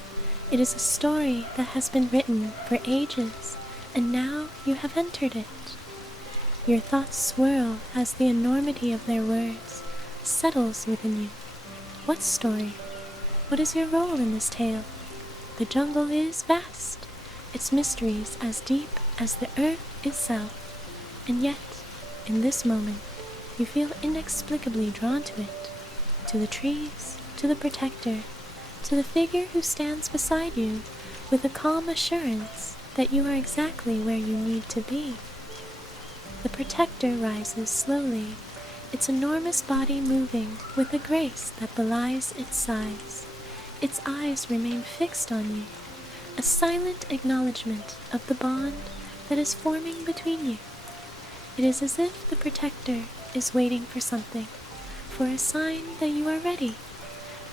It is a story that has been written for ages, and now you have entered it. Your thoughts swirl as the enormity of their words settles within you. What story? What is your role in this tale? The jungle is vast, its mysteries as deep as the earth itself, and yet, in this moment, you feel inexplicably drawn to it, to the trees, to the protector, to the figure who stands beside you, with a calm assurance that you are exactly where you need to be. The protector rises slowly, its enormous body moving with a grace that belies its size. Its eyes remain fixed on you, a silent acknowledgement of the bond that is forming between you. It is as if the protector is waiting for something, for a sign that you are ready,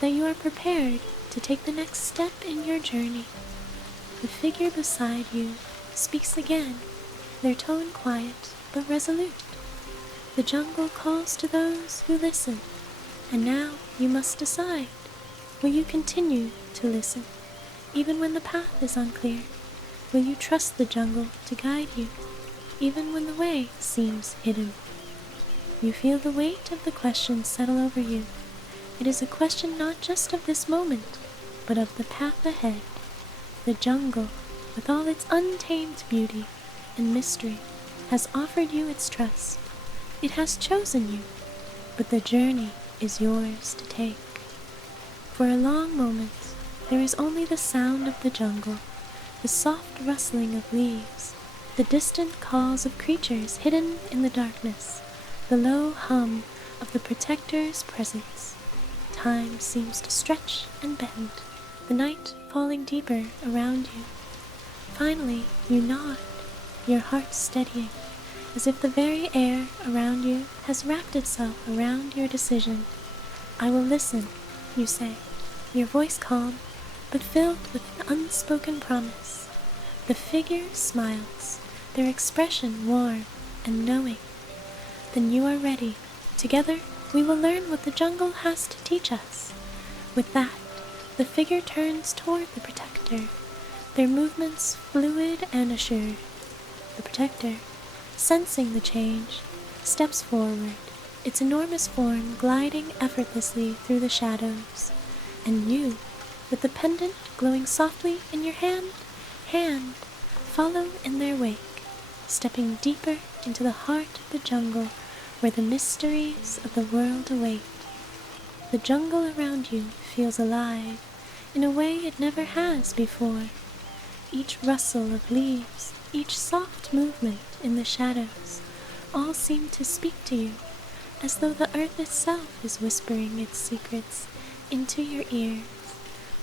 that you are prepared to take the next step in your journey. The figure beside you speaks again, their tone quiet but resolute. The jungle calls to those who listen, and now you must decide. Will you continue to listen, even when the path is unclear? Will you trust the jungle to guide you, even when the way seems hidden? You feel the weight of the question settle over you. It is a question not just of this moment, but of the path ahead. The jungle, with all its untamed beauty and mystery, has offered you its trust. It has chosen you, but the journey is yours to take. For a long moment, there is only the sound of the jungle, the soft rustling of leaves, the distant calls of creatures hidden in the darkness, the low hum of the protector's presence. Time seems to stretch and bend, the night falling deeper around you. Finally, you nod, your heart steadying, as if the very air around you has wrapped itself around your decision. I will listen, you say, your voice calm, but filled with an unspoken promise. The figure smiles, their expression warm and knowing. Then you are ready. Together, we will learn what the jungle has to teach us. With that, the figure turns toward the protector, their movements fluid and assured. The protector, sensing the change, steps forward, its enormous form gliding effortlessly through the shadows, and you, with the pendant glowing softly in your hand, follow in their wake, stepping deeper into the heart of the jungle where the mysteries of the world await. The jungle around you feels alive in a way it never has before. Each rustle of leaves, each soft movement in the shadows, all seem to speak to you, as though the earth itself is whispering its secrets into your ears.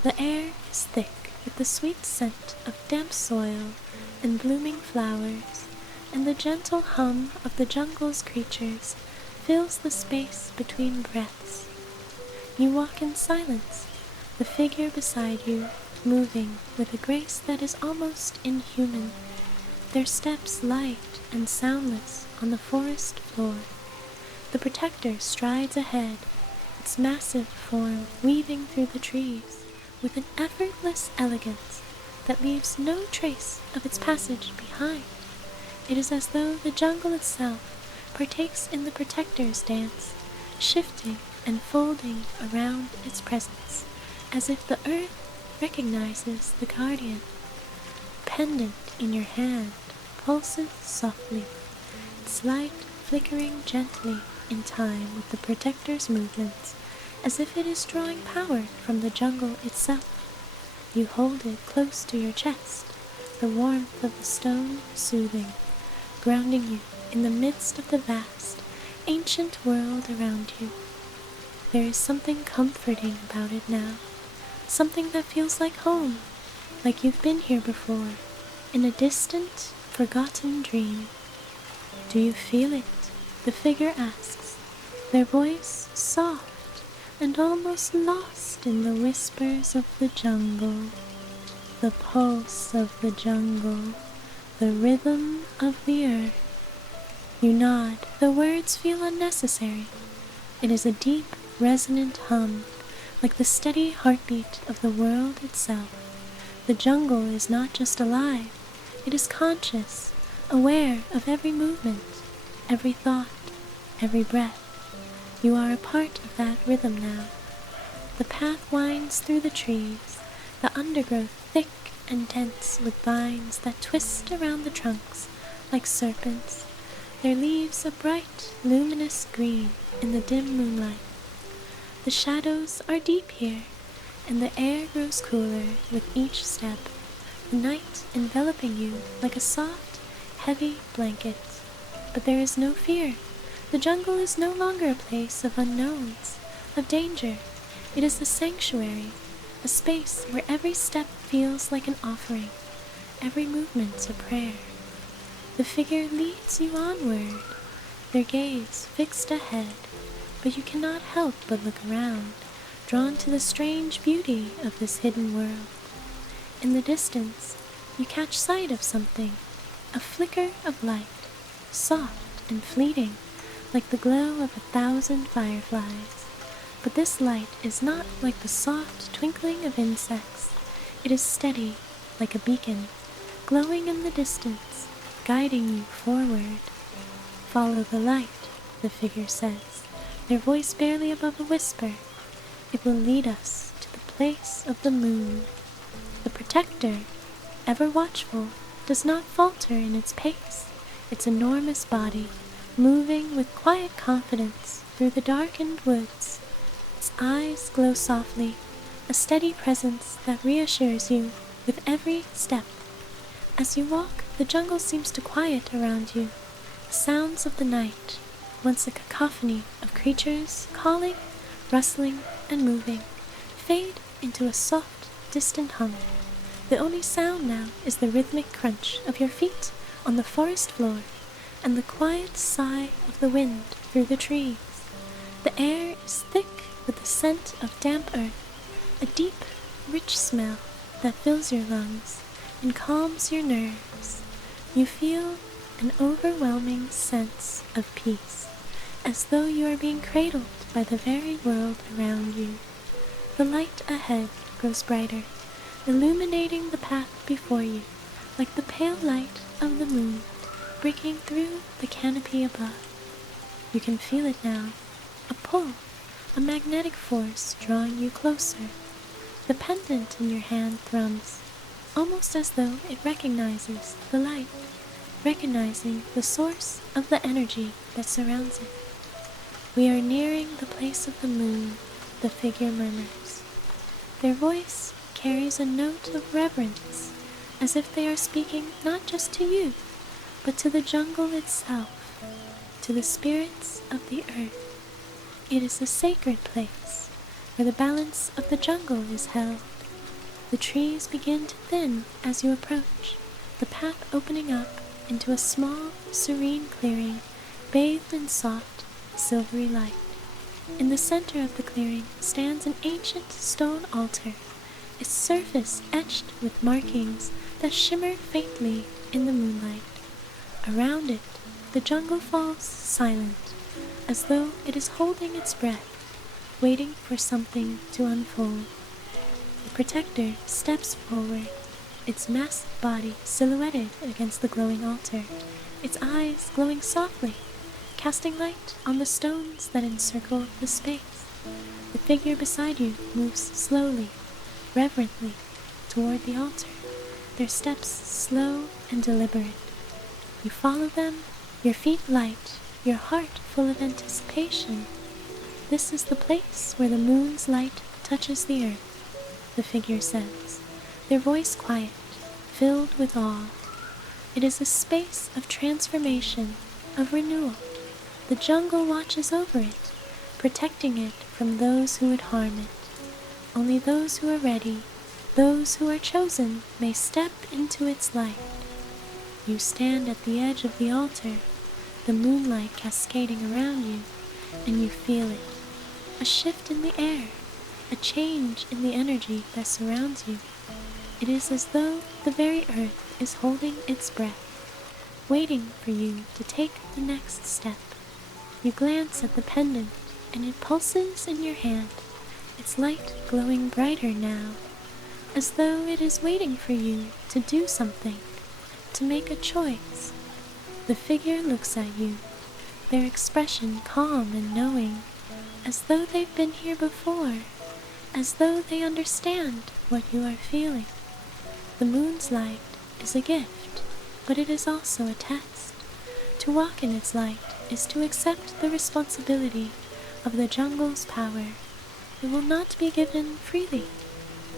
The air is thick with the sweet scent of damp soil and blooming flowers, and the gentle hum of the jungle's creatures fills the space between breaths. You walk in silence, the figure beside you moving with a grace that is almost inhuman, their steps light and soundless on the forest floor. The protector strides ahead, its massive form weaving through the trees with an effortless elegance that leaves no trace of its passage behind. It is as though the jungle itself partakes in the protector's dance, shifting and folding around its presence, as if the earth recognizes the guardian. Pendant in your hand pulses softly, its light flickering gently in time with the protector's movements, as if it is drawing power from the jungle itself. You hold it close to your chest, the warmth of the stone soothing, grounding you in the midst of the vast, ancient world around you. There is something comforting about it now, something that feels like home, like you've been here before, in a distant, forgotten dream. Do you feel it? The figure asks, their voice soft and almost lost in the whispers of the jungle, the pulse of the jungle, the rhythm of the earth. You nod. The words feel unnecessary. It is a deep, resonant hum, like the steady heartbeat of the world itself. The jungle is not just alive, it is conscious, aware of every movement, every thought, every breath. You are a part of that rhythm now. The path winds through the trees, the undergrowth thick and dense with vines that twist around the trunks like serpents, their leaves a bright, luminous green in the dim moonlight. The shadows are deep here, and the air grows cooler with each step, the night enveloping you like a soft, heavy blanket. But there is no fear. The jungle is no longer a place of unknowns, of danger. It is a sanctuary, a space where every step feels like an offering, every movement a prayer. The figure leads you onward, their gaze fixed ahead, but you cannot help but look around, drawn to the strange beauty of this hidden world. In the distance, you catch sight of something, a flicker of light, soft and fleeting, like the glow of 1,000 fireflies. But this light is not like the soft twinkling of insects. It is steady, like a beacon, glowing in the distance, guiding you forward. Follow the light, the figure says, their voice barely above a whisper. It will lead us to the place of the moon. The protector, ever watchful, does not falter in its pace, its enormous body, moving with quiet confidence through the darkened woods. Its eyes glow softly, a steady presence that reassures you with every step. As you walk, the jungle seems to quiet around you. The sounds of the night, once a cacophony of creatures calling, rustling, and moving, fade into a soft, distant hum. The only sound now is the rhythmic crunch of your feet on the forest floor and the quiet sigh of the wind through the trees. The air is thick with the scent of damp earth, a deep, rich smell that fills your lungs and calms your nerves. You feel an overwhelming sense of peace, as though you are being cradled by the very world around you. The light ahead grows brighter, illuminating the path before you, like the pale light of the moon breaking through the canopy above. You can feel it now, a pull, a magnetic force drawing you closer. The pendant in your hand thrums, almost as though it recognizes the light, recognizing the source of the energy that surrounds it. We are nearing the place of the moon, the figure murmurs. Their voice carries a note of reverence, as if they are speaking not just to you, but to the jungle itself, to the spirits of the earth. It is a sacred place, where the balance of the jungle is held. The trees begin to thin as you approach, the path opening up into a small, serene clearing, bathed in soft, silvery light. In the center of the clearing stands an ancient stone altar, its surface etched with markings that shimmer faintly in the moonlight. Around it, the jungle falls silent, as though it is holding its breath, waiting for something to unfold. The protector steps forward, its massive body silhouetted against the glowing altar, its eyes glowing softly, casting light on the stones that encircle the space. The figure beside you moves slowly, reverently, toward the altar, their steps slow and deliberate. You follow them, your feet light, your heart full of anticipation. This is the place where the moon's light touches the earth, the figure says, their voice quiet, filled with awe. It is a space of transformation, of renewal. The jungle watches over it, protecting it from those who would harm it. Only those who are ready, those who are chosen, may step into its light. You stand at the edge of the altar, the moonlight cascading around you, and you feel it. A shift in the air, a change in the energy that surrounds you. It is as though the very earth is holding its breath, waiting for you to take the next step. You glance at the pendant, and it pulses in your hand, its light glowing brighter now, as though it is waiting for you to do something, to make a choice. The figure looks at you, their expression calm and knowing, as though they've been here before, as though they understand what you are feeling. The moon's light is a gift, but it is also a test. To walk in its light is to accept the responsibility of the jungle's power. It will not be given freely.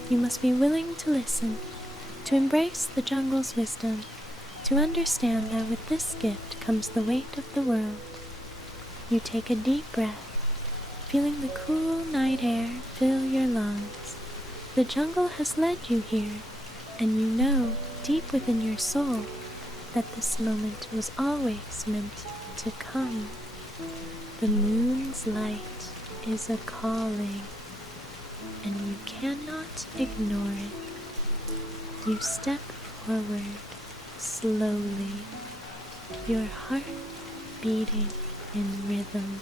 You must be willing to listen, to embrace the jungle's wisdom, to understand that with this gift comes the weight of the world. You take a deep breath, feeling the cool night air fill your lungs. The jungle has led you here, and you know deep within your soul that this moment was always meant to come. The moon's light is a calling, and you cannot ignore it. You step forward slowly, your heart beating in rhythm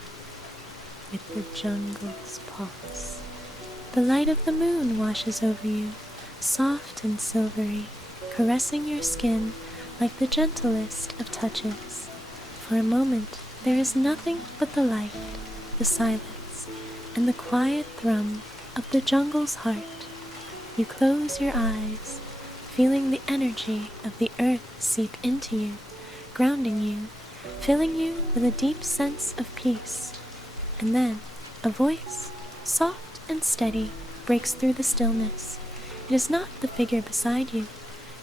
with the jungle's pulse. The light of the moon washes over you, soft and silvery, caressing your skin like the gentlest of touches. For a moment, there is nothing but the light, the silence, and the quiet thrum of the jungle's heart. You close your eyes, feeling the energy of the earth seep into you, grounding you, filling you with a deep sense of peace. And then, a voice, soft and steady, breaks through the stillness. It is not the figure beside you.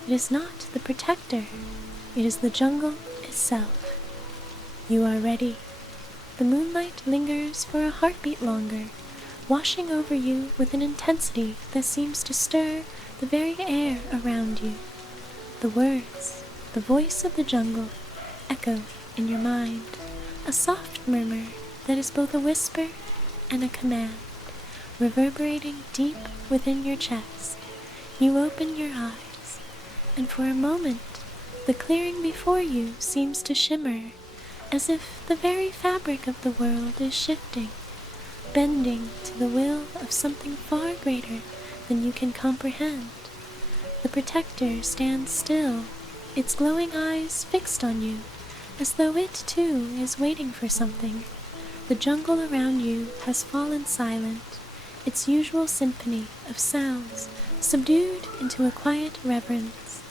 It is not the protector. It is the jungle itself. You are ready. The moonlight lingers for a heartbeat longer, washing over you with an intensity that seems to stir the very air around you. The words, the voice of the jungle, echo in your mind, a soft murmur that is both a whisper and a command, reverberating deep within your chest. You open your eyes, and for a moment, the clearing before you seems to shimmer, as if the very fabric of the world is shifting, bending to the will of something far greater than you can comprehend. The protector stands still, its glowing eyes fixed on you, as though it too is waiting for something. The jungle around you has fallen silent, its usual symphony of sounds subdued into a quiet reverence.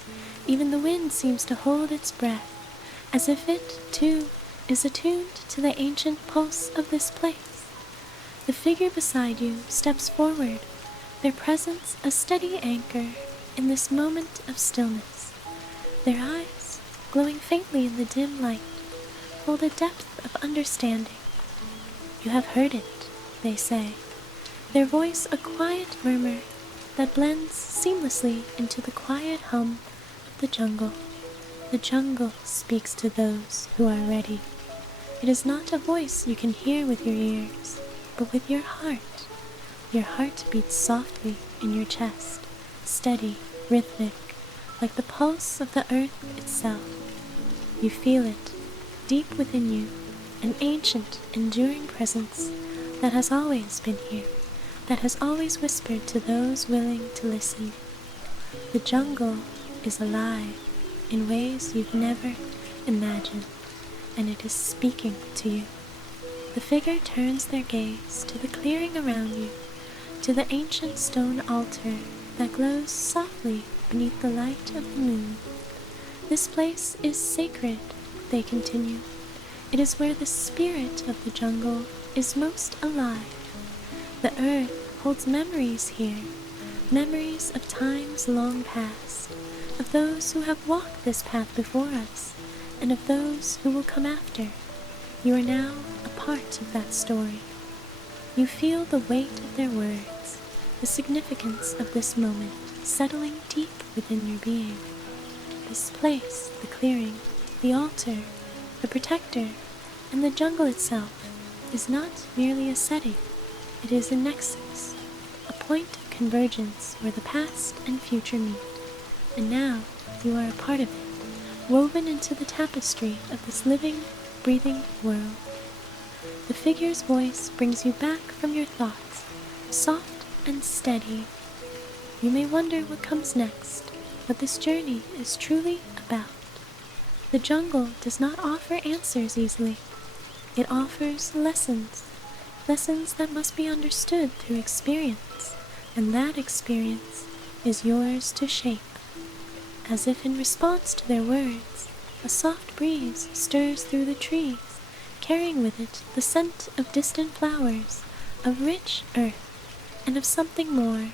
Even the wind seems to hold its breath, as if it, too, is attuned to the ancient pulse of this place. The figure beside you steps forward, their presence a steady anchor in this moment of stillness. Their eyes, glowing faintly in the dim light, hold a depth of understanding. You have heard it, they say, their voice a quiet murmur that blends seamlessly into the quiet hum of the jungle. The jungle speaks to those who are ready. It is not a voice you can hear with your ears, but with your heart. Your heart beats softly in your chest, steady, rhythmic, like the pulse of the earth itself. You feel it, deep within you, an ancient, enduring presence that has always been here, that has always whispered to those willing to listen. The jungle is alive in ways you've never imagined, and it is speaking to you. The figure turns their gaze to the clearing around you, to the ancient stone altar that glows softly beneath the light of the moon. This place is sacred, they continue. It is where the spirit of the jungle is most alive. The earth holds memories here, memories of times long past, of those who have walked this path before us, and of those who will come after. You are now a part of that story. You feel the weight of their words, the significance of this moment settling deep within your being. This place, the clearing, the altar, the protector, and the jungle itself is not merely a setting. It is a nexus, a point of convergence where the past and future meet. And now you are a part of it, woven into the tapestry of this living, breathing world. The figure's voice brings you back from your thoughts, soft and steady. You may wonder what comes next, what this journey is truly about. The jungle does not offer answers easily. It offers lessons, lessons that must be understood through experience, and that experience is yours to shape. As if in response to their words, a soft breeze stirs through the trees, carrying with it the scent of distant flowers, of rich earth, and of something more,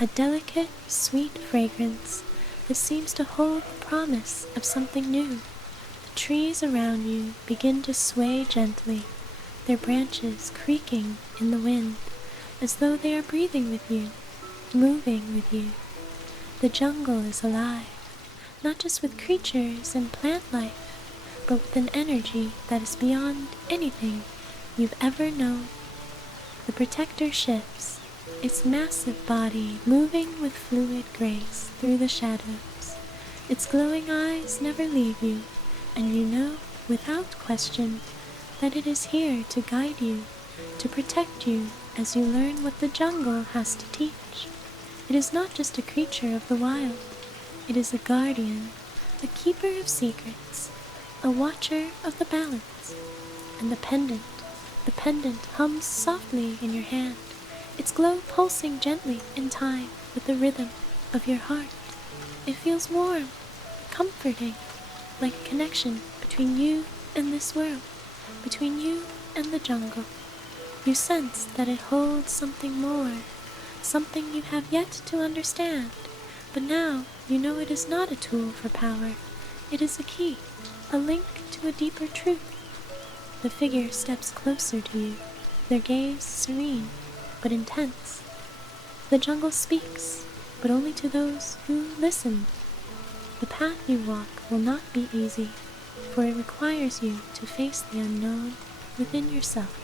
a delicate, sweet fragrance This seems to hold the promise of something new. The trees around you begin to sway gently, their branches creaking in the wind, as though they are breathing with you, moving with you. The jungle is alive, not just with creatures and plant life, but with an energy that is beyond anything you've ever known. The protector shifts, its massive body moving with fluid grace through the shadows. Its glowing eyes never leave you, and you know, without question, that it is here to guide you, to protect you as you learn what the jungle has to teach. It is not just a creature of the wild. It is a guardian, a keeper of secrets, a watcher of the balance. And the pendant hums softly in your hand, its glow pulsing gently in time with the rhythm of your heart. It feels warm, comforting, like a connection between you and this world, between you and the jungle. You sense that it holds something more, something you have yet to understand, but now you know it is not a tool for power. It is a key, a link to a deeper truth. The figure steps closer to you, their gaze serene but intense. The jungle speaks, but only to those who listen. The path you walk will not be easy, for it requires you to face the unknown within yourself.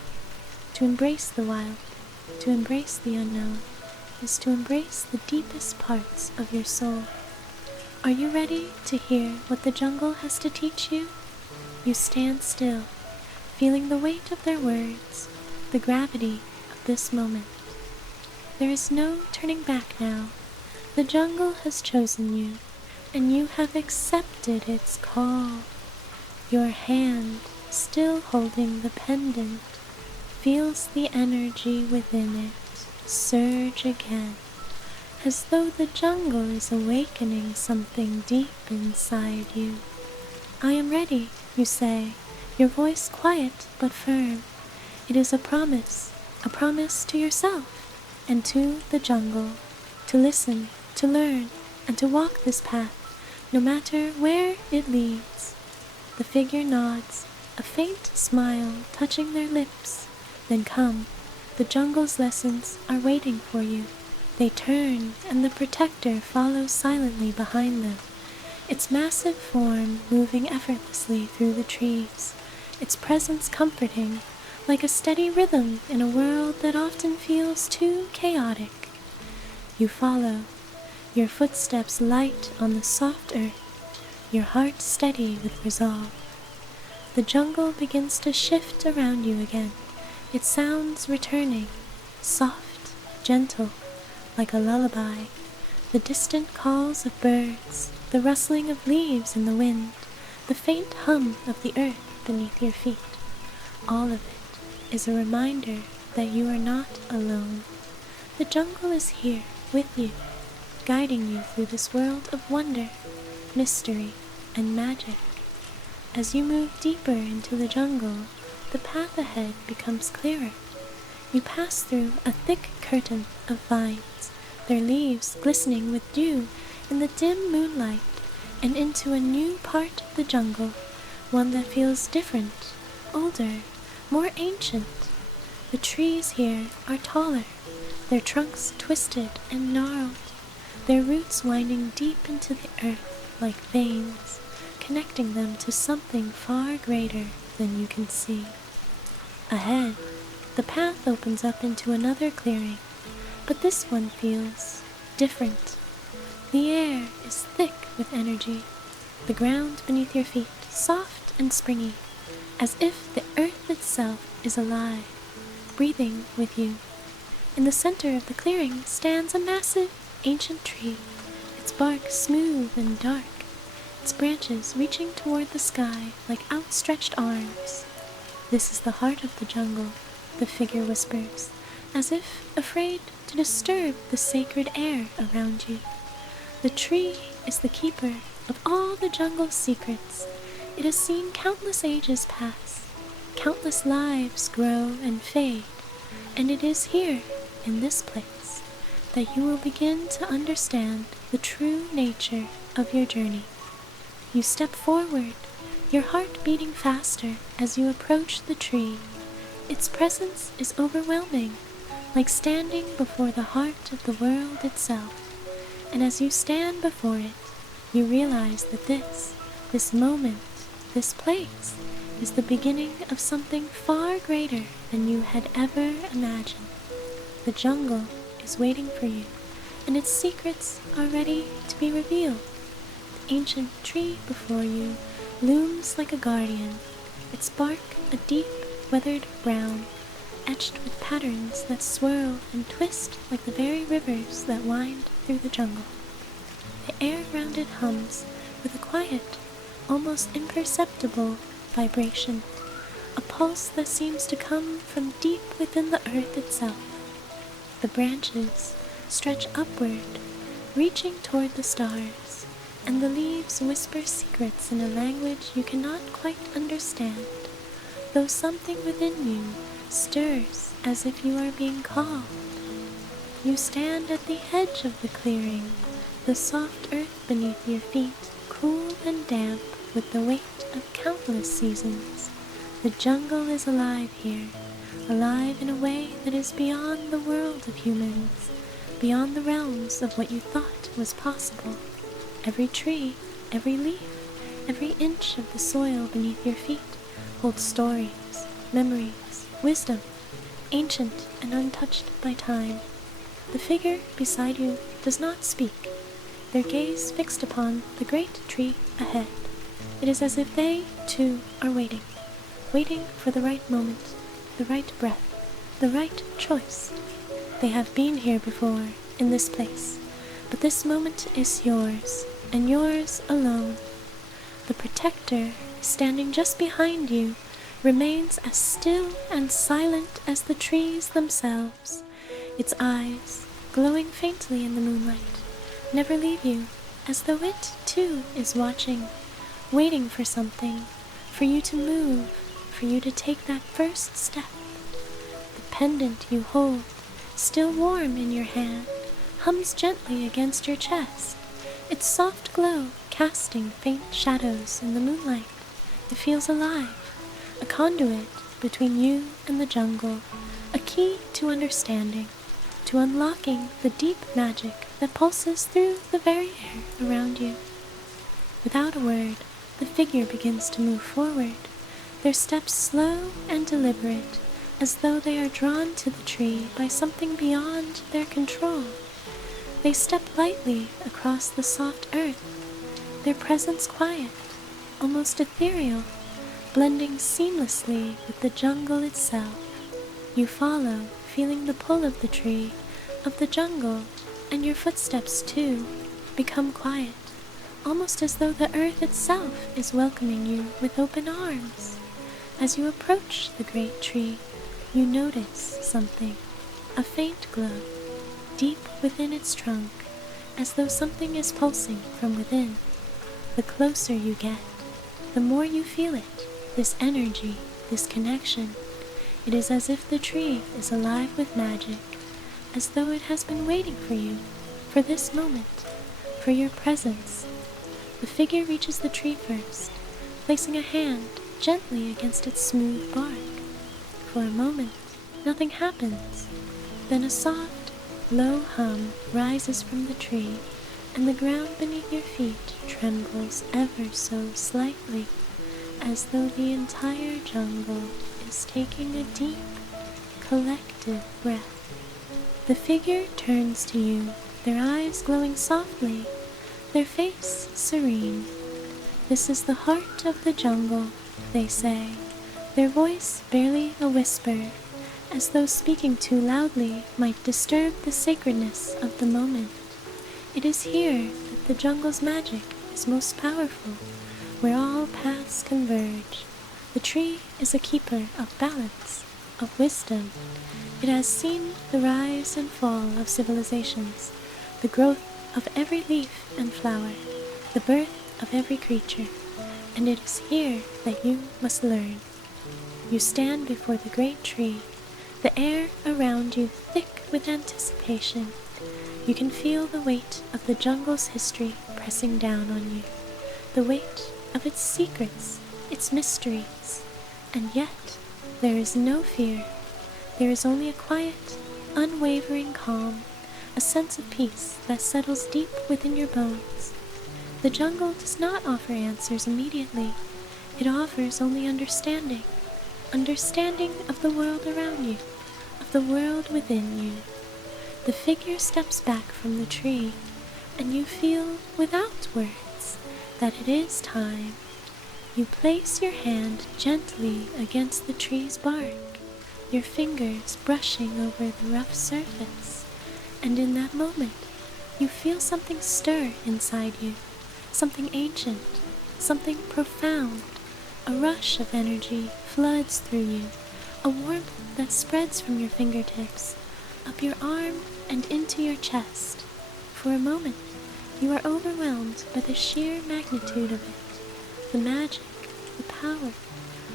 To embrace the wild, to embrace the unknown, is to embrace the deepest parts of your soul. Are you ready to hear what the jungle has to teach you? You stand still, feeling the weight of their words, the gravity of this moment. There is no turning back now. The jungle has chosen you, and you have accepted its call. Your hand, still holding the pendant, feels the energy within it surge again, as though the jungle is awakening something deep inside you. I am ready, you say, your voice quiet but firm. It is a promise to yourself and to the jungle, to listen, to learn, and to walk this path, no matter where it leads. The figure nods, a faint smile touching their lips. Then come, the jungle's lessons are waiting for you. They turn, and the protector follows silently behind them, its massive form moving effortlessly through the trees, its presence comforting, like a steady rhythm in a world that often feels too chaotic. You follow, your footsteps light on the soft earth, your heart steady with resolve. The jungle begins to shift around you again, its sounds returning, soft, gentle, like a lullaby. The distant calls of birds, the rustling of leaves in the wind, the faint hum of the earth beneath your feet. All of it is a reminder that you are not alone. The jungle is here with you, guiding you through this world of wonder, mystery, and magic. As you move deeper into the jungle, the path ahead becomes clearer. You pass through a thick curtain of vines, their leaves glistening with dew in the dim moonlight, and into a new part of the jungle, one that feels different, older, more ancient. The trees here are taller, their trunks twisted and gnarled, their roots winding deep into the earth like veins, connecting them to something far greater than you can see. Ahead, the path opens up into another clearing, but this one feels different. The air is thick with energy, the ground beneath your feet soft and springy, as if the earth itself is alive, breathing with you. In the center of the clearing stands a massive, ancient tree, its bark smooth and dark, its branches reaching toward the sky like outstretched arms. This is the heart of the jungle, the figure whispers, as if afraid to disturb the sacred air around you. The tree is the keeper of all the jungle's secrets. It has seen countless ages pass, countless lives grow and fade, and it is here, in this place, that you will begin to understand the true nature of your journey. You step forward, your heart beating faster as you approach the tree. Its presence is overwhelming, like standing before the heart of the world itself. And as you stand before it, you realize that this moment, this place, is the beginning of something far greater than you had ever imagined. The jungle is waiting for you, and its secrets are ready to be revealed. The ancient tree before you looms like a guardian, its bark a deep, weathered brown, etched with patterns that swirl and twist like the very rivers that wind through the jungle. The air around it hums with a quiet, almost imperceptible vibration, a pulse that seems to come from deep within the earth itself. The branches stretch upward, reaching toward the stars, and the leaves whisper secrets in a language you cannot quite understand, though something within you stirs as if you are being called. You stand at the edge of the clearing, the soft earth beneath your feet cool and damp with the weight of countless seasons. The jungle is alive here, alive in a way that is beyond the world of humans, beyond the realms of what you thought was possible. Every tree, every leaf, every inch of the soil beneath your feet holds stories, memories, wisdom, ancient and untouched by time. The figure beside you does not speak, their gaze fixed upon the great tree ahead. It is as if they, too, are waiting for the right moment, the right breath, the right choice. They have been here before, in this place, but this moment is yours, and yours alone. The protector, standing just behind you, remains as still and silent as the trees themselves. Its eyes, glowing faintly in the moonlight, never leave you, as though it, too, is watching, waiting for something, for you to move, for you to take that first step. The pendant you hold, still warm in your hand, hums gently against your chest, its soft glow casting faint shadows in the moonlight. It feels alive, a conduit between you and the jungle, a key to understanding, to unlocking the deep magic that pulses through the very air around you. Without a word, the figure begins to move forward, their steps slow and deliberate, as though they are drawn to the tree by something beyond their control. They step lightly across the soft earth, their presence quiet, almost ethereal, blending seamlessly with the jungle itself. You follow, feeling the pull of the tree, of the jungle, and your footsteps, too, become quiet, almost as though the earth itself is welcoming you with open arms. As you approach the great tree, you notice something, a faint glow, deep within its trunk, as though something is pulsing from within. The closer you get, the more you feel it, this energy, this connection. It is as if the tree is alive with magic, as though it has been waiting for you, for this moment, for your presence. The figure reaches the tree first, placing a hand gently against its smooth bark. For a moment, nothing happens. Then a soft, low hum rises from the tree, and the ground beneath your feet trembles ever so slightly, as though the entire jungle is taking a deep, collective breath. The figure turns to you, their eyes glowing softly, their face serene. "This is the heart of the jungle," they say, their voice barely a whisper, as though speaking too loudly might disturb the sacredness of the moment. It is here that the jungle's magic is most powerful, where all paths converge. The tree is a keeper of balance, of wisdom. It has seen the rise and fall of civilizations, the growth of every leaf and flower, the birth of every creature, and it is here that you must learn. You stand before the great tree, the air around you thick with anticipation, You can feel the weight of the jungle's history pressing down on you, the weight of its secrets, its mysteries, and yet there is no fear. There is only a quiet, unwavering calm, a sense of peace that settles deep within your bones. The jungle does not offer answers immediately. It offers only understanding, understanding of the world around you, of the world within you. The figure steps back from the tree, and you feel, without words, that it is time. You place your hand gently against the tree's bark, your fingers brushing over the rough surface, and in that moment, you feel something stir inside you, something ancient, something profound. A rush of energy floods through you, a warmth that spreads from your fingertips, up your arm and into your chest. For a moment, you are overwhelmed by the sheer magnitude of it, the magic, the power,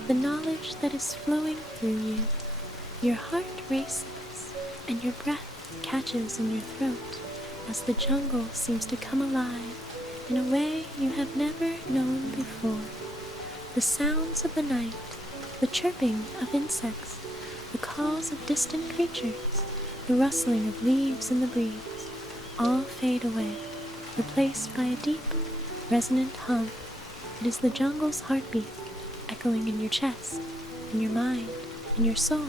the knowledge that is flowing through you. Your heart races, and your breath catches in your throat as the jungle seems to come alive in a way you have never known before. The sounds of the night, the chirping of insects, the calls of distant creatures, the rustling of leaves in the breeze, all fade away, replaced by a deep, resonant hum. It is the jungle's heartbeat, echoing in your chest, in your mind, in your soul.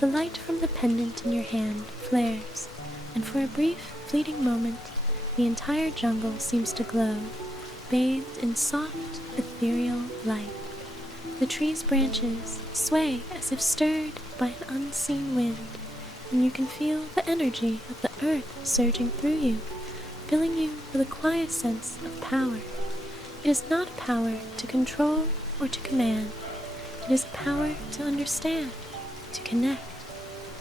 The light from the pendant in your hand flares, and for a brief, fleeting moment, the entire jungle seems to glow, bathed in soft, ethereal light. The tree's branches sway as if stirred by an unseen wind, and you can feel the energy of the earth surging through you, filling you with a quiet sense of power. It is not a power to control or to command. It is a power to understand, to connect,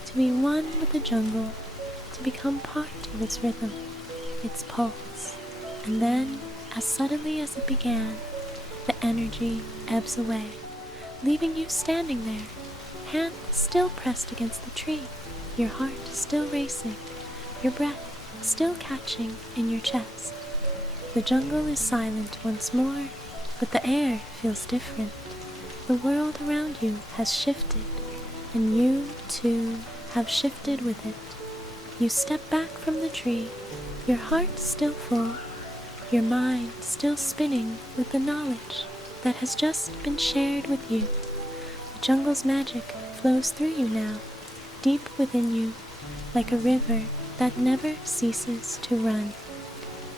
to be one with the jungle, to become part of its rhythm, its pulse. And then, as suddenly as it began, the energy ebbs away, leaving you standing there, hand still pressed against the tree, your heart still racing, your breath still catching in your chest. The jungle is silent once more, but the air feels different. The world around you has shifted, and you, too, have shifted with it. You step back from the tree, your heart still full, your mind still spinning with the knowledge that has just been shared with you. The jungle's magic flows through you now, deep within you, like a river that never ceases to run.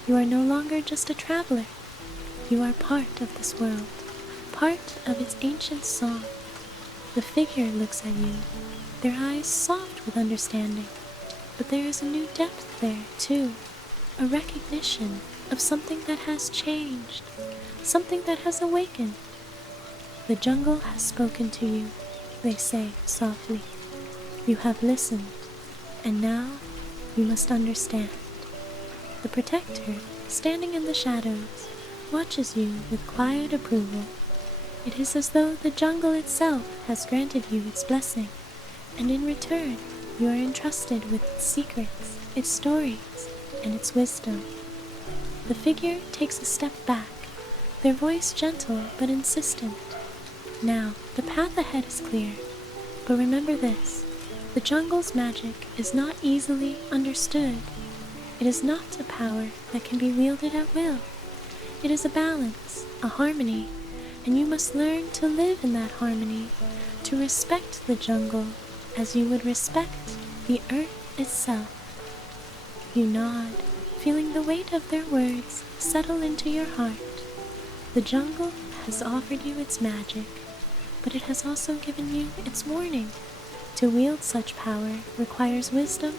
You are no longer just a traveler. You are part of this world, part of its ancient song. The figure looks at you, their eyes soft with understanding, but there is a new depth there, too, a recognition of something that has changed, something that has awakened. The jungle has spoken to you, they say softly. You have listened, and now you must understand. The protector, standing in the shadows, watches you with quiet approval. It is as though the jungle itself has granted you its blessing, and in return you are entrusted with its secrets, its stories, and its wisdom. The figure takes a step back, their voice gentle but insistent. Now, the path ahead is clear, but remember this, the jungle's magic is not easily understood. It is not a power that can be wielded at will. It is a balance, a harmony, and you must learn to live in that harmony, to respect the jungle as you would respect the earth itself. You nod, feeling the weight of their words settle into your heart. The jungle has offered you its magic, but it has also given you its warning. To wield such power requires wisdom,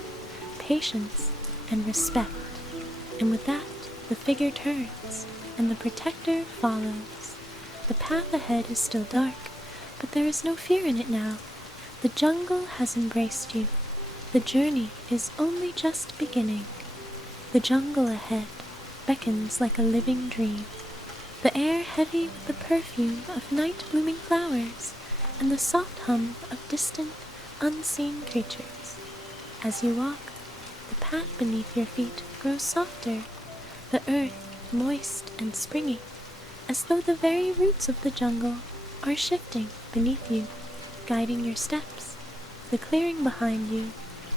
patience, and respect. And with that, the figure turns, and the protector follows. The path ahead is still dark, but there is no fear in it now. The jungle has embraced you. The journey is only just beginning. The jungle ahead beckons like a living dream, the air heavy with the perfume of night-blooming flowers and the soft hum of distant, unseen creatures. As you walk, the path beneath your feet grows softer, the earth moist and springy, as though the very roots of the jungle are shifting beneath you, guiding your steps. The clearing behind you,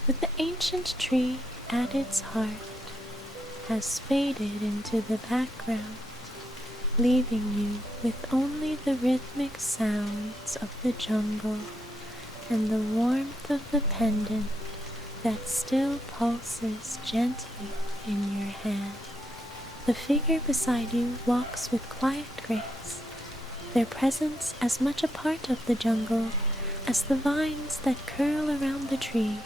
with the ancient tree at its heart, has faded into the background, leaving you with only the rhythmic sounds of the jungle and the warmth of the pendant that still pulses gently in your hand. The figure beside you walks with quiet grace, their presence as much a part of the jungle as the vines that curl around the trees.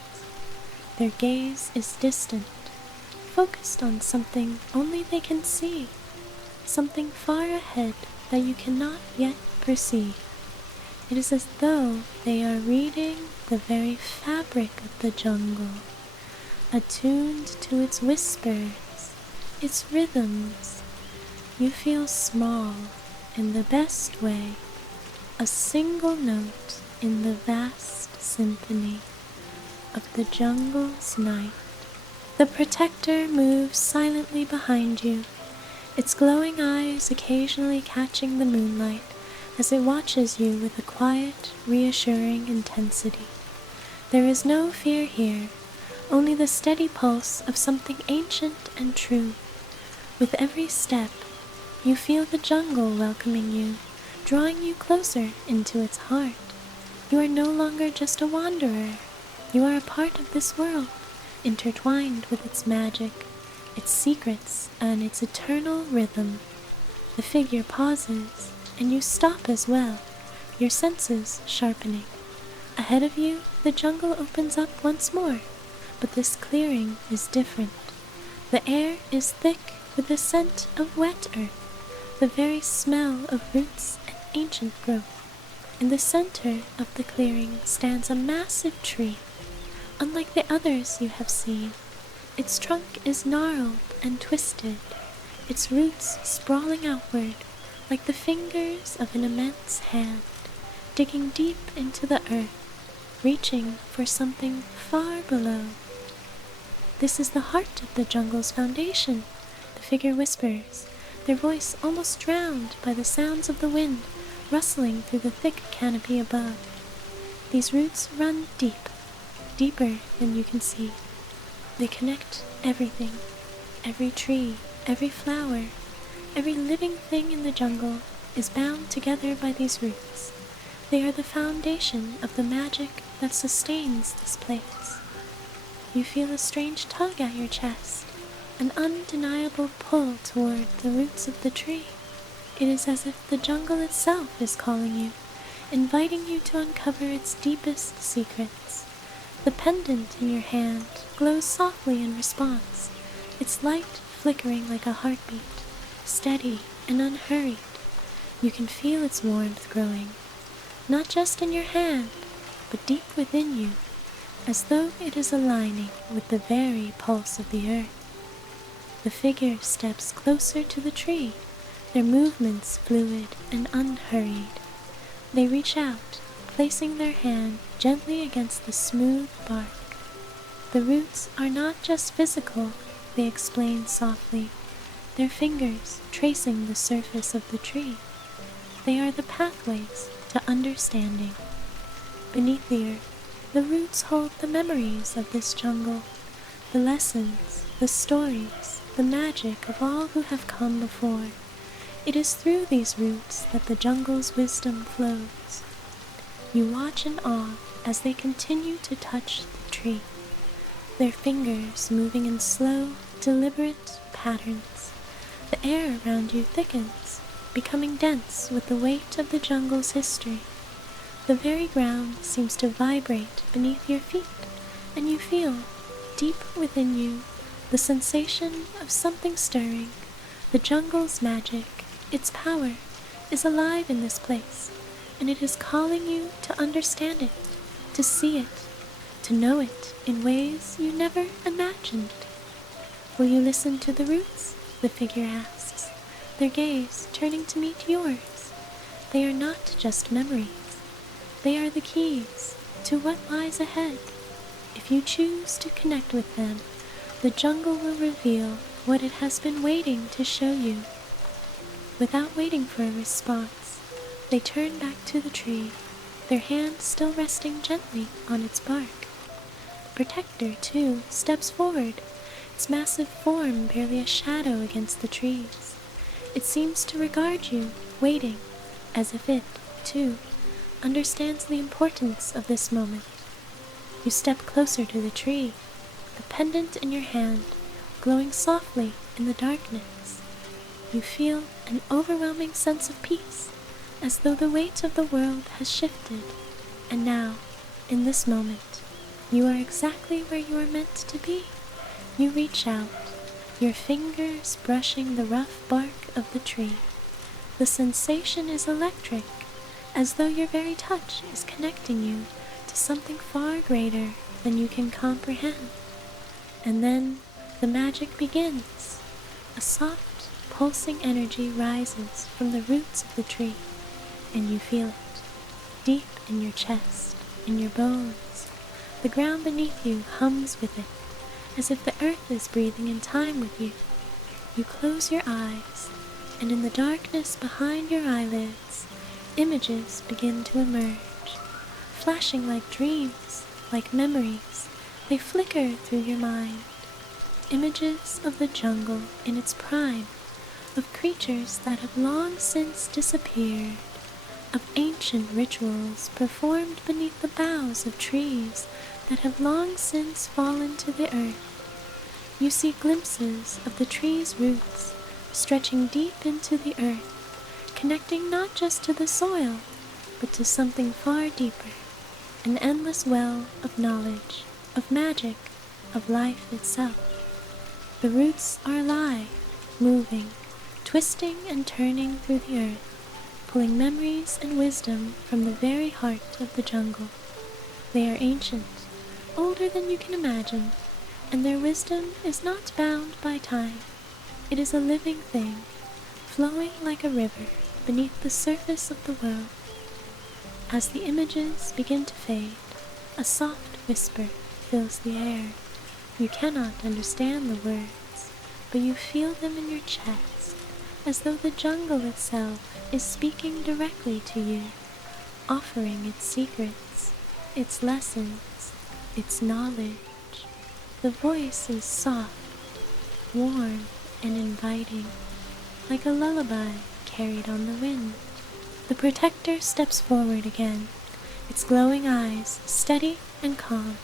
Their gaze is distant, focused on something only they can see, something far ahead that you cannot yet perceive. It is as though they are reading the very fabric of the jungle, attuned to its whispers, its rhythms. You feel small in the best way, a single note in the vast symphony of the jungle's night. The protector moves silently behind you, its glowing eyes occasionally catching the moonlight as it watches you with a quiet, reassuring intensity. There is no fear here, only the steady pulse of something ancient and true. With every step, you feel the jungle welcoming you, drawing you closer into its heart. You are no longer just a wanderer. You are a part of this world, intertwined with its magic, its secrets, and its eternal rhythm. The figure pauses, and you stop as well, your senses sharpening. Ahead of you, the jungle opens up once more, but this clearing is different. The air is thick with the scent of wet earth, the very smell of roots and ancient growth. In the center of the clearing stands a massive tree. Unlike the others you have seen, its trunk is gnarled and twisted, its roots sprawling outward like the fingers of an immense hand, digging deep into the earth, reaching for something far below. This is the heart of the jungle's foundation, the figure whispers, their voice almost drowned by the sounds of the wind rustling through the thick canopy above. These roots run deep, deeper than you can see. They connect everything, every tree, every flower, every living thing in the jungle is bound together by these roots. They are the foundation of the magic that sustains this place. You feel a strange tug at your chest, an undeniable pull toward the roots of the tree. It is as if the jungle itself is calling you, inviting you to uncover its deepest secrets. The pendant in your hand glows softly in response, its light flickering like a heartbeat, steady and unhurried. You can feel its warmth growing, not just in your hand, but deep within you, as though it is aligning with the very pulse of the earth. The figure steps closer to the tree, their movements fluid and unhurried. They reach out, placing their hand gently against the smooth bark. The roots are not just physical, they explain softly, their fingers tracing the surface of the tree. They are the pathways to understanding. Beneath the earth, the roots hold the memories of this jungle, the lessons, the stories, the magic of all who have come before. It is through these roots that the jungle's wisdom flows. You watch in awe as they continue to touch the tree, their fingers moving in slow, deliberate patterns. The air around you thickens, becoming dense with the weight of the jungle's history. The very ground seems to vibrate beneath your feet, and you feel, deep within you, the sensation of something stirring. The jungle's magic, its power, is alive in this place, and it is calling you to understand it, to see it, to know it in ways you never imagined. Will you listen to the roots? The figure asks, their gaze turning to meet yours. They are not just memories. They are the keys to what lies ahead. If you choose to connect with them, the jungle will reveal what it has been waiting to show you. Without waiting for a response, they turn back to the tree, their hand still resting gently on its bark. Protector, too, steps forward, its massive form barely a shadow against the trees. It seems to regard you, waiting, as if it, too, understands the importance of this moment. You step closer to the tree, the pendant in your hand glowing softly in the darkness. You feel an overwhelming sense of peace, as though the weight of the world has shifted, and now, in this moment, you are exactly where you are meant to be. You reach out, your fingers brushing the rough bark of the tree. The sensation is electric, as though your very touch is connecting you to something far greater than you can comprehend. And then the magic begins. A soft, pulsing energy rises from the roots of the tree, and you feel it, deep in your chest, in your bones. The ground beneath you hums with it, as if the earth is breathing in time with you. You close your eyes, and in the darkness behind your eyelids, images begin to emerge, flashing like dreams, like memories. They flicker through your mind. Images of the jungle in its prime, of creatures that have long since disappeared, of ancient rituals performed beneath the boughs of trees that have long since fallen to the earth. You see glimpses of the tree's roots stretching deep into the earth, connecting not just to the soil, but to something far deeper, an endless well of knowledge, of magic, of life itself. The roots are alive, moving, twisting and turning through the earth, pulling memories and wisdom from the very heart of the jungle. They are ancient, older than you can imagine, and their wisdom is not bound by time. It is a living thing, flowing like a river beneath the surface of the world. As the images begin to fade, a soft whisper fills the air. You cannot understand the words, but you feel them in your chest, as though the jungle itself is speaking directly to you, offering its secrets, its lessons, its knowledge. The voice is soft, warm, and inviting, like a lullaby carried on the wind. The protector steps forward again, its glowing eyes steady and calm.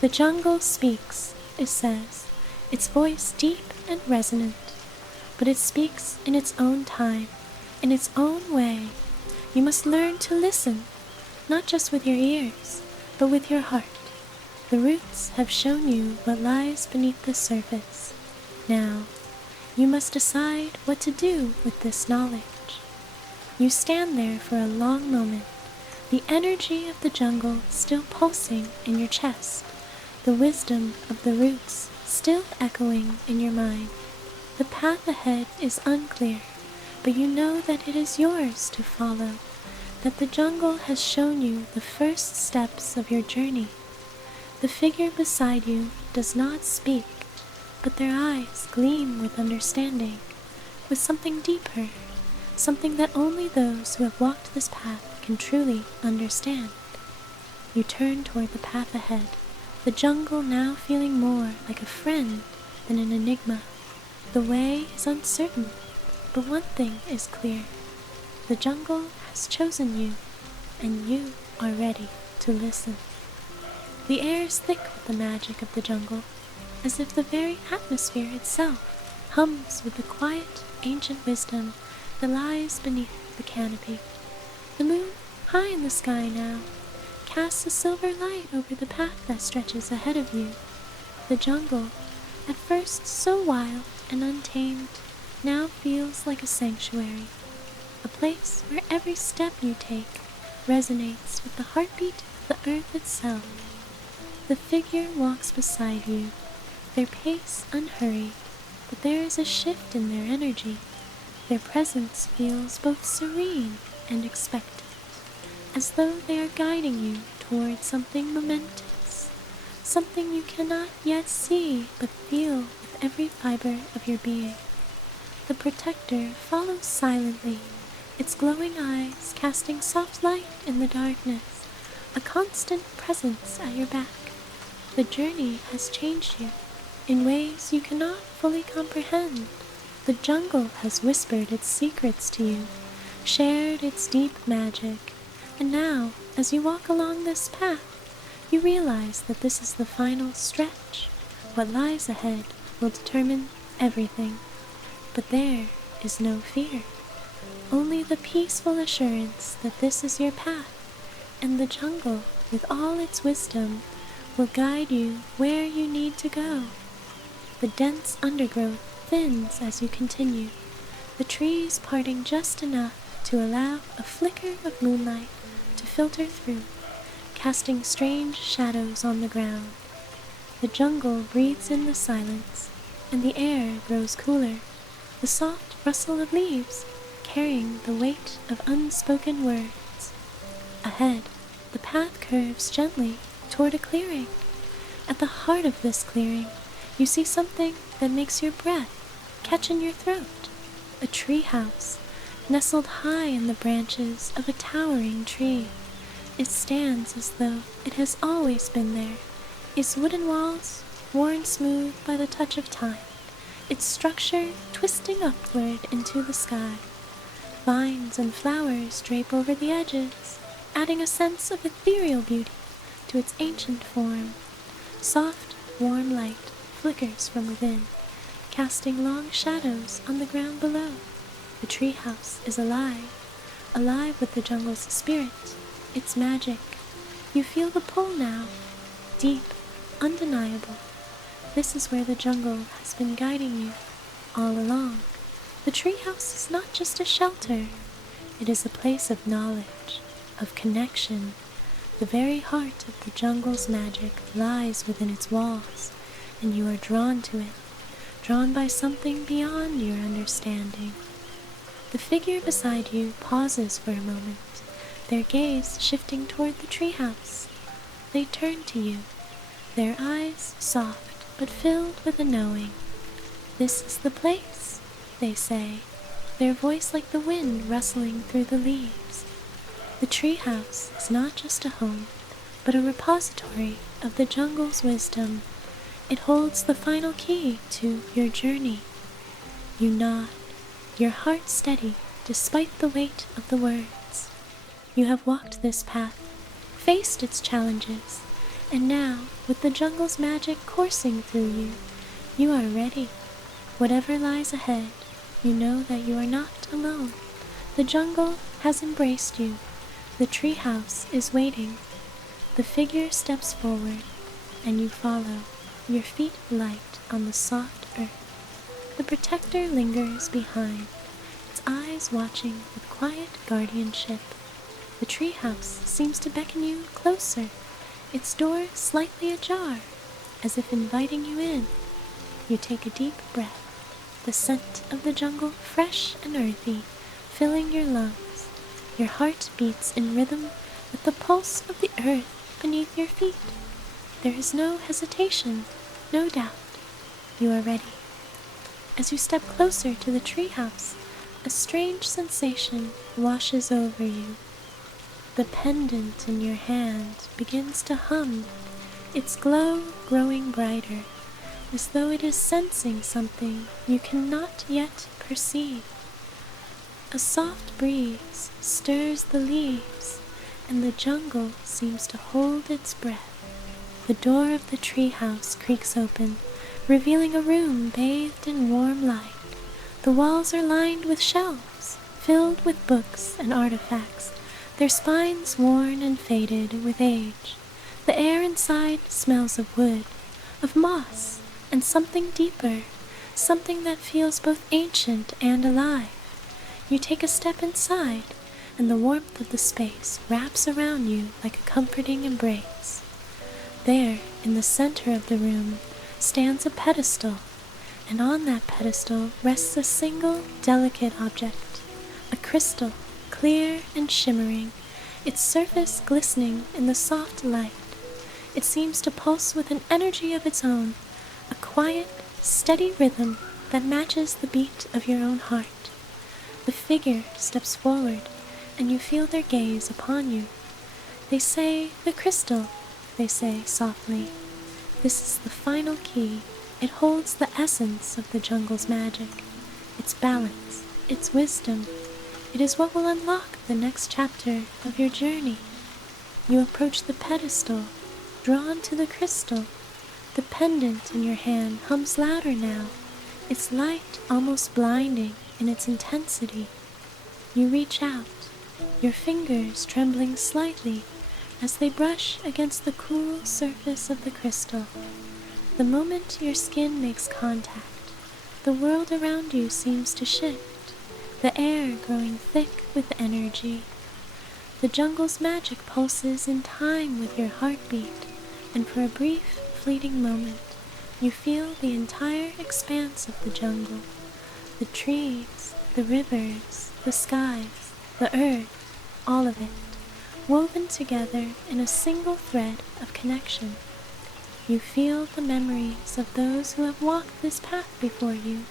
The jungle speaks, it says, its voice deep and resonant, but it speaks in its own time, in its own way. You must learn to listen, not just with your ears, but with your heart. The roots have shown you what lies beneath the surface. Now, you must decide what to do with this knowledge. You stand there for a long moment, the energy of the jungle still pulsing in your chest, the wisdom of the roots still echoing in your mind. The path ahead is unclear, but you know that it is yours to follow, that the jungle has shown you the first steps of your journey. The figure beside you does not speak, but their eyes gleam with understanding, with something deeper, something that only those who have walked this path can truly understand. You turn toward the path ahead, the jungle now feeling more like a friend than an enigma. The way is uncertain, but one thing is clear. The jungle has chosen you, and you are ready to listen. The air is thick with the magic of the jungle, as if the very atmosphere itself hums with the quiet, ancient wisdom that lies beneath the canopy. The moon, high in the sky now, casts a silver light over the path that stretches ahead of you. The jungle, at first so wild and untamed, now feels like a sanctuary, a place where every step you take resonates with the heartbeat of the earth itself. The figure walks beside you, their pace unhurried, but there is a shift in their energy. Their presence feels both serene and expectant, as though they are guiding you towards something momentous, something you cannot yet see but feel with every fiber of your being. The protector follows silently, its glowing eyes casting soft light in the darkness, a constant presence at your back. The journey has changed you in ways you cannot fully comprehend. The jungle has whispered its secrets to you, shared its deep magic, and now, as you walk along this path, you realize that this is the final stretch. What lies ahead will determine everything. But there is no fear, only the peaceful assurance that this is your path, and the jungle, with all its wisdom, will guide you where you need to go. The dense undergrowth thins as you continue, the trees parting just enough to allow a flicker of moonlight to filter through, casting strange shadows on the ground. The jungle breathes in the silence, and the air grows cooler, the soft rustle of leaves carrying the weight of unspoken words. Ahead, the path curves gently toward a clearing. At the heart of this clearing, you see something that makes your breath catch in your throat. A tree house, nestled high in the branches of a towering tree. It stands as though it has always been there, its wooden walls worn smooth by the touch of time, its structure twisting upward into the sky. Vines and flowers drape over the edges, adding a sense of ethereal beauty to its ancient form. Soft, warm light flickers from within, casting long shadows on the ground below. The treehouse is alive, alive with the jungle's spirit, its magic. You feel the pull now, deep, undeniable. This is where the jungle has been guiding you all along. The treehouse is not just a shelter, it is a place of knowledge, of connection. The very heart of the jungle's magic lies within its walls, and you are drawn to it, drawn by something beyond your understanding. The figure beside you pauses for a moment, their gaze shifting toward the treehouse. They turn to you, their eyes soft but filled with a knowing. "This is the place," they say, their voice like the wind rustling through the leaves. The treehouse is not just a home, but a repository of the jungle's wisdom. It holds the final key to your journey. You nod, your heart steady despite the weight of the words. You have walked this path, faced its challenges, and now, with the jungle's magic coursing through you, you are ready. Whatever lies ahead, you know that you are not alone. The jungle has embraced you. The treehouse is waiting. The figure steps forward, and you follow, your feet light on the soft earth. The protector lingers behind, its eyes watching with quiet guardianship. The treehouse seems to beckon you closer, its door slightly ajar, as if inviting you in. You take a deep breath, the scent of the jungle fresh and earthy, filling your lungs. Your heart beats in rhythm with the pulse of the earth beneath your feet. There is no hesitation, no doubt. You are ready. As you step closer to the treehouse, a strange sensation washes over you. The pendant in your hand begins to hum, its glow growing brighter, as though it is sensing something you cannot yet perceive. A soft breeze stirs the leaves, and the jungle seems to hold its breath. The door of the treehouse creaks open, revealing a room bathed in warm light. The walls are lined with shelves, filled with books and artifacts, their spines worn and faded with age. The air inside smells of wood, of moss, and something deeper, something that feels both ancient and alive. You take a step inside, and the warmth of the space wraps around you like a comforting embrace. There, in the center of the room, stands a pedestal, and on that pedestal rests a single delicate object, a crystal, clear and shimmering, its surface glistening in the soft light. It seems to pulse with an energy of its own, a quiet, steady rhythm that matches the beat of your own heart. The figure steps forward, and you feel their gaze upon you. They say, "The crystal," they say softly. "This is the final key. It holds the essence of the jungle's magic, its balance, its wisdom. It is what will unlock the next chapter of your journey." You approach the pedestal, drawn to the crystal. The pendant in your hand hums louder now, its light almost blinding in its intensity. You reach out, your fingers trembling slightly as they brush against the cool surface of the crystal. The moment your skin makes contact, the world around you seems to shift, the air growing thick with energy. The jungle's magic pulses in time with your heartbeat, and for a brief, fleeting moment, you feel the entire expanse of the jungle. The trees, the rivers, the skies, the earth, all of it, woven together in a single thread of connection. You feel the memories of those who have walked this path before you,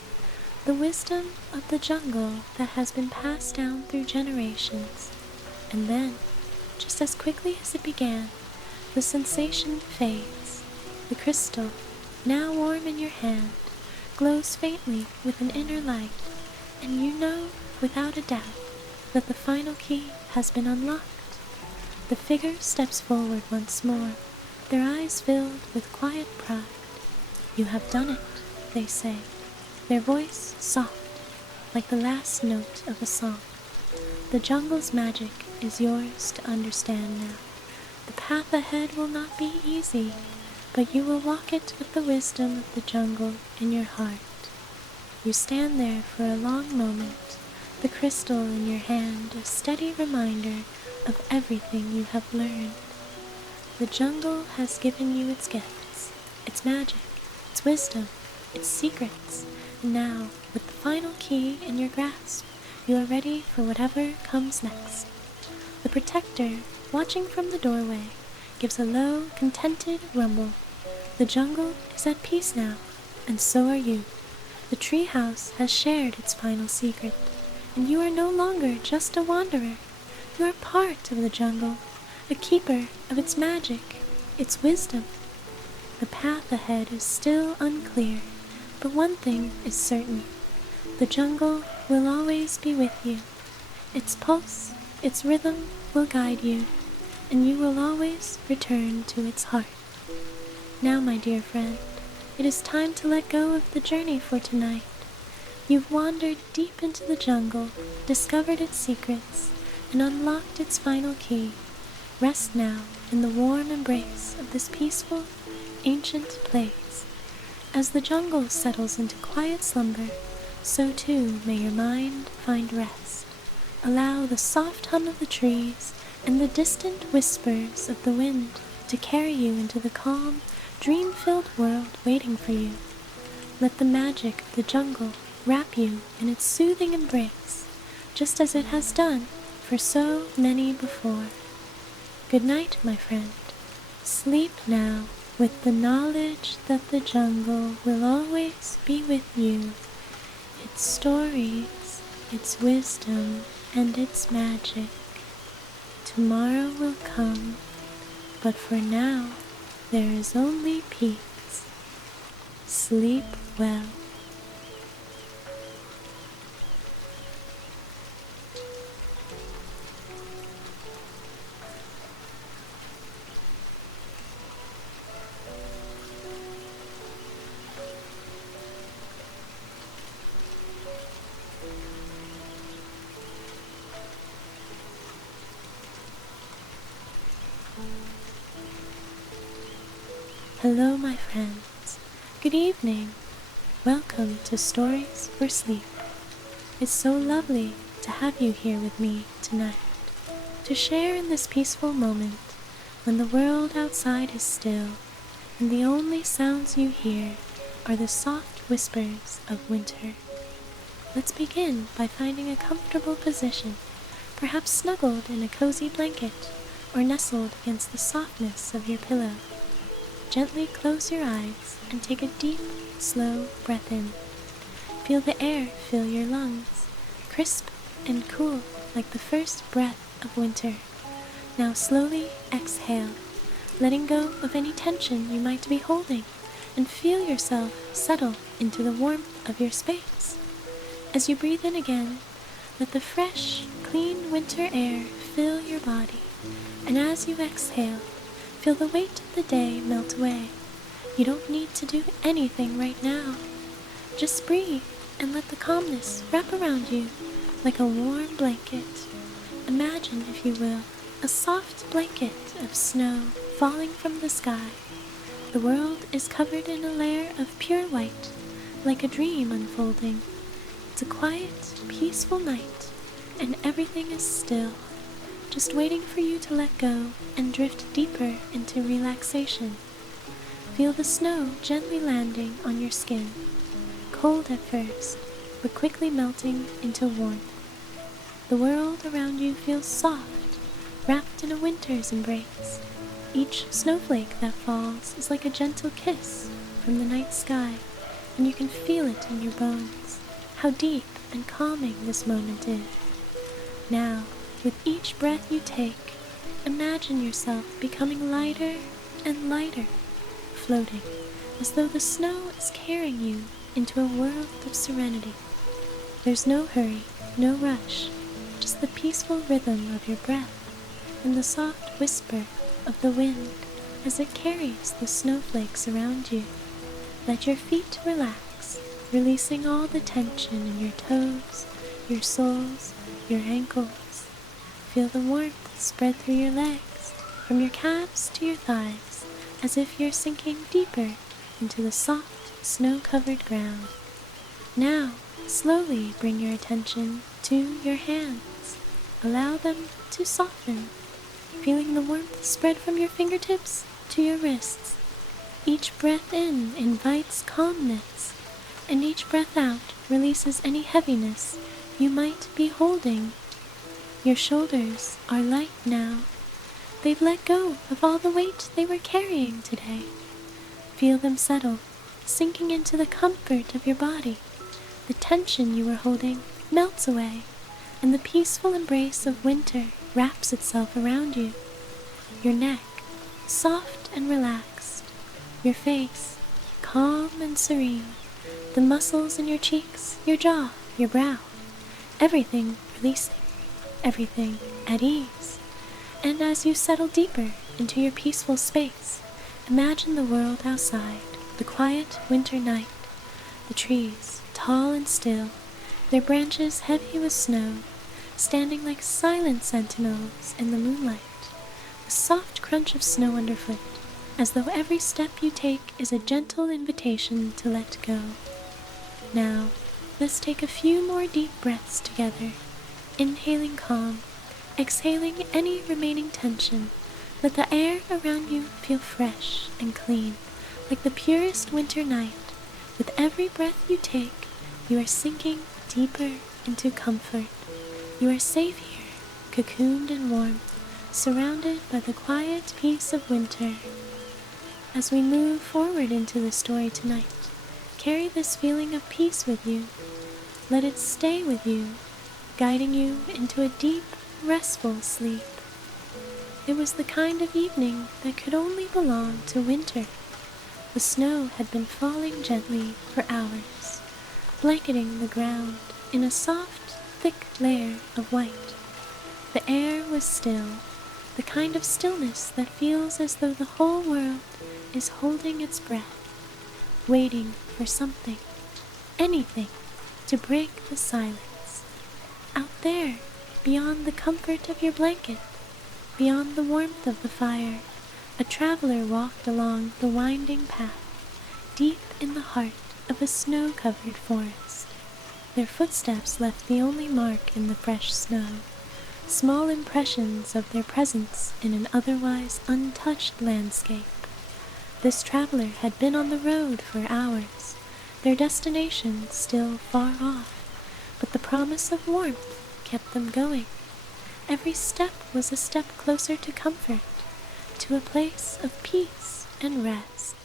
the wisdom of the jungle that has been passed down through generations. And then, just as quickly as it began, the sensation fades. The crystal, now warm in your hand, glows faintly with an inner light, and you know, without a doubt, that the final key has been unlocked. The figure steps forward once more, their eyes filled with quiet pride. "You have done it," they say, their voice soft, like the last note of a song. The jungle's magic is yours to understand now. The path ahead will not be easy, but you will walk it with the wisdom of the jungle in your heart. You stand there for a long moment, the crystal in your hand a steady reminder of everything you have learned. The jungle has given you its gifts, its magic, its wisdom, its secrets, and now, with the final key in your grasp, you are ready for whatever comes next. The protector, watching from the doorway, gives a low, contented rumble. The jungle is at peace now, and so are you. The treehouse has shared its final secret, and you are no longer just a wanderer. You are part of the jungle, a keeper of its magic, its wisdom. The path ahead is still unclear, but one thing is certain. The jungle will always be with you. Its pulse, its rhythm will guide you, and you will always return to its heart. Now, my dear friend, it is time to let go of the journey for tonight. You've wandered deep into the jungle, discovered its secrets, and unlocked its final key. Rest now in the warm embrace of this peaceful, ancient place. As the jungle settles into quiet slumber, so too may your mind find rest. Allow the soft hum of the trees and the distant whispers of the wind to carry you into the calm, dream-filled world waiting for you. Let the magic of the jungle wrap you in its soothing embrace, just as it has done for so many before. Good night, my friend. Sleep now with the knowledge that the jungle will always be with you. Its stories, its wisdom, and its magic. Tomorrow will come, but for now there is only peace. Sleep well. Hello, my friends. Good evening. Welcome to Stories for Sleep. It's so lovely to have you here with me tonight, to share in this peaceful moment when the world outside is still and the only sounds you hear are the soft whispers of winter. Let's begin by finding a comfortable position, perhaps snuggled in a cozy blanket or nestled against the softness of your pillow. gently close your eyes and take a deep, slow breath in. Feel the air fill your lungs, crisp and cool like the first breath of winter. Now slowly exhale, letting go of any tension you might be holding, and feel yourself settle into the warmth of your space. As you breathe in again, let the fresh, clean winter air fill your body, and as you exhale, feel the weight of the day melt away. You don't need to do anything right now. Just breathe and let the calmness wrap around you like a warm blanket. Imagine, if you will, a soft blanket of snow falling from the sky. The world is covered in a layer of pure white, like a dream unfolding. It's a quiet, peaceful night, and everything is still, just waiting for you to let go and drift deeper into relaxation. Feel the snow gently landing on your skin, cold at first, but quickly melting into warmth. The world around you feels soft, wrapped in a winter's embrace. Each snowflake that falls is like a gentle kiss from the night sky, and you can feel it in your bones, how deep and calming this moment is. Now, with each breath you take, imagine yourself becoming lighter and lighter, floating as though the snow is carrying you into a world of serenity. There's no hurry, no rush, just the peaceful rhythm of your breath and the soft whisper of the wind as it carries the snowflakes around you. Let your feet relax, releasing all the tension in your toes, your soles, your ankles. Feel the warmth spread through your legs, from your calves to your thighs, as if you're sinking deeper into the soft, snow-covered ground. Now, slowly bring your attention to your hands. Allow them to soften, feeling the warmth spread from your fingertips to your wrists. Each breath in invites calmness, and each breath out releases any heaviness you might be holding. Your shoulders are light now. They've let go of all the weight they were carrying today. Feel them settle, sinking into the comfort of your body. The tension you were holding melts away, and the peaceful embrace of winter wraps itself around you. Your neck, soft and relaxed. Your face, calm and serene. The muscles in your cheeks, your jaw, your brow. Everything releasing, everything at ease. And as you settle deeper into your peaceful space, imagine the world outside, the quiet winter night. The trees, tall and still, their branches heavy with snow, standing like silent sentinels in the moonlight. The soft crunch of snow underfoot, as though every step you take is a gentle invitation to let go. Now, let's take a few more deep breaths together, inhaling calm, exhaling any remaining tension. Let the air around you feel fresh and clean, like the purest winter night. With every breath you take, you are sinking deeper into comfort. You are safe here, cocooned and warm, surrounded by the quiet peace of winter. As we move forward into the story tonight, carry this feeling of peace with you. Let it stay with you, guiding you into a deep, restful sleep. It was the kind of evening that could only belong to winter. The snow had been falling gently for hours, blanketing the ground in a soft, thick layer of white. The air was still, the kind of stillness that feels as though the whole world is holding its breath, waiting for something, anything, to break the silence. Out there, beyond the comfort of your blanket, beyond the warmth of the fire, a traveler walked along the winding path, deep in the heart of a snow-covered forest. Their footsteps left the only mark in the fresh snow, small impressions of their presence in an otherwise untouched landscape. This traveler had been on the road for hours, their destination still far off, but the promise of warmth kept them going. Every step was a step closer to comfort, to a place of peace and rest.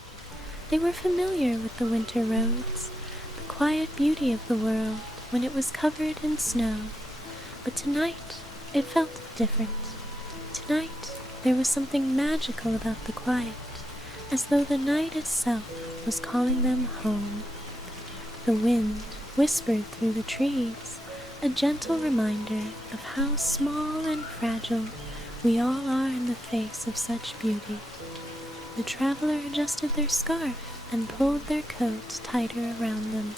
They were familiar with the winter roads, the quiet beauty of the world when it was covered in snow. But tonight, it felt different. Tonight, there was something magical about the quiet, as though the night itself was calling them home. The wind whispered through the trees, a gentle reminder of how small and fragile we all are in the face of such beauty. The traveler adjusted their scarf and pulled their coat tighter around them,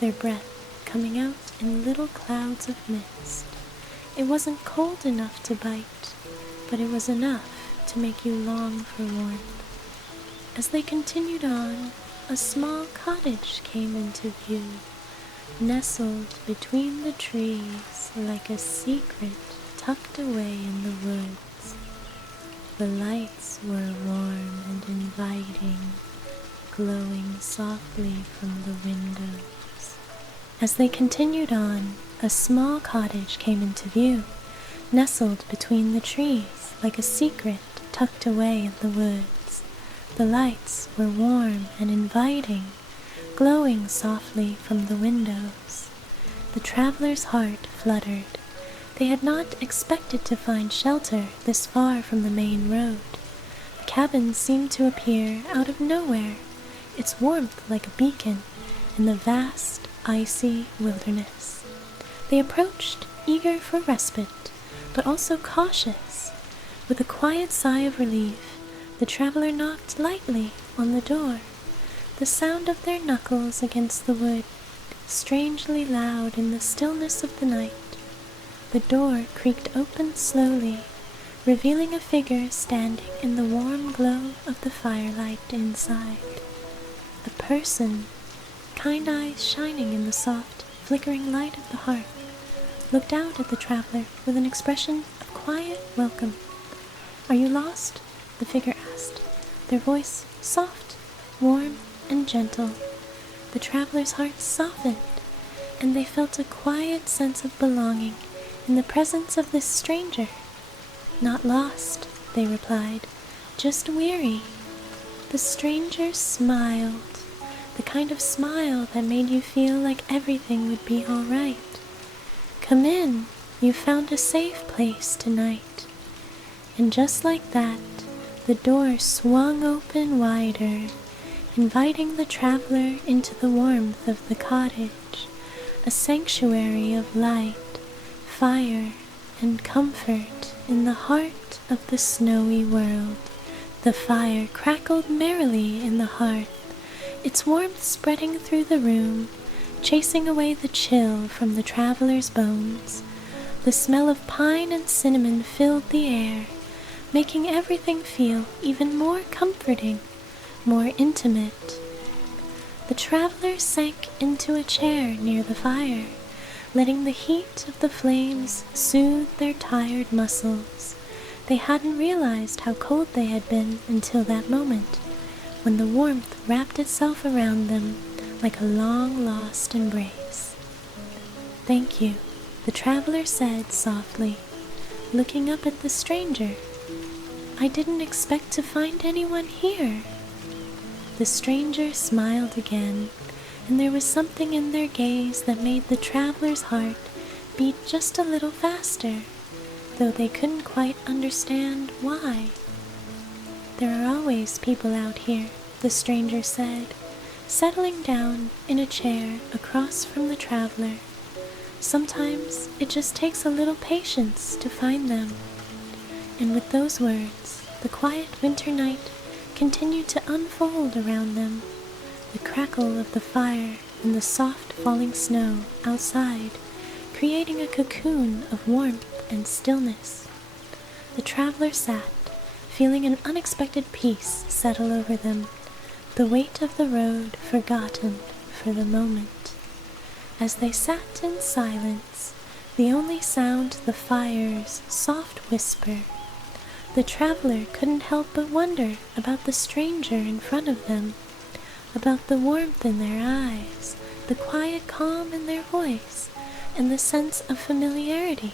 their breath coming out in little clouds of mist. It wasn't cold enough to bite, but it was enough to make you long for warmth. As they continued on, a small cottage came into view, nestled between the trees like a secret tucked away in the woods. The lights were warm and inviting, glowing softly from the windows. As they continued on, a small cottage came into view, nestled between the trees like a secret tucked away in the woods. The lights were warm and inviting, glowing softly from the windows. The traveler's heart fluttered. They had not expected to find shelter this far from the main road. The cabin seemed to appear out of nowhere, its warmth like a beacon in the vast, icy wilderness. They approached, eager for respite, but also cautious. With a quiet sigh of relief, the traveler knocked lightly on the door, the sound of their knuckles against the wood, strangely loud in the stillness of the night. The door creaked open slowly, revealing a figure standing in the warm glow of the firelight inside. A person, kind eyes shining in the soft, flickering light of the hearth, looked out at the traveler with an expression of quiet welcome. "Are you lost?" the figure asked, their voice soft, warm, and gentle. The traveler's heart softened, and they felt a quiet sense of belonging in the presence of this stranger. "Not lost," they replied, "just weary." The stranger smiled, the kind of smile that made you feel like everything would be all right. "Come in, you've found a safe place tonight." And just like that, the door swung open wider, inviting the traveler into the warmth of the cottage, a sanctuary of light, fire, and comfort in the heart of the snowy world. The fire crackled merrily in the hearth, its warmth spreading through the room, chasing away the chill from the traveler's bones. The smell of pine and cinnamon filled the air, making everything feel even more comforting, more intimate. The traveler sank into a chair near the fire, letting the heat of the flames soothe their tired muscles. They hadn't realized how cold they had been until that moment, when the warmth wrapped itself around them like a long-lost embrace. "Thank you," the traveler said softly, looking up at the stranger. "I didn't expect to find anyone here." The stranger smiled again, and there was something in their gaze that made the traveler's heart beat just a little faster, though they couldn't quite understand why. "There are always people out here," the stranger said, settling down in a chair across from the traveler. "Sometimes it just takes a little patience to find them." And with those words, the quiet winter night continued to unfold around them. The crackle of the fire and the soft falling snow outside, creating a cocoon of warmth and stillness. The traveler sat, feeling an unexpected peace settle over them, the weight of the road forgotten for the moment. As they sat in silence, the only sound the fire's soft whisper, the traveler couldn't help but wonder about the stranger in front of them, about the warmth in their eyes, the quiet calm in their voice, and the sense of familiarity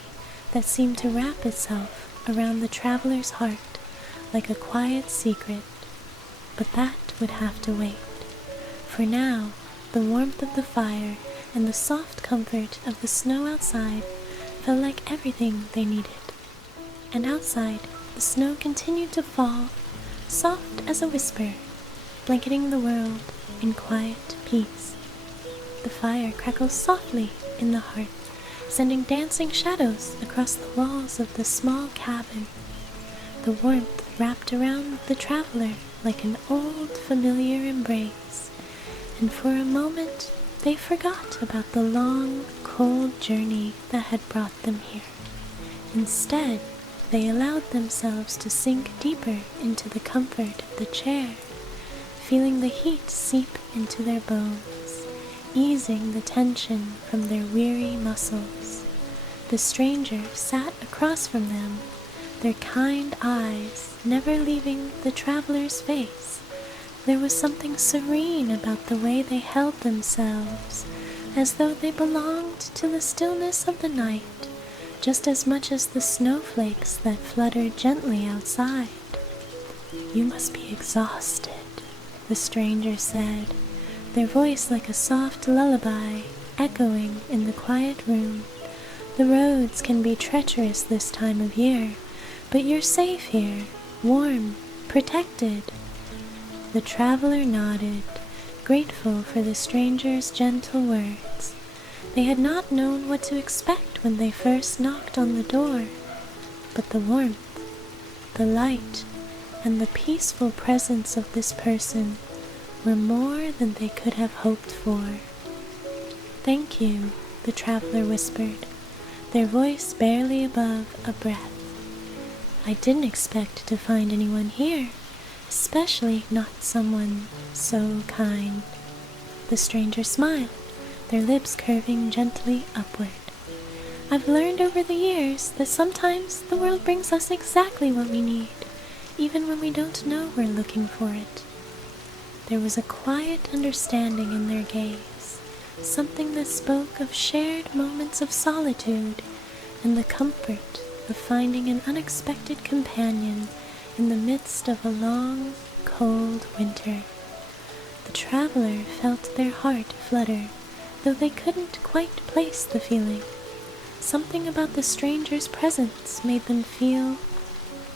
that seemed to wrap itself around the traveler's heart like a quiet secret. but that would have to wait. For now, the warmth of the fire and the soft comfort of the snow outside felt like everything they needed. And outside, the snow continued to fall, soft as a whisper, blanketing the world in quiet peace. The fire crackles softly in the hearth, sending dancing shadows across the walls of the small cabin. The warmth wrapped around the traveler like an old familiar embrace, and for a moment they forgot about the long, cold journey that had brought them here. Instead, they allowed themselves to sink deeper into the comfort of the chair, feeling the heat seep into their bones, easing the tension from their weary muscles. The stranger sat across from them, their kind eyes never leaving the traveler's face. There was something serene about the way they held themselves, as though they belonged to the stillness of the night, just as much as the snowflakes that fluttered gently outside. "You must be exhausted," the stranger said, their voice like a soft lullaby echoing in the quiet room. "The roads can be treacherous this time of year, but you're safe here, warm, protected." The traveler nodded, grateful for the stranger's gentle words. They had not known what to expect when they first knocked on the door, but the warmth, the light, and the peaceful presence of this person were more than they could have hoped for. "Thank you," the traveler whispered, their voice barely above a breath. "I didn't expect to find anyone here, especially not someone so kind." The stranger smiled, their lips curving gently upward. "I've learned over the years that sometimes the world brings us exactly what we need, even when we don't know we're looking for it." There was a quiet understanding in their gaze, something that spoke of shared moments of solitude and the comfort of finding an unexpected companion in the midst of a long, cold winter. The traveler felt their heart flutter, though they couldn't quite place the feeling. Something about the stranger's presence made them feel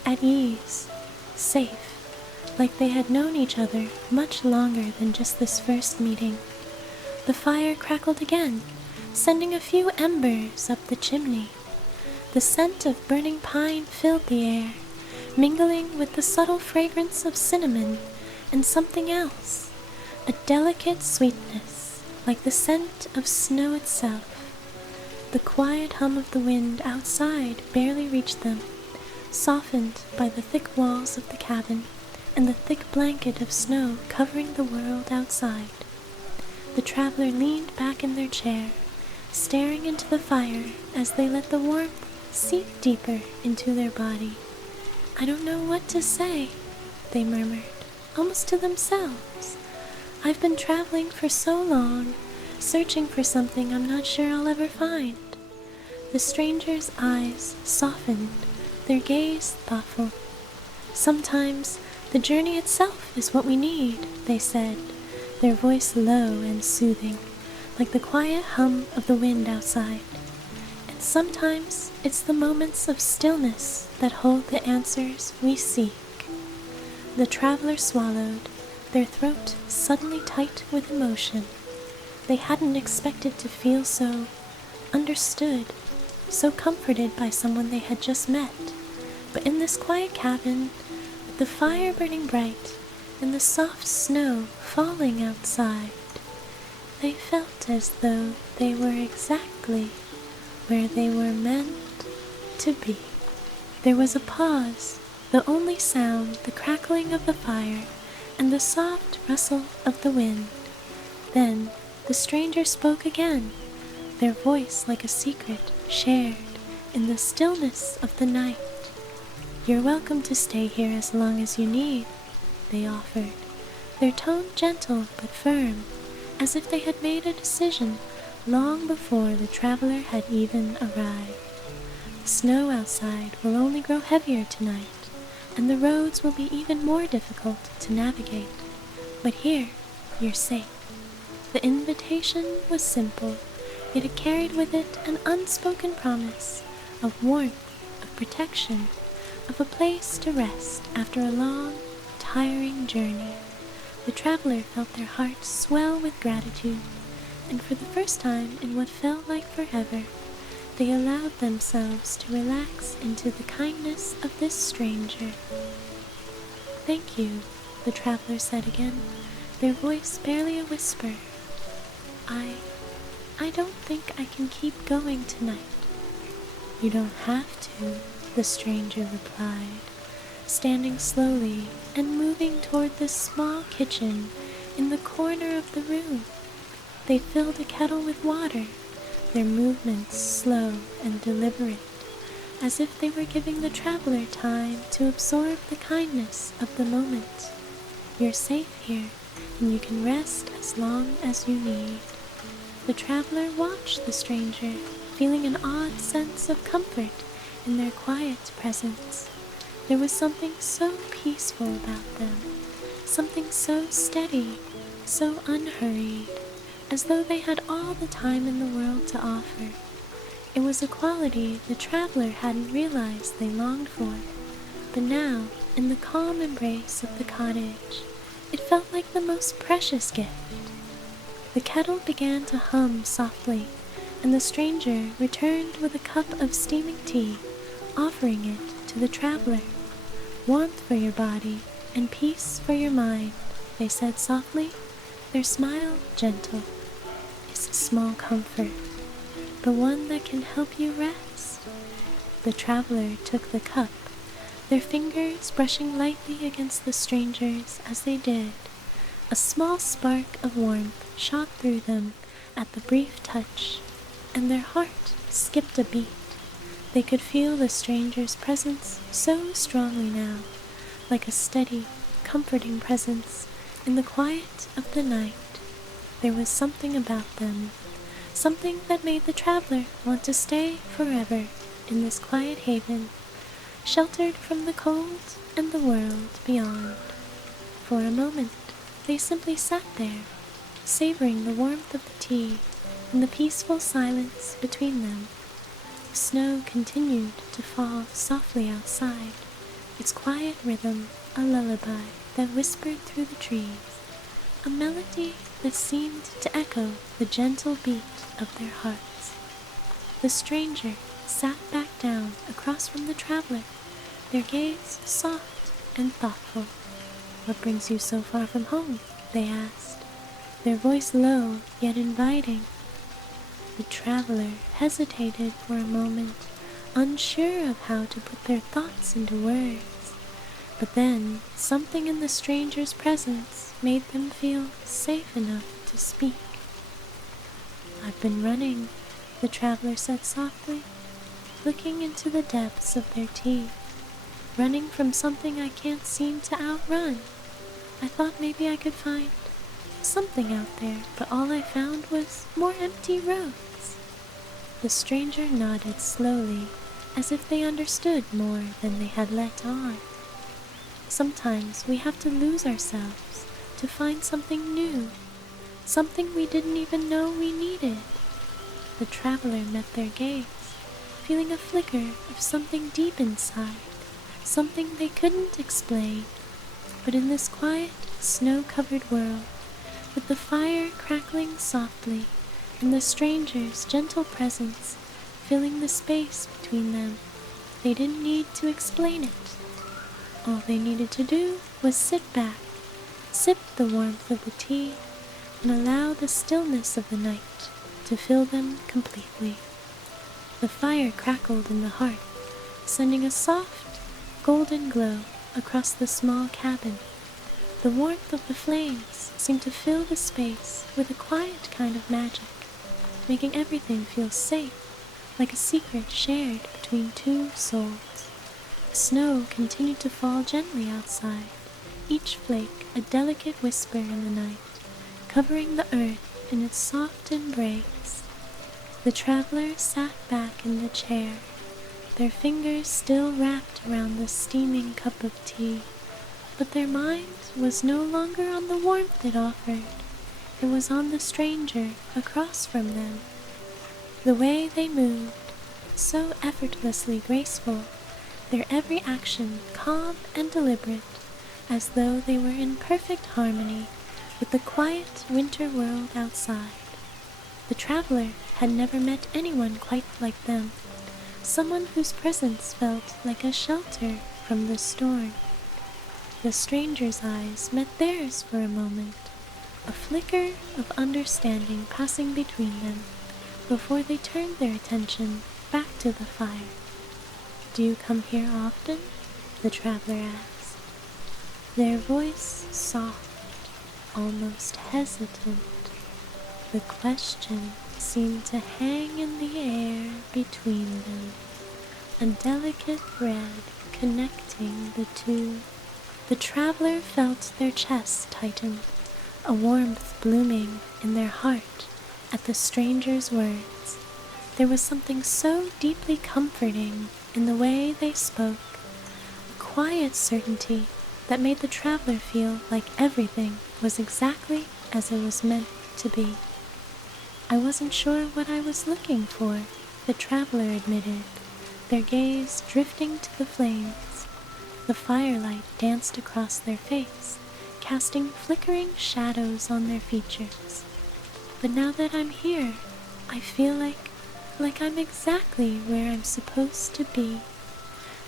at ease, safe, like they had known each other much longer than just this first meeting. The fire crackled again, sending a few embers up the chimney. The scent of burning pine filled the air, mingling with the subtle fragrance of cinnamon and something else, a delicate sweetness, like the scent of snow itself. The quiet hum of the wind outside barely reached them, softened by the thick walls of the cabin and the thick blanket of snow covering the world outside. The traveler leaned back in their chair, staring into the fire as they let the warmth seep deeper into their body. "I don't know what to say," they murmured, almost to themselves. "I've been traveling for so long, searching for something I'm not sure I'll ever find." The stranger's eyes softened, their gaze thoughtful. "Sometimes the journey itself is what we need," they said, their voice low and soothing, like the quiet hum of the wind outside. "And sometimes it's the moments of stillness that hold the answers we seek." The traveler swallowed, their throat suddenly tight with emotion. They hadn't expected to feel so understood, so comforted by someone they had just met. But in this quiet cabin, with the fire burning bright and the soft snow falling outside, they felt as though they were exactly where they were meant to be. There was a pause, the only sound the crackling of the fire and the soft rustle of the wind. Then the stranger spoke again, their voice like a secret shared in the stillness of the night. "You're welcome to stay here as long as you need," they offered, their tone gentle but firm, as if they had made a decision long before the traveler had even arrived. "The snow outside will only grow heavier tonight, and the roads will be even more difficult to navigate. But here, you're safe. The invitation was simple, yet it carried with it an unspoken promise of warmth, of protection, of a place to rest after a long, tiring journey. The traveler felt their hearts swell with gratitude, and for the first time in what felt like forever, they allowed themselves to relax into the kindness of this stranger. "Thank you," the traveler said again, their voice barely a whisper. I don't think I can keep going tonight." "You don't have to," the stranger replied, standing slowly and moving toward the small kitchen in the corner of the room. They filled a kettle with water, their movements slow and deliberate, as if they were giving the traveler time to absorb the kindness of the moment. "You're safe here, and you can rest as long as you need." The traveler watched the stranger, feeling an odd sense of comfort in their quiet presence. There was something so peaceful about them, something so steady, so unhurried, as though they had all the time in the world to offer. It was a quality the traveler hadn't realized they longed for, but now, in the calm embrace of the cottage, it felt like the most precious gift. The kettle began to hum softly, and the stranger returned with a cup of steaming tea, offering it to the traveler. "Warmth for your body and peace for your mind," they said softly, their smile gentle. "It's a small comfort, but one that can help you rest." The traveler took the cup, their fingers brushing lightly against the stranger's as they did. A small spark of warmth shot through them at the brief touch, and their heart skipped a beat. They could feel the stranger's presence so strongly now, like a steady, comforting presence in the quiet of the night. There was something about them, something that made the traveler want to stay forever in this quiet haven, sheltered from the cold and the world beyond. For a moment, they simply sat there, savoring the warmth of the tea and the peaceful silence between them. The snow continued to fall softly outside, its quiet rhythm a lullaby that whispered through the trees, a melody that seemed to echo the gentle beat of their hearts. The stranger sat back down across from the traveler, their gaze soft and thoughtful. "What brings you so far from home?" they asked, their voice low yet inviting. The traveler hesitated for a moment, unsure of how to put their thoughts into words. But then something in the stranger's presence made them feel safe enough to speak. "I've been running," the traveler said softly, looking into the depths of their tea. "Running from something I can't seem to outrun. I thought maybe I could find something out there, but all I found was more empty roads." The stranger nodded slowly, as if they understood more than they had let on. "Sometimes we have to lose ourselves to find something new, something we didn't even know we needed." The traveler met their gaze, feeling a flicker of something deep inside, something they couldn't explain. But in this quiet, snow-covered world, with the fire crackling softly and the stranger's gentle presence filling the space between them, they didn't need to explain it. All they needed to do was sit back, sip the warmth of the tea, and allow the stillness of the night to fill them completely. The fire crackled in the hearth, sending a soft, golden glow across the small cabin. The warmth of the flames seemed to fill the space with a quiet kind of magic, making everything feel safe, like a secret shared between two souls. The snow continued to fall gently outside, each flake a delicate whisper in the night, covering the earth in its soft embrace. The traveler sat back in the chair, their fingers still wrapped around the steaming cup of tea, but their mind was no longer on the warmth it offered. It was on the stranger across from them. The way they moved, so effortlessly graceful, their every action calm and deliberate, as though they were in perfect harmony with the quiet winter world outside. The traveler had never met anyone quite like them, someone whose presence felt like a shelter from the storm. The stranger's eyes met theirs for a moment, a flicker of understanding passing between them before they turned their attention back to the fire. "Do you come here often?" the traveler asked. Their voice soft, almost hesitant. The question seemed to hang in the air between them, a delicate thread connecting the two. The traveler felt their chest tighten, a warmth blooming in their heart at the stranger's words. There was something so deeply comforting in the way they spoke, a quiet certainty that made the traveler feel like everything was exactly as it was meant to be. "I wasn't sure what I was looking for," the traveler admitted, their gaze drifting to the flames. The firelight danced across their face, casting flickering shadows on their features. "But now that I'm here, I feel like I'm exactly where I'm supposed to be."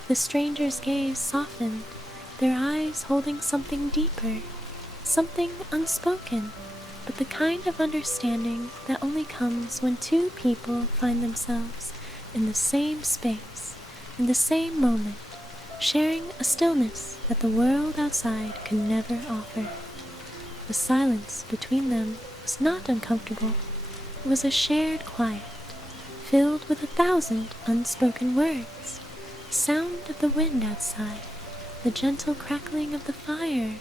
The stranger's gaze softened, their eyes holding something deeper, something unspoken, but the kind of understanding that only comes when two people find themselves in the same space, in the same moment, sharing a stillness that the world outside could never offer. The silence between them was not uncomfortable. It was a shared quiet, filled with 1,000 unspoken words, the sound of the wind outside, the gentle crackling of the fire,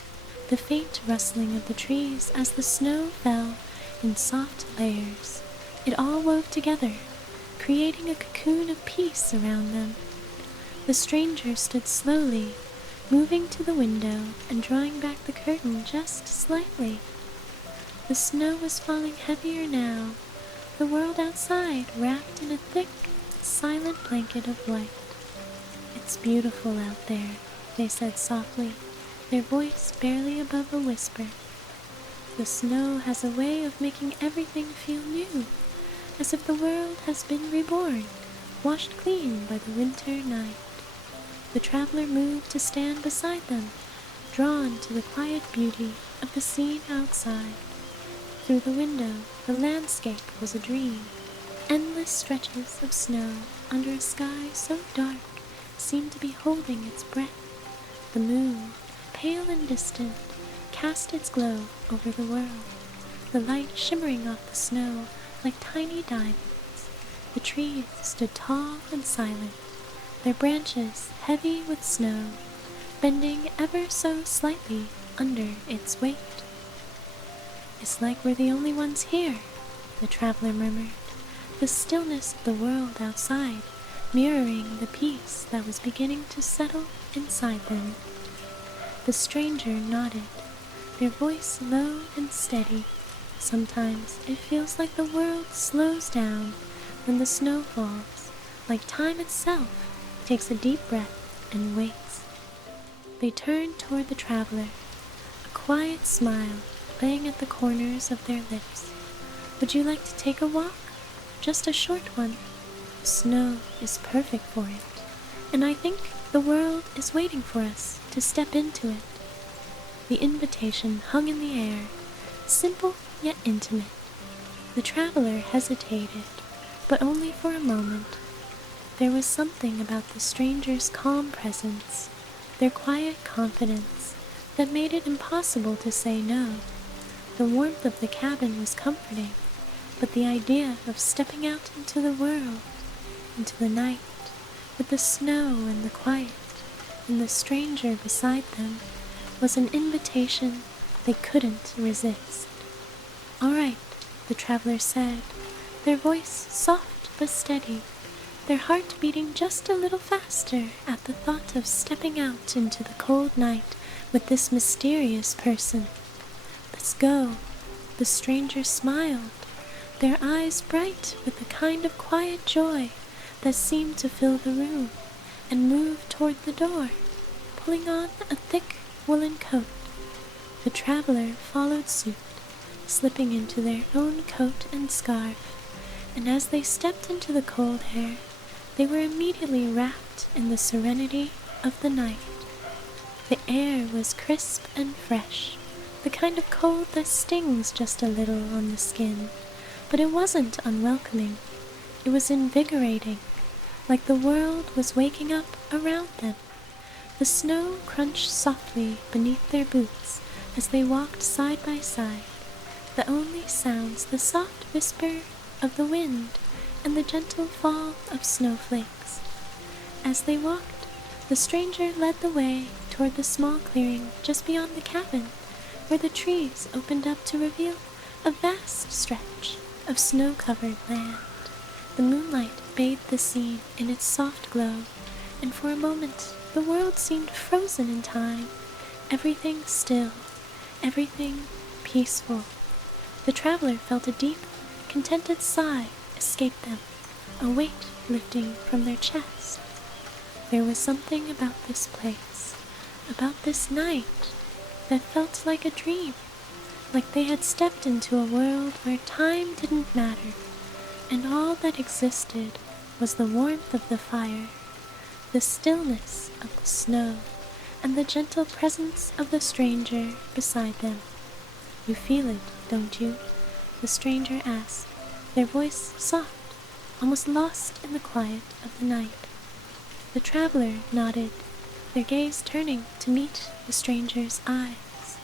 the faint rustling of the trees as the snow fell in soft layers. It all wove together, creating a cocoon of peace around them. The stranger stood slowly, moving to the window and drawing back the curtain just slightly. The snow was falling heavier now, the world outside wrapped in a thick, silent blanket of white. "It's beautiful out there," they said softly, their voice barely above a whisper. "The snow has a way of making everything feel new, as if the world has been reborn, washed clean by the winter night." The traveler moved to stand beside them, drawn to the quiet beauty of the scene outside. Through the window, the landscape was a dream. Endless stretches of snow under a sky so dark seemed to be holding its breath. The moon, pale and distant, cast its glow over the world, the light shimmering off the snow like tiny diamonds. The trees stood tall and silent, their branches heavy with snow, bending ever so slightly under its weight. "It's like we're the only ones here," the traveler murmured, the stillness of the world outside mirroring the peace that was beginning to settle inside them. The stranger nodded, their voice low and steady. "Sometimes it feels like the world slows down when the snow falls, like time itself takes a deep breath and waits." They turned toward the traveler, a quiet smile playing at the corners of their lips. "Would you like to take a walk? Just a short one. The snow is perfect for it, and I think the world is waiting for us to step into it." The invitation hung in the air, simple yet intimate. The traveler hesitated, but only for a moment. There was something about the stranger's calm presence, their quiet confidence, that made it impossible to say no. The warmth of the cabin was comforting, but the idea of stepping out into the world, into the night, with the snow and the quiet, and the stranger beside them, was an invitation they couldn't resist. "All right," the traveler said, their voice soft but steady. their heart beating just a little faster at the thought of stepping out into the cold night with this mysterious person. "Let's go." The stranger smiled, their eyes bright with a kind of quiet joy that seemed to fill the room, and moved toward the door, pulling on a thick woolen coat. The traveler followed suit, slipping into their own coat and scarf, and as they stepped into the cold air, they were immediately wrapped in the serenity of the night. The air was crisp and fresh, the kind of cold that stings just a little on the skin, but it wasn't unwelcoming. It was invigorating, like the world was waking up around them. The snow crunched softly beneath their boots as they walked side by side, the only sounds the soft whisper of the wind and the gentle fall of snowflakes. As they walked, the stranger led the way toward the small clearing just beyond the cabin, where the trees opened up to reveal a vast stretch of snow-covered land. The moonlight bathed the scene in its soft glow, and for a moment the world seemed frozen in time, everything still, everything peaceful. The traveler felt a deep, contented sigh escape them, a weight lifting from their chest. There was something about this place, about this night, that felt like a dream, like they had stepped into a world where time didn't matter, and all that existed was the warmth of the fire, the stillness of the snow, and the gentle presence of the stranger beside them. "You feel it, don't you?" the stranger asked, their voice soft, almost lost in the quiet of the night. The traveler nodded, their gaze turning to meet the stranger's eyes.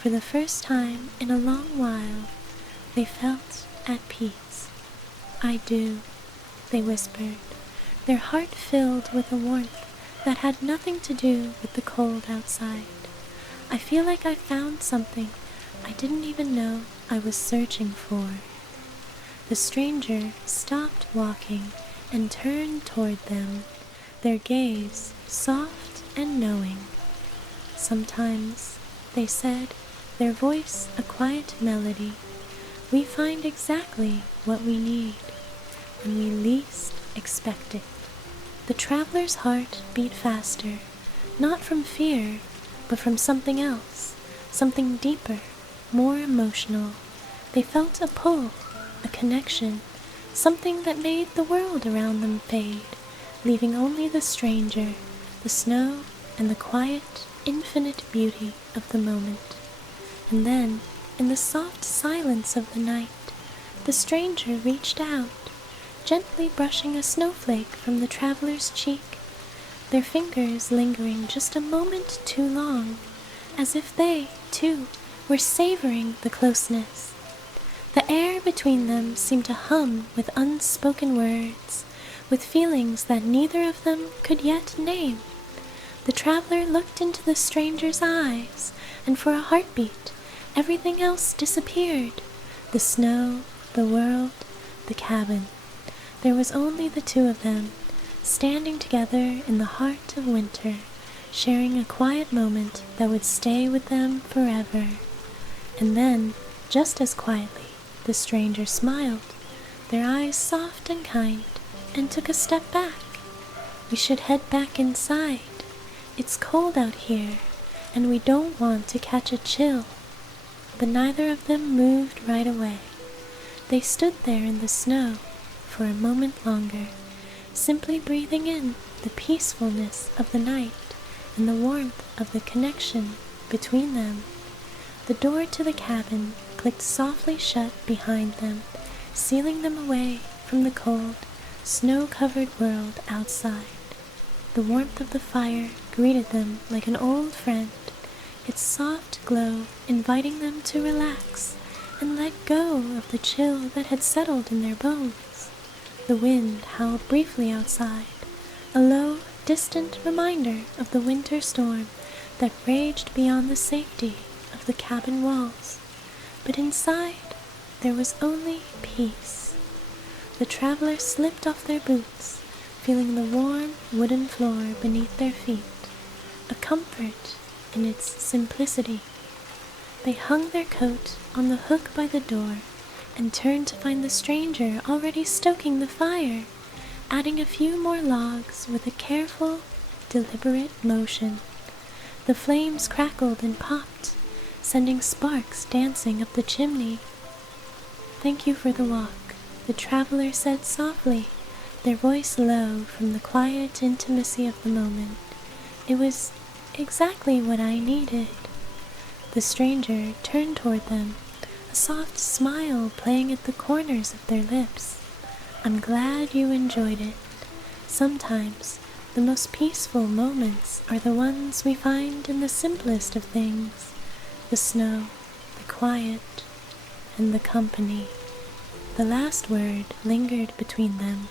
For the first time in a long while, they felt at peace. "I do," they whispered, their heart filled with a warmth that had nothing to do with the cold outside. "I feel like I found something I didn't even know I was searching for." The stranger stopped walking and turned toward them, their gaze soft and knowing. "Sometimes," they said, their voice a quiet melody, "we find exactly what we need when we least expect it." The traveler's heart beat faster, not from fear, but from something else, something deeper, more emotional. They felt a pull, a connection, something that made the world around them fade, leaving only the stranger, the snow, and the quiet, infinite beauty of the moment. And then, in the soft silence of the night, the stranger reached out, gently brushing a snowflake from the traveler's cheek, their fingers lingering just a moment too long, as if they, too, were savoring the closeness. The air between them seemed to hum with unspoken words, with feelings that neither of them could yet name. The traveler looked into the stranger's eyes, and for a heartbeat, everything else disappeared. The snow, the world, the cabin. There was only the two of them, standing together in the heart of winter, sharing a quiet moment that would stay with them forever. And then, just as quietly, the stranger smiled, their eyes soft and kind, and took a step back. "We should head back inside. It's cold out here, and we don't want to catch a chill." But neither of them moved right away. They stood there in the snow for a moment longer, simply breathing in the peacefulness of the night and the warmth of the connection between them. The door to the cabin clicked softly shut behind them, sealing them away from the cold, snow-covered world outside. The warmth of the fire greeted them like an old friend, its soft glow inviting them to relax and let go of the chill that had settled in their bones. The wind howled briefly outside, a low, distant reminder of the winter storm that raged beyond the safety of the cabin walls. But inside, there was only peace. The travelers slipped off their boots, feeling the warm wooden floor beneath their feet, a comfort in its simplicity. They hung their coat on the hook by the door and turned to find the stranger already stoking the fire, adding a few more logs with a careful, deliberate motion. The flames crackled and popped, sending sparks dancing up the chimney. "Thank you for the walk," the traveler said softly, their voice low from the quiet intimacy of the moment. "It was exactly what I needed." The stranger turned toward them, a soft smile playing at the corners of their lips. "I'm glad you enjoyed it. Sometimes the most peaceful moments are the ones we find in the simplest of things: the snow, the quiet, and the company." The last word lingered between them,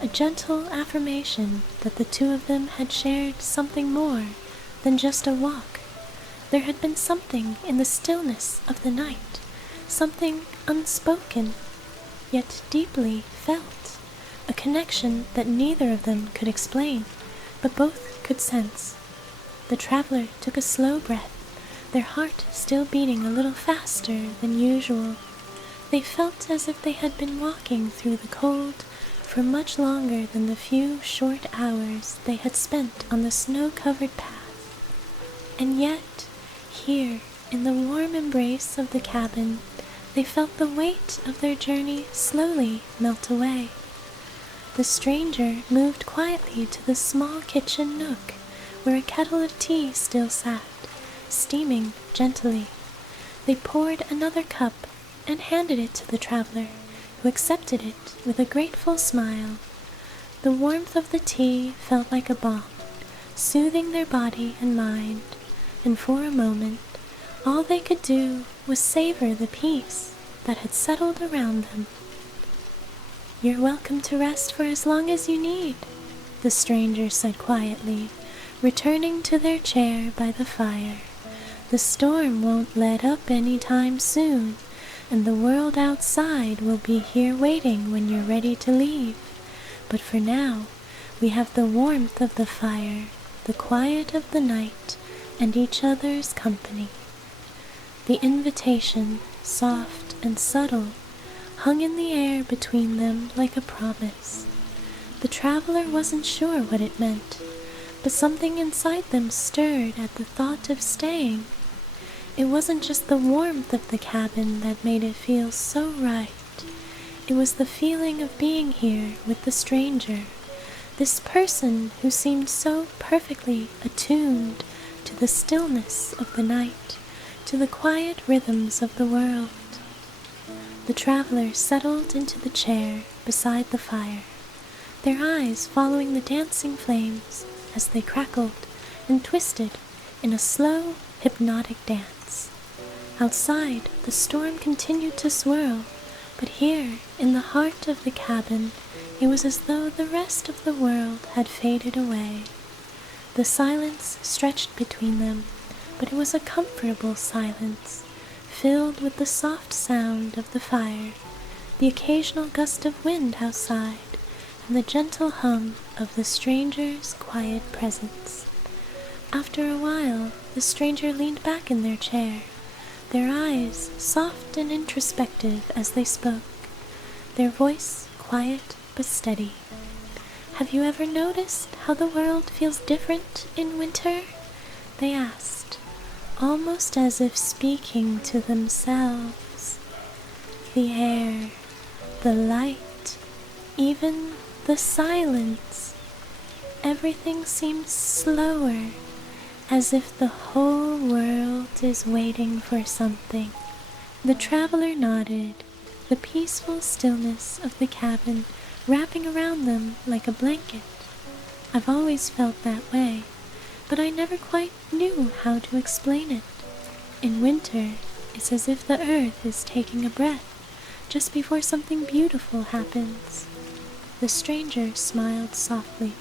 a gentle affirmation that the two of them had shared something more than just a walk. There had been something in the stillness of the night, something unspoken, yet deeply felt, a connection that neither of them could explain, but both could sense. The traveler took a slow breath, their heart still beating a little faster than usual. They felt as if they had been walking through the cold for much longer than the few short hours they had spent on the snow-covered path. And yet, here, in the warm embrace of the cabin, they felt the weight of their journey slowly melt away. The stranger moved quietly to the small kitchen nook, where a kettle of tea still sat, steaming gently. They poured another cup and handed it to the traveler, who accepted it with a grateful smile. The warmth of the tea felt like a balm, soothing their body and mind, and for a moment, all they could do was savor the peace that had settled around them. "You're welcome to rest for as long as you need," the stranger said quietly, returning to their chair by the fire. "The storm won't let up any time soon, and the world outside will be here waiting when you're ready to leave. But for now, we have the warmth of the fire, the quiet of the night, and each other's company." The invitation, soft and subtle, hung in the air between them like a promise. The traveler wasn't sure what it meant, but something inside them stirred at the thought of staying. It wasn't just the warmth of the cabin that made it feel so right. It was the feeling of being here with the stranger, this person who seemed so perfectly attuned to the stillness of the night, to the quiet rhythms of the world. The traveler settled into the chair beside the fire, their eyes following the dancing flames as they crackled and twisted in a slow, hypnotic dance. Outside, the storm continued to swirl, but here, in the heart of the cabin, it was as though the rest of the world had faded away. The silence stretched between them, but it was a comfortable silence, filled with the soft sound of the fire, the occasional gust of wind outside, and the gentle hum of the stranger's quiet presence. After a while, the stranger leaned back in their chair, their eyes soft and introspective as they spoke, their voice quiet but steady. "Have you ever noticed how the world feels different in winter?" they asked, almost as if speaking to themselves. The air, the light, even the silence, everything seems slower, as if the whole world is waiting for something. The traveler nodded, the peaceful stillness of the cabin wrapping around them like a blanket. "I've always felt that way, but I never quite knew how to explain it. In winter, it's as if the earth is taking a breath just before something beautiful happens." The stranger smiled softly,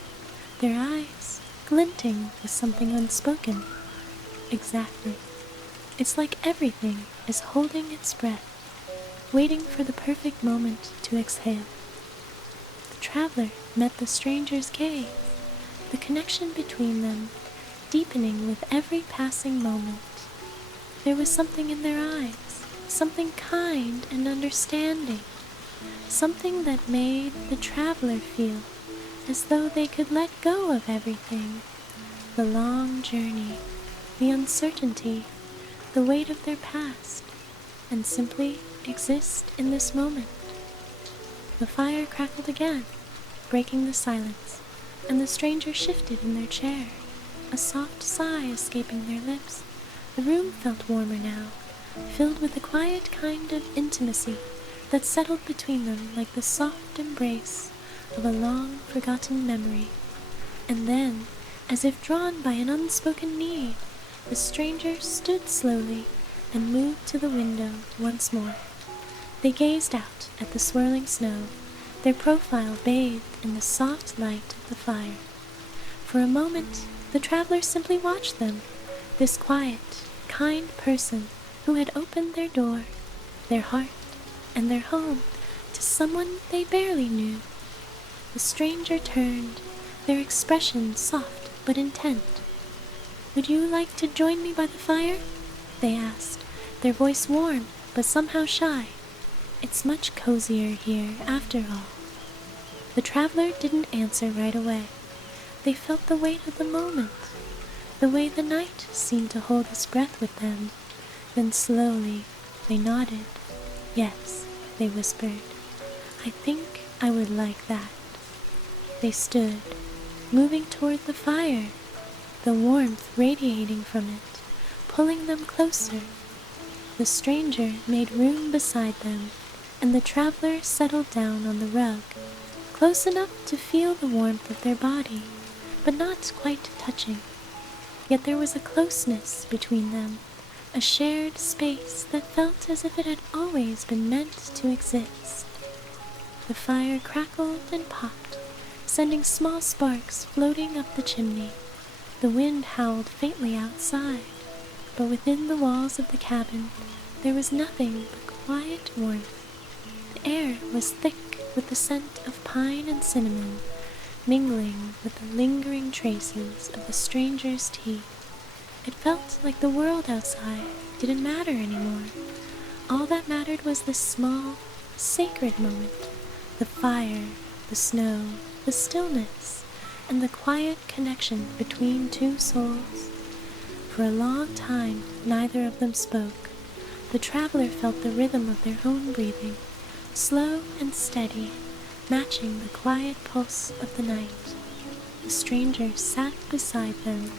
their eyes glinting with something unspoken. "Exactly. It's like everything is holding its breath, waiting for the perfect moment to exhale." the traveler met the stranger's gaze, the connection between them deepening with every passing moment. There was something in their eyes, something kind and understanding, something that made the traveler feel as though they could let go of everything, the long journey, the uncertainty, the weight of their past, and simply exist in this moment. The fire crackled again, breaking the silence, and the stranger shifted in their chair, a soft sigh escaping their lips. The room felt warmer now, filled with a quiet kind of intimacy that settled between them like the soft embrace of a long-forgotten memory. And then, as if drawn by an unspoken need, the stranger stood slowly and moved to the window once more. They gazed out at the swirling snow, their profile bathed in the soft light of the fire. For a moment, the traveler simply watched them, this quiet, kind person who had opened their door, their heart, and their home to someone they barely knew. The stranger turned, their expression soft but intent. "Would you like to join me by the fire?" they asked, their voice warm but somehow shy. "It's much cozier here, after all." The traveler didn't answer right away. They felt the weight of the moment, the way the night seemed to hold its breath with them. Then slowly they nodded. "Yes," they whispered, "I think I would like that." They stood, moving toward the fire, the warmth radiating from it, pulling them closer. The stranger made room beside them, and the traveler settled down on the rug, close enough to feel the warmth of their body, but not quite touching. Yet there was a closeness between them, a shared space that felt as if it had always been meant to exist. The fire crackled and popped, sending small sparks floating up the chimney. The wind howled faintly outside, but within the walls of the cabin there was nothing but quiet warmth. The air was thick with the scent of pine and cinnamon, mingling with the lingering traces of the stranger's tea. It felt like the world outside didn't matter anymore. All that mattered was this small, sacred moment, the fire, the snow, the stillness, and the quiet connection between two souls. For a long time, neither of them spoke. The traveler felt the rhythm of their own breathing, slow and steady, matching the quiet pulse of the night. The stranger sat beside them,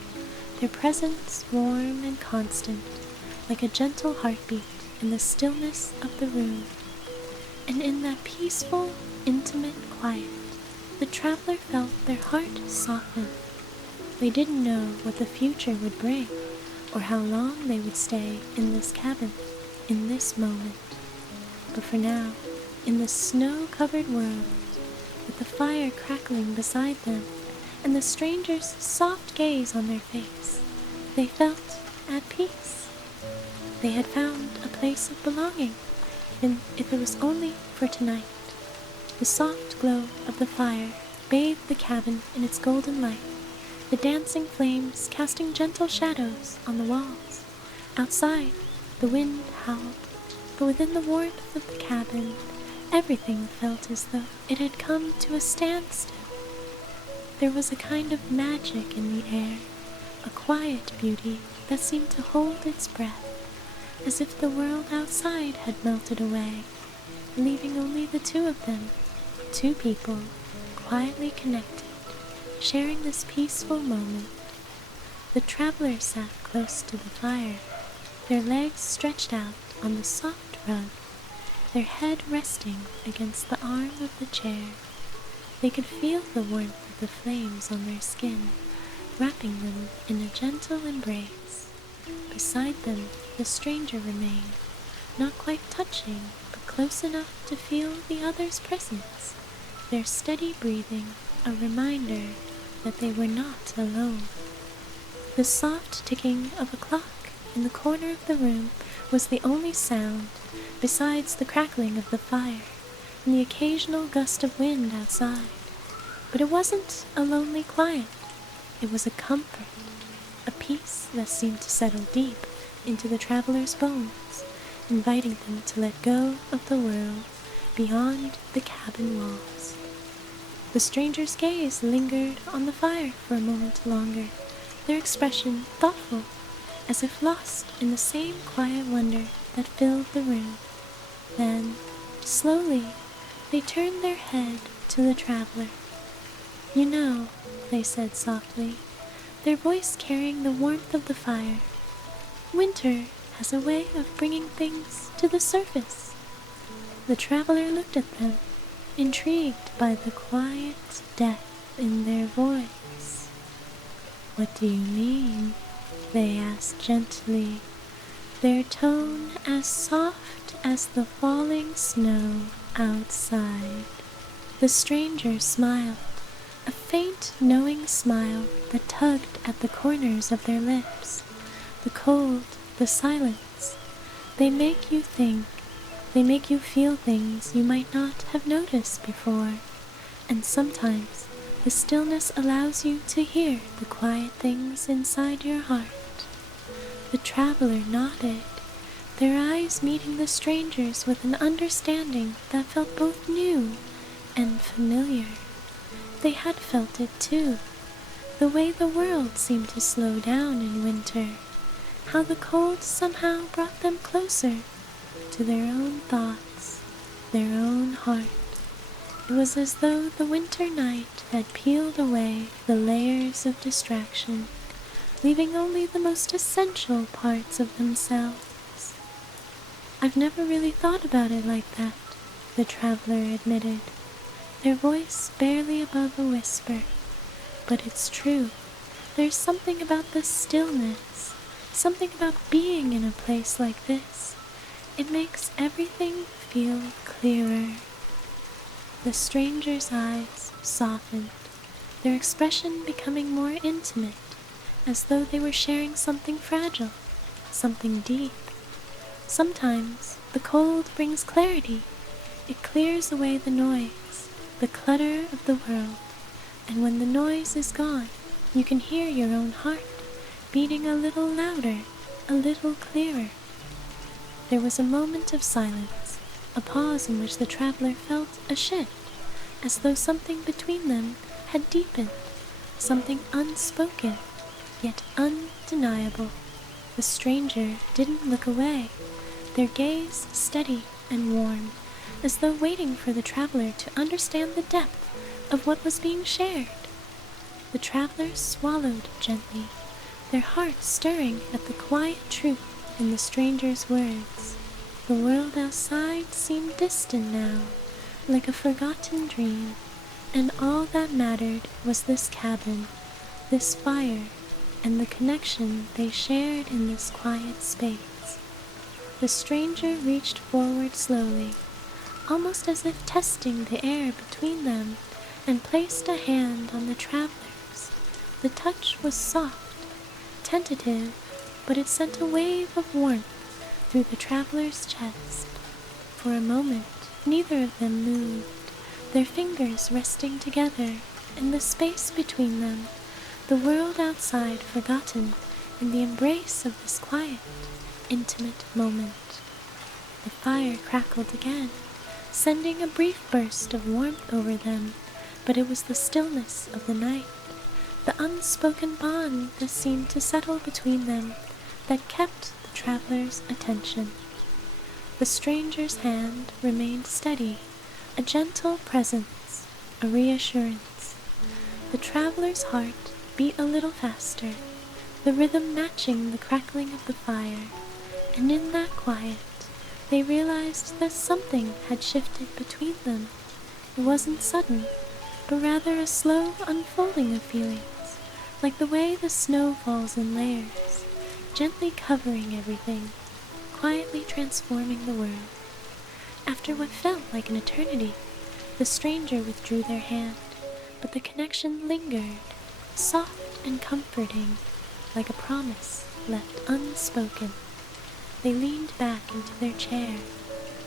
their presence warm and constant, like a gentle heartbeat in the stillness of the room. And in that peaceful, intimate quiet, the traveler felt their heart soften. They didn't know what the future would bring, or how long they would stay in this cabin, in this moment. But for now, in this snow-covered world, with the fire crackling beside them, and the stranger's soft gaze on their face, they felt at peace. They had found a place of belonging, even if it was only for tonight. The soft glow of the fire bathed the cabin in its golden light, the dancing flames casting gentle shadows on the walls. Outside, the wind howled, but within the warmth of the cabin, everything felt as though it had come to a standstill. There was a kind of magic in the air, a quiet beauty that seemed to hold its breath, as if the world outside had melted away, leaving only the two of them, two people, quietly connected, sharing this peaceful moment. The travelers sat close to the fire, their legs stretched out on the soft rug, their head resting against the arm of the chair. They could feel the warmth of the flames on their skin, wrapping them in a gentle embrace. Beside them, the stranger remained, not quite touching, but close enough to feel the other's presence, their steady breathing a reminder that they were not alone. The soft ticking of a clock in the corner of the room was the only sound, besides the crackling of the fire, and the occasional gust of wind outside. But it wasn't a lonely quiet. It was a comfort, a peace that seemed to settle deep into the traveler's bones, inviting them to let go of the world beyond the cabin walls. The stranger's gaze lingered on the fire for a moment longer, their expression thoughtful, as if lost in the same quiet wonder that filled the room. Then, slowly, they turned their head to the traveler. "You know," they said softly, their voice carrying the warmth of the fire, "winter has a way of bringing things to the surface." The traveler looked at them, intrigued by the quiet depth in their voice. "What do you mean?" they asked gently, their tone as soft as the falling snow outside. The stranger smiled, a faint, knowing smile that tugged at the corners of their lips. The cold, the silence, they make you think, they make you feel things you might not have noticed before, and sometimes the stillness allows you to hear the quiet things inside your heart. The traveler nodded, their eyes meeting the stranger's with an understanding that felt both new and familiar. They had felt it too, the way the world seemed to slow down in winter, how the cold somehow brought them closer to their own thoughts, their own heart. It was as though the winter night had peeled away the layers of distraction, leaving only the most essential parts of themselves. "I've never really thought about it like that," the traveler admitted, their voice barely above a whisper. "But it's true. There's something about the stillness, something about being in a place like this. It makes everything feel clearer." The stranger's eyes softened, their expression becoming more intimate, as though they were sharing something fragile, something deep. Sometimes the cold brings clarity. It clears away the noise, the clutter of the world, and when the noise is gone, you can hear your own heart beating a little louder, a little clearer. There was a moment of silence, a pause in which the traveler felt a shift, as though something between them had deepened, something unspoken, yet undeniable. The stranger didn't look away, their gaze steady and warm, as though waiting for the traveler to understand the depth of what was being shared. The traveler swallowed gently, their hearts stirring at the quiet truth in the stranger's words. The world outside seemed distant now, like a forgotten dream, and all that mattered was this cabin, this fire, and the connection they shared in this quiet space. The stranger reached forward slowly, almost as if testing the air between them, and placed a hand on the traveler's. The touch was soft, tentative, but it sent a wave of warmth through the traveler's chest. For a moment, neither of them moved, their fingers resting together in the space between them, the world outside forgotten in the embrace of this quiet, intimate moment. The fire crackled again, sending a brief burst of warmth over them, but it was the stillness of the night, the unspoken bond that seemed to settle between them, that kept the traveler's attention. The stranger's hand remained steady, a gentle presence, a reassurance. The traveler's heart beat a little faster, the rhythm matching the crackling of the fire, and in that quiet, they realized that something had shifted between them. It wasn't sudden, but rather a slow unfolding of feelings, like the way the snow falls in layers, gently covering everything, quietly transforming the world. After what felt like an eternity, the stranger withdrew their hand, but the connection lingered, soft and comforting, like a promise left unspoken. They leaned back into their chair,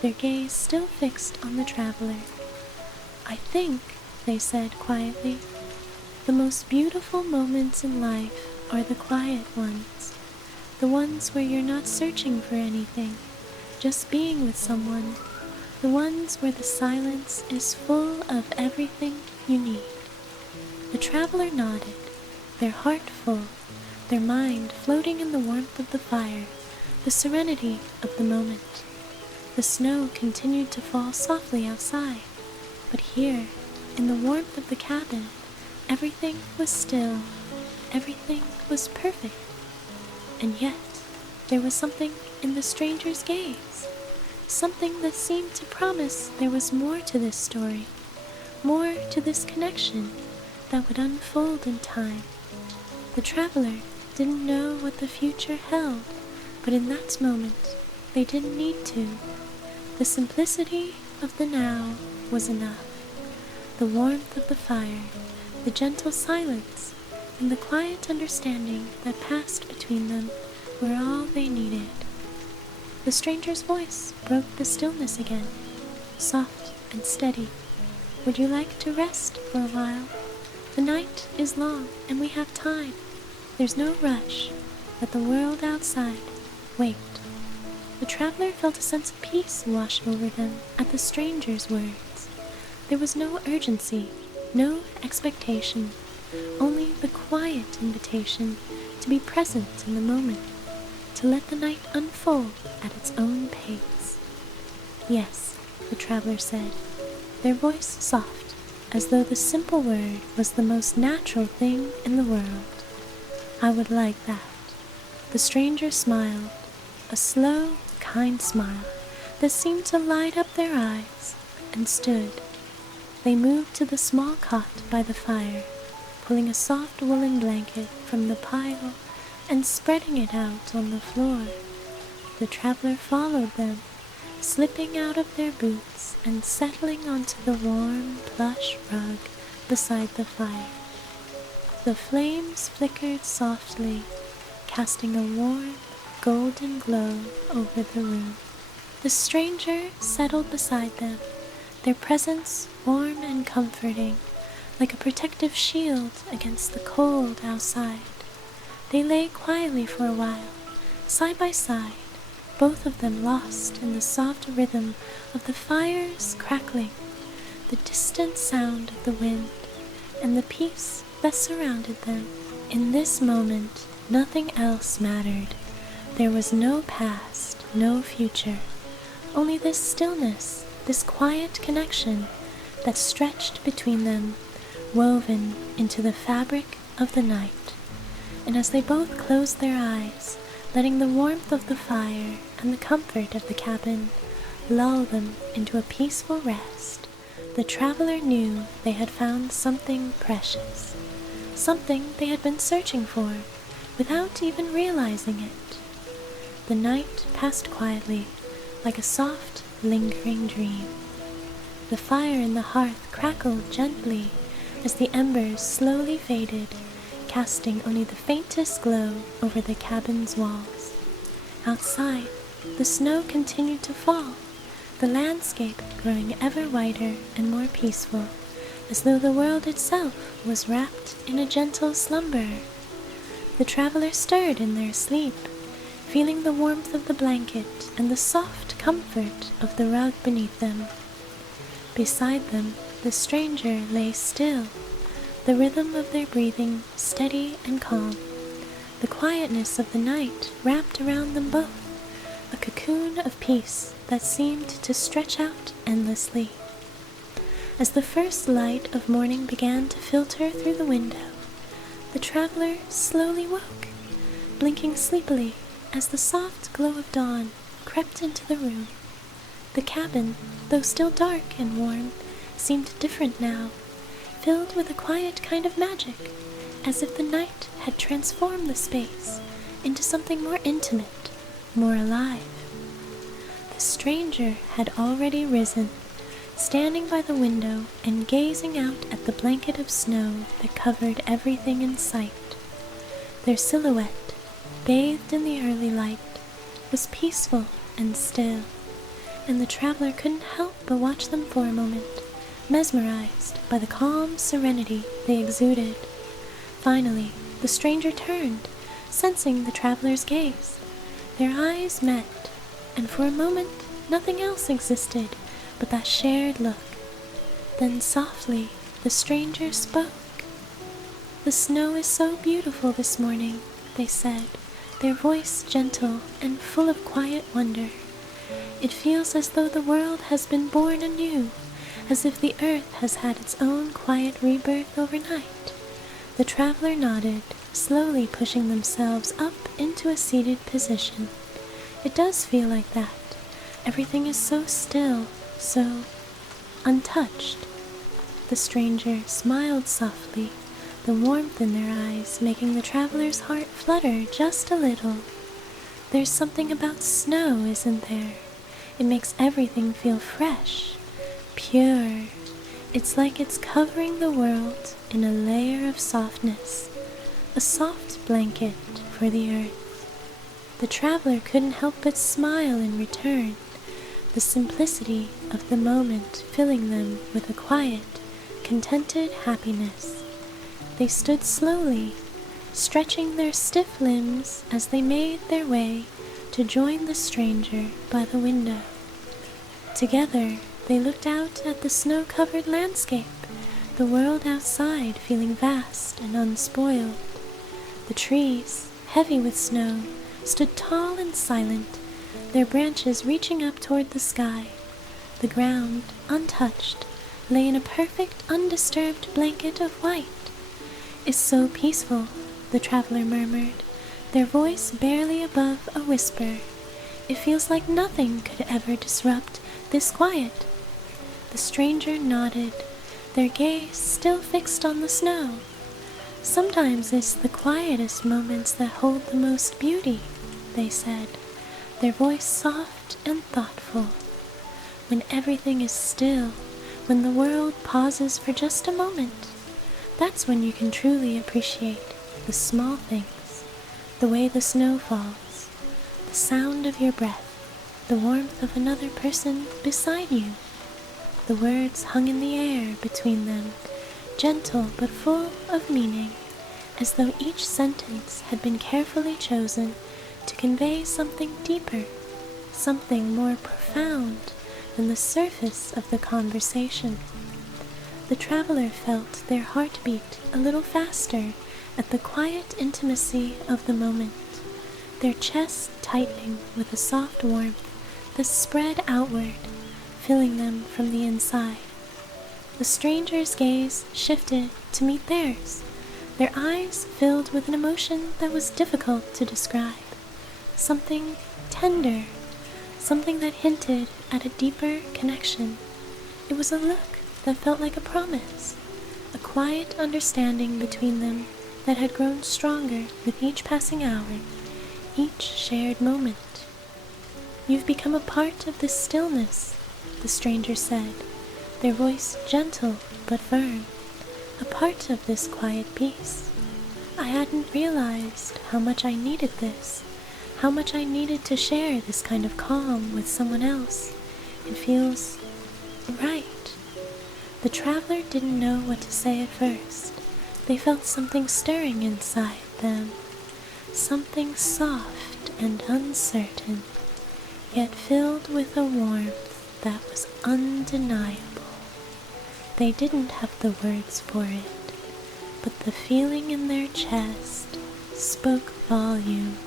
their gaze still fixed on the traveler. "I think," they said quietly, "the most beautiful moments in life are the quiet ones, the ones where you're not searching for anything, just being with someone, the ones where the silence is full of everything you need." The traveler nodded, their heart full, their mind floating in the warmth of the fire, the serenity of the moment. The snow continued to fall softly outside, but here, in the warmth of the cabin, everything was still, everything was perfect. And yet, there was something in the stranger's gaze, something that seemed to promise there was more to this story, more to this connection that would unfold in time. The traveler didn't know what the future held, but in that moment, they didn't need to. The simplicity of the now was enough. The warmth of the fire, the gentle silence, and the quiet understanding that passed between them were all they needed. The stranger's voice broke the stillness again, soft and steady. "Would you like to rest for a while? The night is long and we have time. There's no rush. Let the world outside wait." The traveler felt a sense of peace wash over them at the stranger's words. There was no urgency, no expectation, only the quiet invitation to be present in the moment, to let the night unfold at its own pace. "Yes," the traveler said, their voice soft, as though the simple word was the most natural thing in the world. "I would like that." The stranger smiled, a slow, kind smile that seemed to light up their eyes, and stood. They moved to the small cot by the fire, pulling a soft woolen blanket from the pile and spreading it out on the floor. The traveler followed them, slipping out of their boots and settling onto the warm plush rug beside the fire. The flames flickered softly, casting a warm, golden glow over the room. The stranger settled beside them, their presence warm and comforting, like a protective shield against the cold outside. They lay quietly for a while, side by side, both of them lost in the soft rhythm of the fire's crackling, the distant sound of the wind, and the peace that surrounded them. In this moment, nothing else mattered. There was no past, no future, only this stillness, this quiet connection that stretched between them, woven into the fabric of the night. And as they both closed their eyes, letting the warmth of the fire and the comfort of the cabin lull them into a peaceful rest, the traveler knew they had found something precious, something they had been searching for without even realizing it. The night passed quietly, like a soft, lingering dream. The fire in the hearth crackled gently as the embers slowly faded, casting only the faintest glow over the cabin's walls. Outside, the snow continued to fall, the landscape growing ever whiter and more peaceful, as though the world itself was wrapped in a gentle slumber. The traveler stirred in their sleep, feeling the warmth of the blanket and the soft comfort of the rug beneath them. Beside them, the stranger lay still, the rhythm of their breathing steady and calm. The quietness of the night wrapped around them both, a cocoon of peace that seemed to stretch out endlessly. As the first light of morning began to filter through the window, the traveler slowly woke, blinking sleepily as the soft glow of dawn crept into the room. The cabin, though still dark and warm, seemed different now, filled with a quiet kind of magic, as if the night had transformed the space into something more intimate, more alive. The stranger had already risen, standing by the window and gazing out at the blanket of snow that covered everything in sight. Their silhouette, bathed in the early light, was peaceful and still, and the traveler couldn't help but watch them for a moment, mesmerized by the calm serenity they exuded. Finally, the stranger turned, sensing the traveler's gaze. Their eyes met, and for a moment nothing else existed but that shared look. Then softly the stranger spoke. "The snow is so beautiful this morning," they said, their voice gentle and full of quiet wonder. "It feels as though the world has been born anew, as if the earth has had its own quiet rebirth overnight." The traveler nodded, slowly pushing themselves up into a seated position. "It does feel like that. Everything is so still, so untouched." The stranger smiled softly, the warmth in their eyes making the traveler's heart flutter just a little. "There's something about snow, isn't there? It makes everything feel fresh, pure. It's like it's covering the world in a layer of softness, a soft blanket for the earth." The traveler couldn't help but smile in return, the simplicity of the moment filling them with a quiet, contented happiness. They stood slowly, stretching their stiff limbs as they made their way to join the stranger by the window. Together, they looked out at the snow-covered landscape, the world outside feeling vast and unspoiled. The trees, heavy with snow, stood tall and silent, their branches reaching up toward the sky. The ground, untouched, lay in a perfect, undisturbed blanket of white. "It's so peaceful," the traveler murmured, their voice barely above a whisper. "It feels like nothing could ever disrupt this quiet." The stranger nodded, their gaze still fixed on the snow. "Sometimes it's the quietest moments that hold the most beauty," they said, their voice soft and thoughtful. "When everything is still, when the world pauses for just a moment, that's when you can truly appreciate the small things, the way the snow falls, the sound of your breath, the warmth of another person beside you." The words hung in the air between them, gentle but full of meaning, as though each sentence had been carefully chosen to convey something deeper, something more profound than the surface of the conversation. The traveler felt their heart beat a little faster at the quiet intimacy of the moment, their chests tightening with a soft warmth that spread outward, filling them from the inside. The stranger's gaze shifted to meet theirs, their eyes filled with an emotion that was difficult to describe, something tender, something that hinted at a deeper connection. It was a look that felt like a promise, a quiet understanding between them that had grown stronger with each passing hour, each shared moment. "You've become a part of this stillness," the stranger said, their voice gentle but firm, "a part of this quiet peace. I hadn't realized how much I needed this, how much I needed to share this kind of calm with someone else. It feels right." The traveler didn't know what to say at first. They felt something stirring inside them, something soft and uncertain, yet filled with a warmth that was undeniable. They didn't have the words for it, but the feeling in their chest spoke volumes.